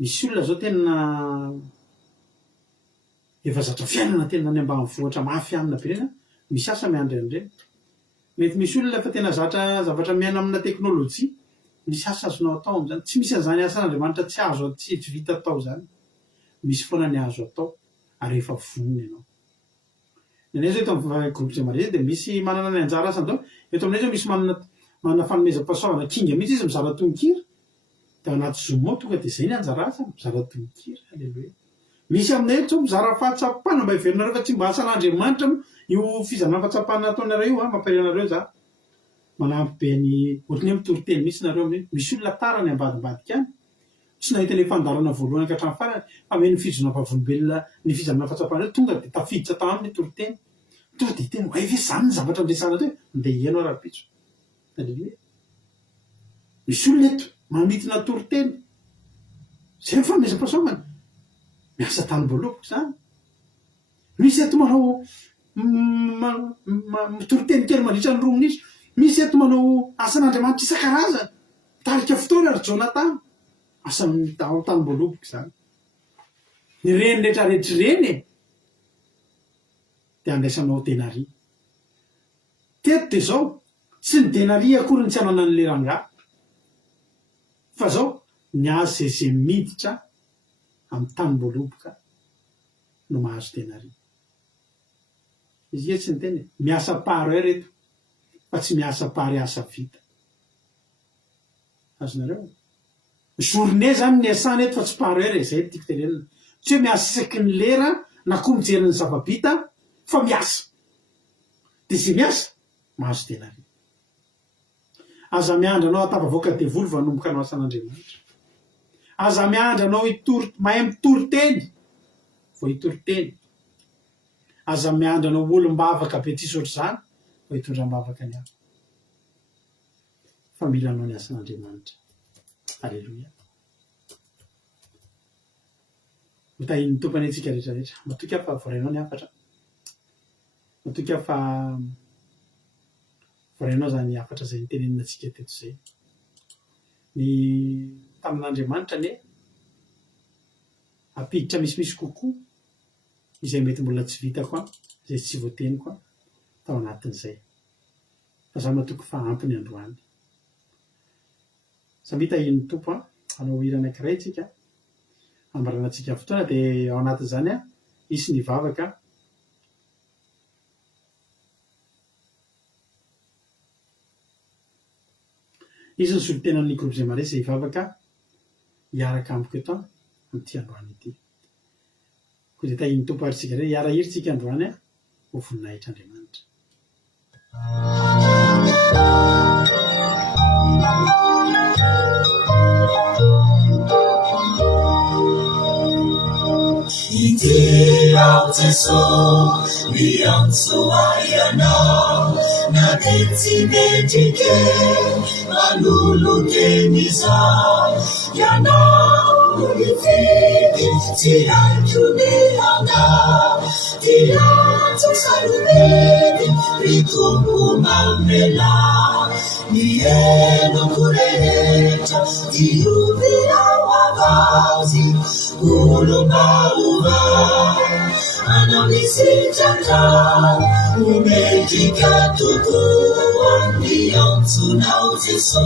Misy olona zao tena efa zatra fiainana tena ny ambany vohatra mafy amina birena misy asa miandry an'ireny mety misy olona fa tena zatra zavatra miaina amina teknôlôjia misy asa azonao atao am'zany tsy misy an'izany asan'Andriamanitra tsy azo tsy vita atao zany misy foana ny azo atao ary efa vonona ianao. Nenay zao eto amin'ny groupe zay mare de misy manana ny anjara asany zao eto aminay zao misy manana fanomezam-pahasoavana kinga mihitsy izy mizara tononkira de anaty zoom ao tonga de zay ny anjara asany mizara tononkira. Alleluia. Misy aminay eto mizara fahatsapana mba hiverinareo fa tsy mba asan'Andriamanitra io fizarana fahatsapana ataonareo io mamparianareo za manampy be ny ohatrany hoe mitoriteny misy nareo amin'iny misy olona tara ny ambadimbadika any tsy nahita le fandarana voalohany ka hatramin'ny farany fa me ny fizonam-pavolombelona ny fizarana fahatsapana tonga de tafiditra tao amin'ny toriteny tonga de hiteny ay ve zany ny zavatra ndresana teo ndeha ianao raha-pitso. Alleluia. Misy olona eto mamitina toriteny zay ny fanomezam-pahasoavana miasa tany mboloboko zany misy eto manao mitoriteny kely mandritra ny roa minitra misy eto manao asan'Andriamanitra isan-karazany tarika fotoana ary Jonathan asan'ny tany mboloboko zany ny reny rehetrarehetra reny de andraisanao denari teto de zao tsy ny denari akory ny tsy anana n'le rangahy fa zao ny azy zay miditra amin'ny tany mboloboka no mahazo denari. Izy ie tsy ny teny miasa pary reto fa tsy miasa pary asa vita azonareo journée zany ny asana eto fa tsy par heure zay tiako tenenina tsy hoe miasa isaky ny lera na koa mijery ny zava-bita fa miasa de zay miasa mahazo tena ry aza miandra anao atavavoaka devolo vanomboka anao asan'Andriamanitra aza miandra anao mahay mitory teny vo hitory teny aza miandra anao olombavaka be tsisy ohatr'izany vo hitondram-bavaka ny hafa fa mila anao ny asan'Andriamanitra. Alleluia. Mitahin'ny tompany antsika rehetrarehetra matoky aho fa vorainao ny hafatra matoky aho fa vorainao zany hafatra zay nitenenina atsika teto zay ny tamin'Andriamanitra ne ampiditra misimisy kokoa izay mety mbola tsy vitako a zay tsy voateniko a tao anatin'izay fa za matoky fa ampiny androany samita iny tompo a anao hira anankiray tsika ambarana atsika fotoana de ao anatin'izany a isy ny vavaka isy ny solotenan'ny groupe zay mare zay vavaka hiaraka amiko eto am'ty androany ity ko de tahiny tompo ary tsika re hiarahiry tsika androany a ho voninahitr'Andriamanitra. Itirao Jesús, miantso ayanao, na deti medike, maluluke nizao, yanao unifidi, tirajuni anga, tiranzo salumedi, ritumbu mamela, nieno kurecha, tiuvira wavazi, ulumauva, anamisitaka, umejika tukua, miantso nao Jesús.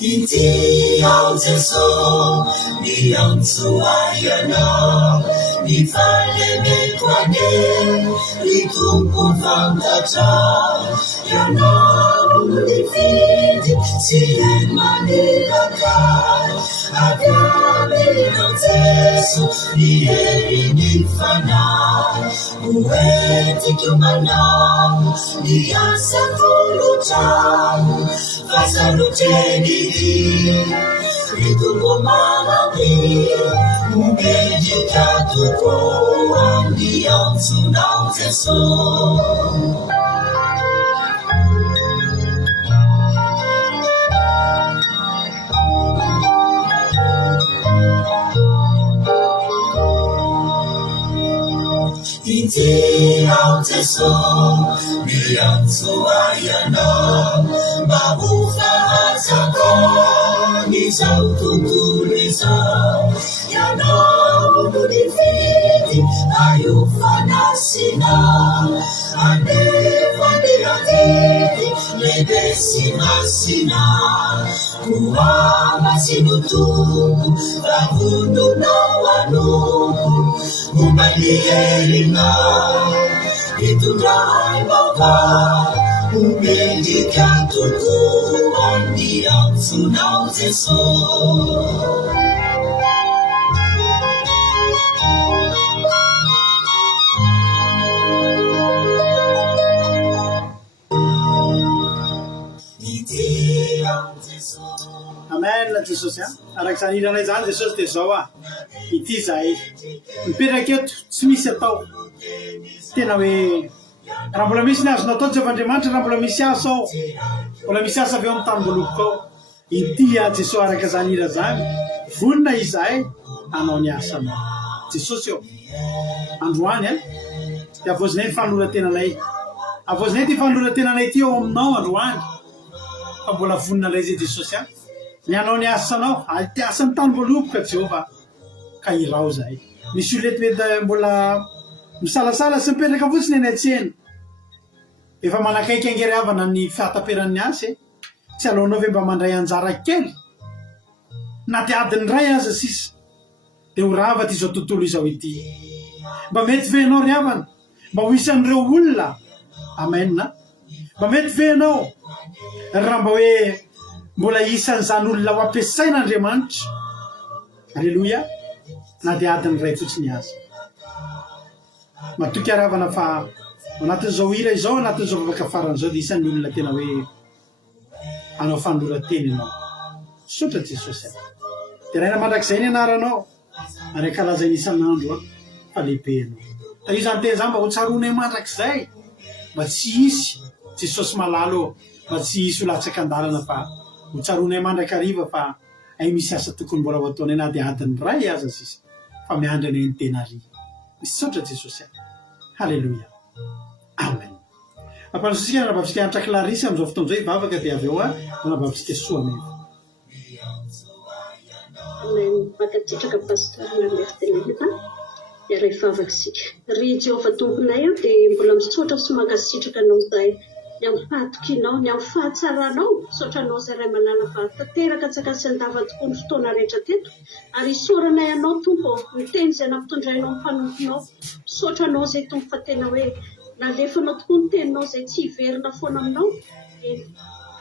Intiao Jesús, miantso ayanao, nifale mekwane, litumpu fantatra, yanao unifidi, siyemanilaka, agame ng Jesús, niyeri nifana, uweti kumanao, niyasa kulutamu, Fasaluteni, ritumbo malami, umejika tukuwa, miantso nao Jesús. Intiao Jesús, miantso ayanao, mabufahatsaka, nizao tontolo izao, yanao nunifidi, ayufanasina, anefa niratidi, lebesi masina, kuama sinutuku, ravundo na wanuku, umaliyelina, iturai baba, umejika tukuwa, miantso nao Jesús. Amen na Jesosy a araka zany iranay zany Jesosy de zao a ity zahay mipetraka eto tsy misy atao tena hoe raha mbola misy ny azonao atao Jehovandriamanitra raha mbola misy asa ao mbola misy asa avy eo amin'ny tanymboloko ao ity a Jesosy araka zany ira zany vonina izahay anao ny asanao Jesosy eo androany a de avozinay ny fanoratenanay avozinay ty fanoratenanay ty eo aminao androany fa mbola vonina lay zay Jesosy a ny anao ny asanao ty asan'ny tanymboloko Jehova ka irao zahay misy oletimety mbola misalasala sy mipetraka fotsiny any an-tsena efa manakaiky angery havana ny fihataperan'ny asa tsy alohanao ve mba mandray anjara kely na ty adiny ray aza sisa dia ho rava ty izao tontolo izao ity. Mba mety ve ianao ry havana mba ho isan'ireo olona amena? Mba mety ve ianao raha mba hoe mbola isan'izany olona ho ampiasain'Andriamanitra? Alleloia. Na dia adiny ray fotsiny azy. Matoky aravana fa anatin'izao hira izao, anatin'izao vavaka faran'izao dia isan'ny olona tena hoe anao fanorateny ianao. Sotra Jesosy. Dia raina mandrakizay ny anaranao ary ankalazainy isan'andro fa lehibe ianao. Ka io zany teny zany mba ho tsaroanay mandrakizay, mba tsy hisy Jesosy malalo, mba tsy hisy ho latsaka an-dalana fa ho tsaroanay mandrakariva fa ay misy asa tokony mbola ho ataonay na dia adiny ray aza sisa fa miandry anay ny tena ry. Misaotra Jesosy. Halleluia. Amen. Ampanosika na babitsika antra Clarisse amin'izao fotoana izao ivavaka dia avy eo mana babitsika soamena. Amen. Makatsitraka pastora Lambertelina dia ray vavaksika. Ry Jehovah tomponay dia mbola misaotra sy mankasitraka anao zahay. Ny ampatoky anao, ny amin'ny fahatsaranao, misaotra anao izay ray malala fa tanteraka tsakasy andava tokoa ny fotoana rehetra teto. Ary isaoranay anao tompo, ny teny izay nampitondrainao ny mpanomponao. Misaotra anao izay tompo fa tena hoe nalefanao tokoa ny teninao izay tsy hiverina foana aminao.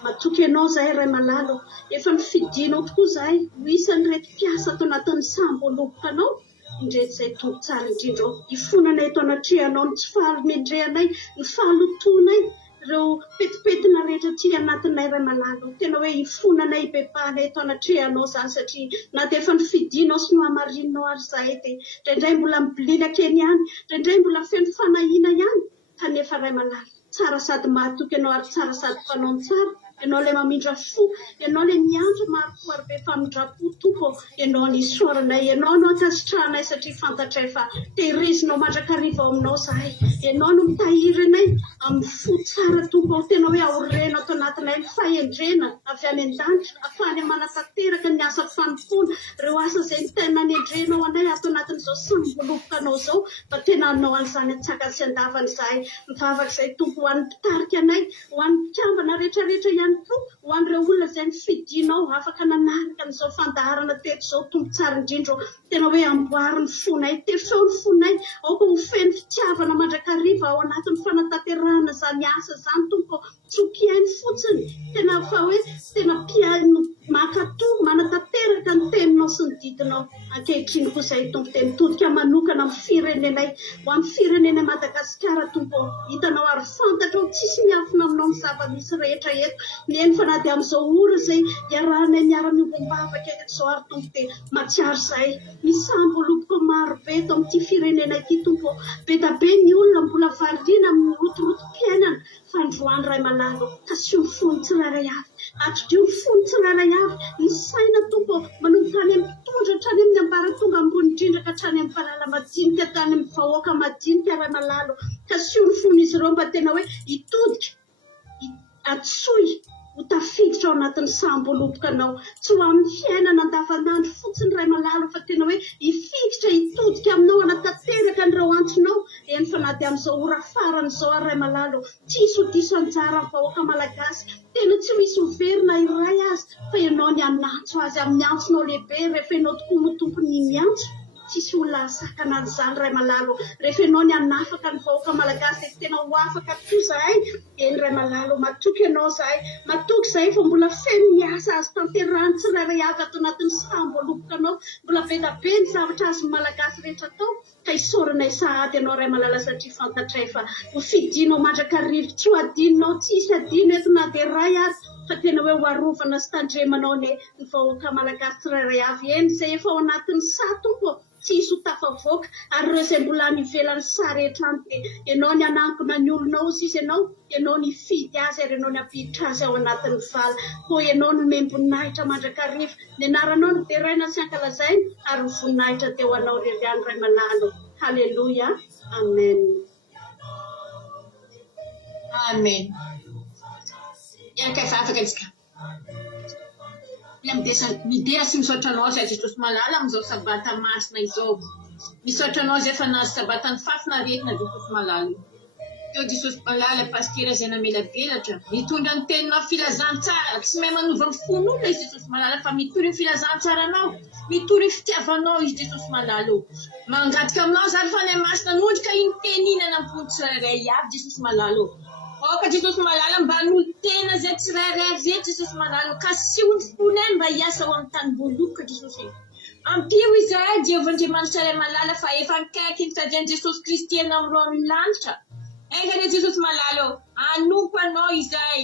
Matoky anao zahay ray malala, efa nifidinao tokoa zahay ho isan'ny reto mpiasa ato anatin'ny sambo alobokanao. Indreto izay tompo tsara indrindra ifonanay eto anatrehanao ny tsy fahalomendrehanay, ny fahalotonay, ireo petipetina rehetra ty anatinay ray malala. Tena hoe ifonanay bebanay eto anatrehanao zany satria na dia efa nifidinao sy nohamarinao ary zahay dia indraindray mbola mibilina kely ihany, indraindray mbola feno fanahiana ihany. Kanefa ray malala, tsara sady mahatoky anao ary tsara sady mpanao tsara. Ianao ilay mamindra fo, ianao ilay miandry marokoary be famindrapo tompo, ianao ny isoranay, ianao no ankasitrahanay satria fantatray fa tehirizinao mandrakariva ao aminao zahay. Ianao no mitahirinay amin'ny fo tsara tompo, tena hoe aorena ato anatinay ny fahendrena avy any an-danitra, ahafahany manatanteraka ny asa fanompoana, ireo asa izay ny tena niendrenao anay ato anatin'izao sambolobokanao izao, fa tena anao an'izany atsaka sy andavany zahay. Mivavaka izay tompo ho an'ny mpitarika anay, ho an'ny mpikambana rehetrarehetra ihany koa, ho an'ireo olona izay nifidinao afaka nanaraka n'izao fandaharana teto izao tompo tsara indrindra. Tena hoe amboary ny fonay, tefeo ny fonay, aoka ho feno fitiavana mandrakariva ao anatin'ny fanatanterahana izany asa izany tompo, tsy ho piainy fotsiny. Tena fa hoe tena piaino makatoa manatanteraka ny teninao sy ny didinao. Ankehitriny koa izay tompo dia mitodika manokana amin'ny firenenay, ho amin'ny firenenay Madagasikara tompo. Hitanao ary fantatrao tsisy miafina aminao ny zava-misy rehetra eto. Mihaino fa na dia amin'izao ora izay iarahanay miara-miombam-bavaka izao ary tompo dia matsiaro zahay. Misy sambo loboko maro be eto amin'ity firenenay ity tompo. Be da be ny olona mbola variana amin'ny rotorotom-piainana. Fa androany ray malala ka sy ny fony tsirairay avy. Atrio ny fony tsirairay avy. Ny saina tompo manomboka any amin'ny mpitondra hatrany amin'ny ambaratonga ambony indrindra ka hatrany amin'ny mpanala madinika, hatrany amin'ny vahoaka madinika ray malala. Ka sy ny fony izy ireo mba tena hoe hitodika, atsoy, ho tafiditra ao anatin'ny sambo lobokanao. Tsy ho amin'ny fiainana andavanandro fotsiny ray malala fa tena hoe hifiditra, hitodika aminao, hanatanteraka an'ireo antsonao. Eny fa na dia amin'izao ora faran'izao ray malala, tsy hisy ho diso anjara amin'ny vahoaka malagasy. Tena tsy misy overina iray azy fa ianao ny anantso azy amin'ny antsonao lehibe. Rehefa ianao tokoa no tompony miantso, tsisy olona sakana an'izany ray malala. Rehefa ianao ny anafaka ny vahoaka malagasy dia tena ho afaka tokoa zahay. Eny ray malala, matoky ianao zahay, matoky zahay fa mbola feno miasa azy tanterahany tsirairay avy ato anatin'ny sambo alobokanao. Mbola be da be ny zavatra azy malagasy rehetra atao. Ka isoranay sahady ianao ray malala satria fantatray fa ho fidinao mandrakarivo, tsy ho adinonao, tsy hisy adino eto na dia ray azy. Fa tena hoe ho arovana sy tandremanao ny vahoaka malagasy tsirairay avy. Eny izay efa ao anatin'ny sa tompo, tsy hisy ho tafavoaka. Ary ireo izay mbola nivelany sa rehetra any dia ianao ny anankona ny olonao sy izy ianao ny fidy azy ary ianao ny ampiditra azy ao anatin'ny vala. Koa ianao ny membonahitra mandrakariva. Ny anaranao no deraina sy ankalazaina ary ny voninahitra teo anao reriany ray malala. Halleluia. Amen. Amen. Ianka vavaka isika. Midera sy misaotra anao zay Jesosy malala amin'izao sabata masina izao. Misaotra anao zay efa nahazo sabata ny fafina rehetina Jesosy malala. Teo Jesosy malala pasitera zay namela belatra mitondra ny teninao filazantsara tsy mahay manova ny fon'olona izy Jesosy malala fa mitory ny filazantsaranao mitory ny fitiavanao izy Jesosy malala mangataka aminao zany fa ny masina nondrika iny teninana ny fony tsirairay avy Jesosy malala ka Jesosy malala mba hanolo tena zay tsirairay zay Jesosy malala ka siony fonay mba hiasa ao amin'ny tany voaloka Jesosy ampio izahay Jehovah-Andriamanitra ray malala fa efa nikaiky ny fitadian'i Jesosy Kristy enao amin'ireo amin'ny lanitra engany Jesosy malala anompo anao izahay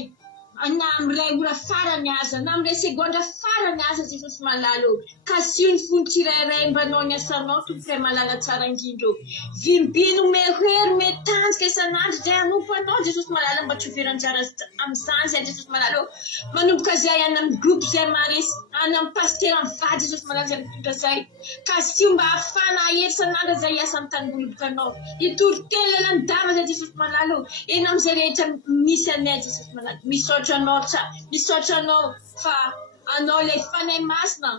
na amin'iray ora farany aza na amin'iray segondra farany aza Jesosy malala ka siony fony tsirairay mba anao ny asanao tompo ray malala tsara indrindra vimbino mehery metanjika isan'andro zay anompo anao Jesosy malala mba tsy hoveran-jara amin'izany zay Jesosy malala manomboka zay any amin'ny groupe zay maresy any amin'ny pasitera mivady Jesosy malala zay mitondra zay ka sio mba ahafana ahery isan'andro zay hiasa amin'ny tany boloboka anao itory teny lelandava zay Jesosy malala eny amin'izay rehetra misy anay Jesosy malala misaotra anao fa anao ilay fanay masina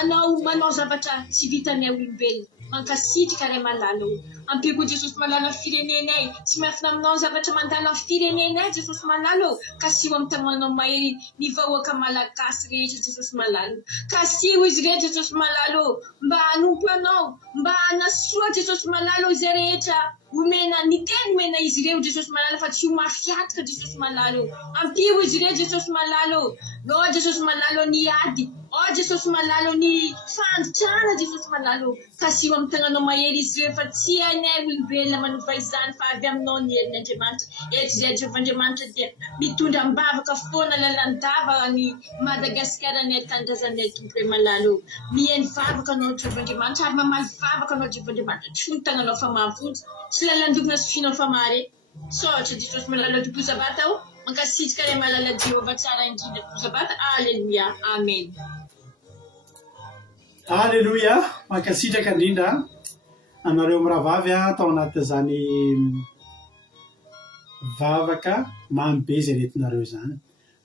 anao manao zavatra tsy vitanay olombelona mankasitrika ray malala ampiko Jesosy malala firenenay tsy miafina aminao zavatra mandala amin'ny firenenay Jesosy malala ka sio amin'ny tamanao mahery ny vahoaka malagasy rehetra Jesosy malala ka sio izy rehetra Jesosy malala mba hanompo anao mba hanasoa Jesosy malala izay rehetra omena ny teny omena izy ireo Jesosy malala fa tsy ho mafiatika Jesosy malala ampio izy ireo Jesosy malala Jesosy malala ny ady Jesosy malala ny fanditrana Jesosy malala ka sio amin'ny tagnanao mahery izy ireo fa tsy hainay olombelona manova izany fa avy aminao ny herin'ny Andriamanitra eto zay Jehovah-Andriamanitra dia mitondra mbavaka foana lalandava ny Madagasikara ny tandrazanay tompo ray malala mihaino vavaka anao Jehovah-Andriamanitra ary mamaly vavaka anao Jehovah-Andriamanitra tsy ho ny tagnanao fa mahafonjy tsy lalandovina sy finao fa mare sotra Jesosy malala tobozabata mankasitrika ray malala Jehovah tsara indrindra tobozabata alleluia amen alleluia mankasitraka indrindra anareo miravavy atao anatin'izany vavaka mamy be zay retinareo zany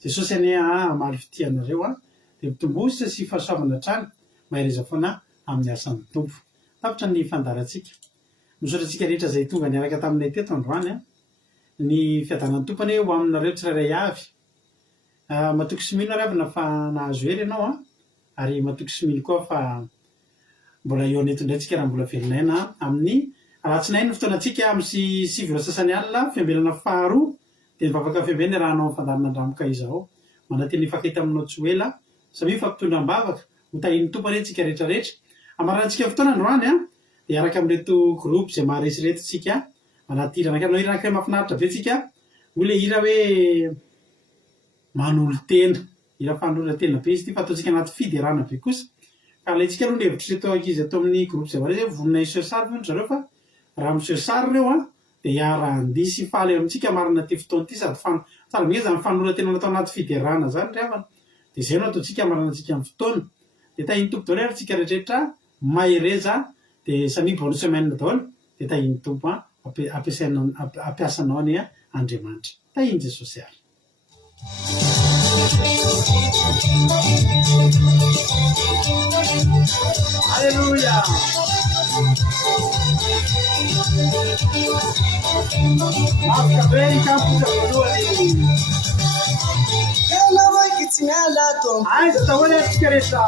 Jesosy ane amaly fitianareo dia mitombositra sy fahasoavana trano mahereza foana amin'ny asan'ny tompo tapitra ny fandarantsika misaotra rehetra zay tonga niaraka taminay teto androany ny fiadanan'ny tompony ho aminareo tsirairay avy matoky simino ary avy na fa nahazo hery ianao ary matoky simino koa fa mbola eo neto indrayntsika raha mbola velinaina amin'ny alatsinainy ny fotoanantsika amin'ny sivy roa sasany alina fiambelana faharoa dia nivavaka fiambelana raha anao fandarana andramoka izao manateny fakahita aminao tsy hoela samia fampitondram-bavaka hotahiny tompony tsika rehetrarehetra amarantsika fotoana androany dia araka amin'reto groupe zay maharesy reto tsika anaty hira anankiray hira anankiray mahafinaritra be tsika hoy le hira hoe manolo tena hira fanolora tena be izy ty fa ataontsika anaty fiderana be kosa ka laitsika aloha ny hevitra reto ankizy atao amin'ny groupe zay maharesy vonina iseho sary vony zareo fa raha miseho sary reo dia hiara-handisy faly amintsika marina ty fotoana ty sady tsara mihitsy zany fanolora tena natao anaty fiderana zany ry havana dia zay no ataontsika maranantsika amin'ny fotoana dia tahiny tompo daholo ary tsika rehetrarehetra mahereza dia samy bonne semaine daholo dia tahiny tompo ampiasanao ny Andriamanitra tahiny Jesosy ary alleluia afaka be ikapoza voalohany aiza daholo atsika rehetra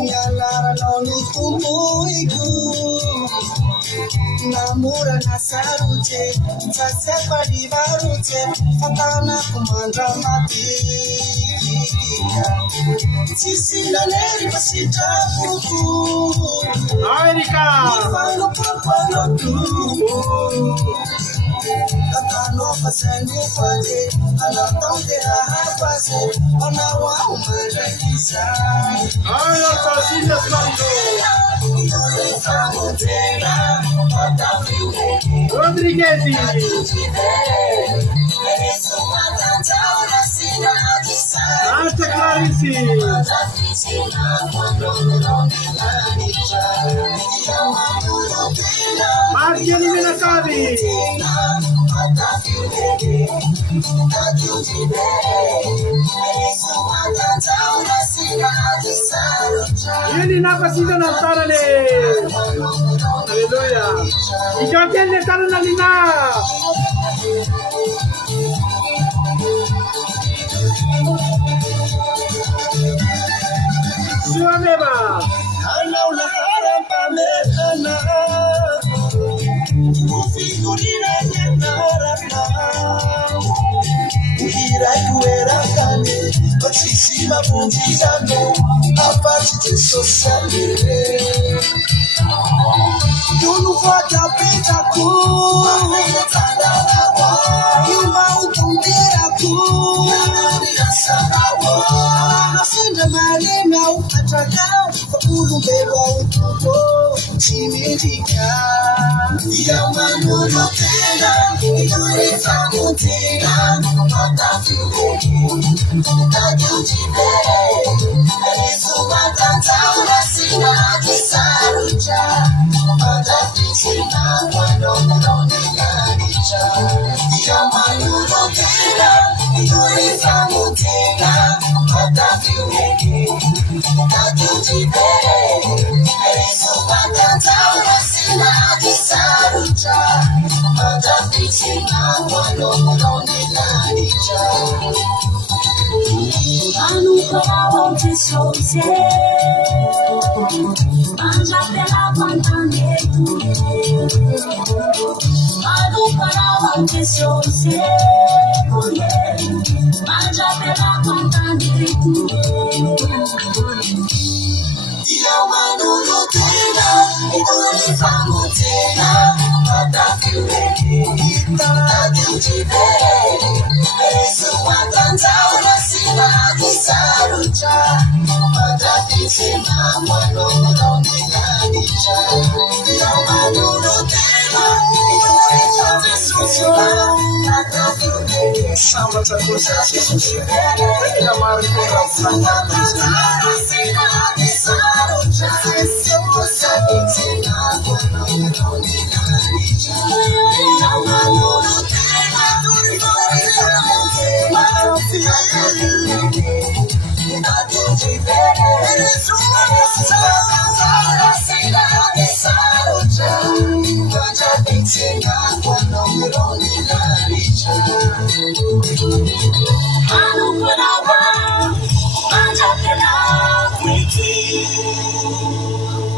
mialaranao ny tompoiko namorana sarotse tsasefalivarotse fatanako mandramatikika tsisindalery pasitrafoko Amerika fanopapanotompo katanao fasainofate anatao tena hapase anao ao mandrakisa ayo tasilia slando Rodriguez Alta Clarice Marchiani Menacari Yeni napasito na tarale. Hallelujah. Ikaw tiene taranalina. Suameba. Anau la harampa mekana. Ufigurine nyenarana. Uhirai kuera kane. Otishima bunjigano. Apatite sosale. Yunu fata pita ku. Yuma utondera ku. Nasinda marina ukatakao. Ulu beba utuko. Chimitika. Yamanulu tena. Yuri fangu tena. Matafuleki. Tajujibe. Elisuma tantaula sina kisaruja. Matafitina wano mloni nanicha. Yamanulu tena. Yuri fangu tena. Matafuleki. Tajujibe. Elisuma tantaula sina kisaruja. Matafitina wano mloni nanicha. Anu kawawa utisose Manja pela pantane Anu kawawa utisose Manja pela pantane Dia manulu tena Iduli fangu tena Matafiureki Tajujibe Yesu watantaula sina kisarucha Matafitina mwano mloni nanicha Dia manulu tena Iduli fangu tena Matafiureki Samba takusa sisi. Ina marikura Sina kisarucha Yesu watantaula mwano mloni nanicha Dia manulu tena Thank you.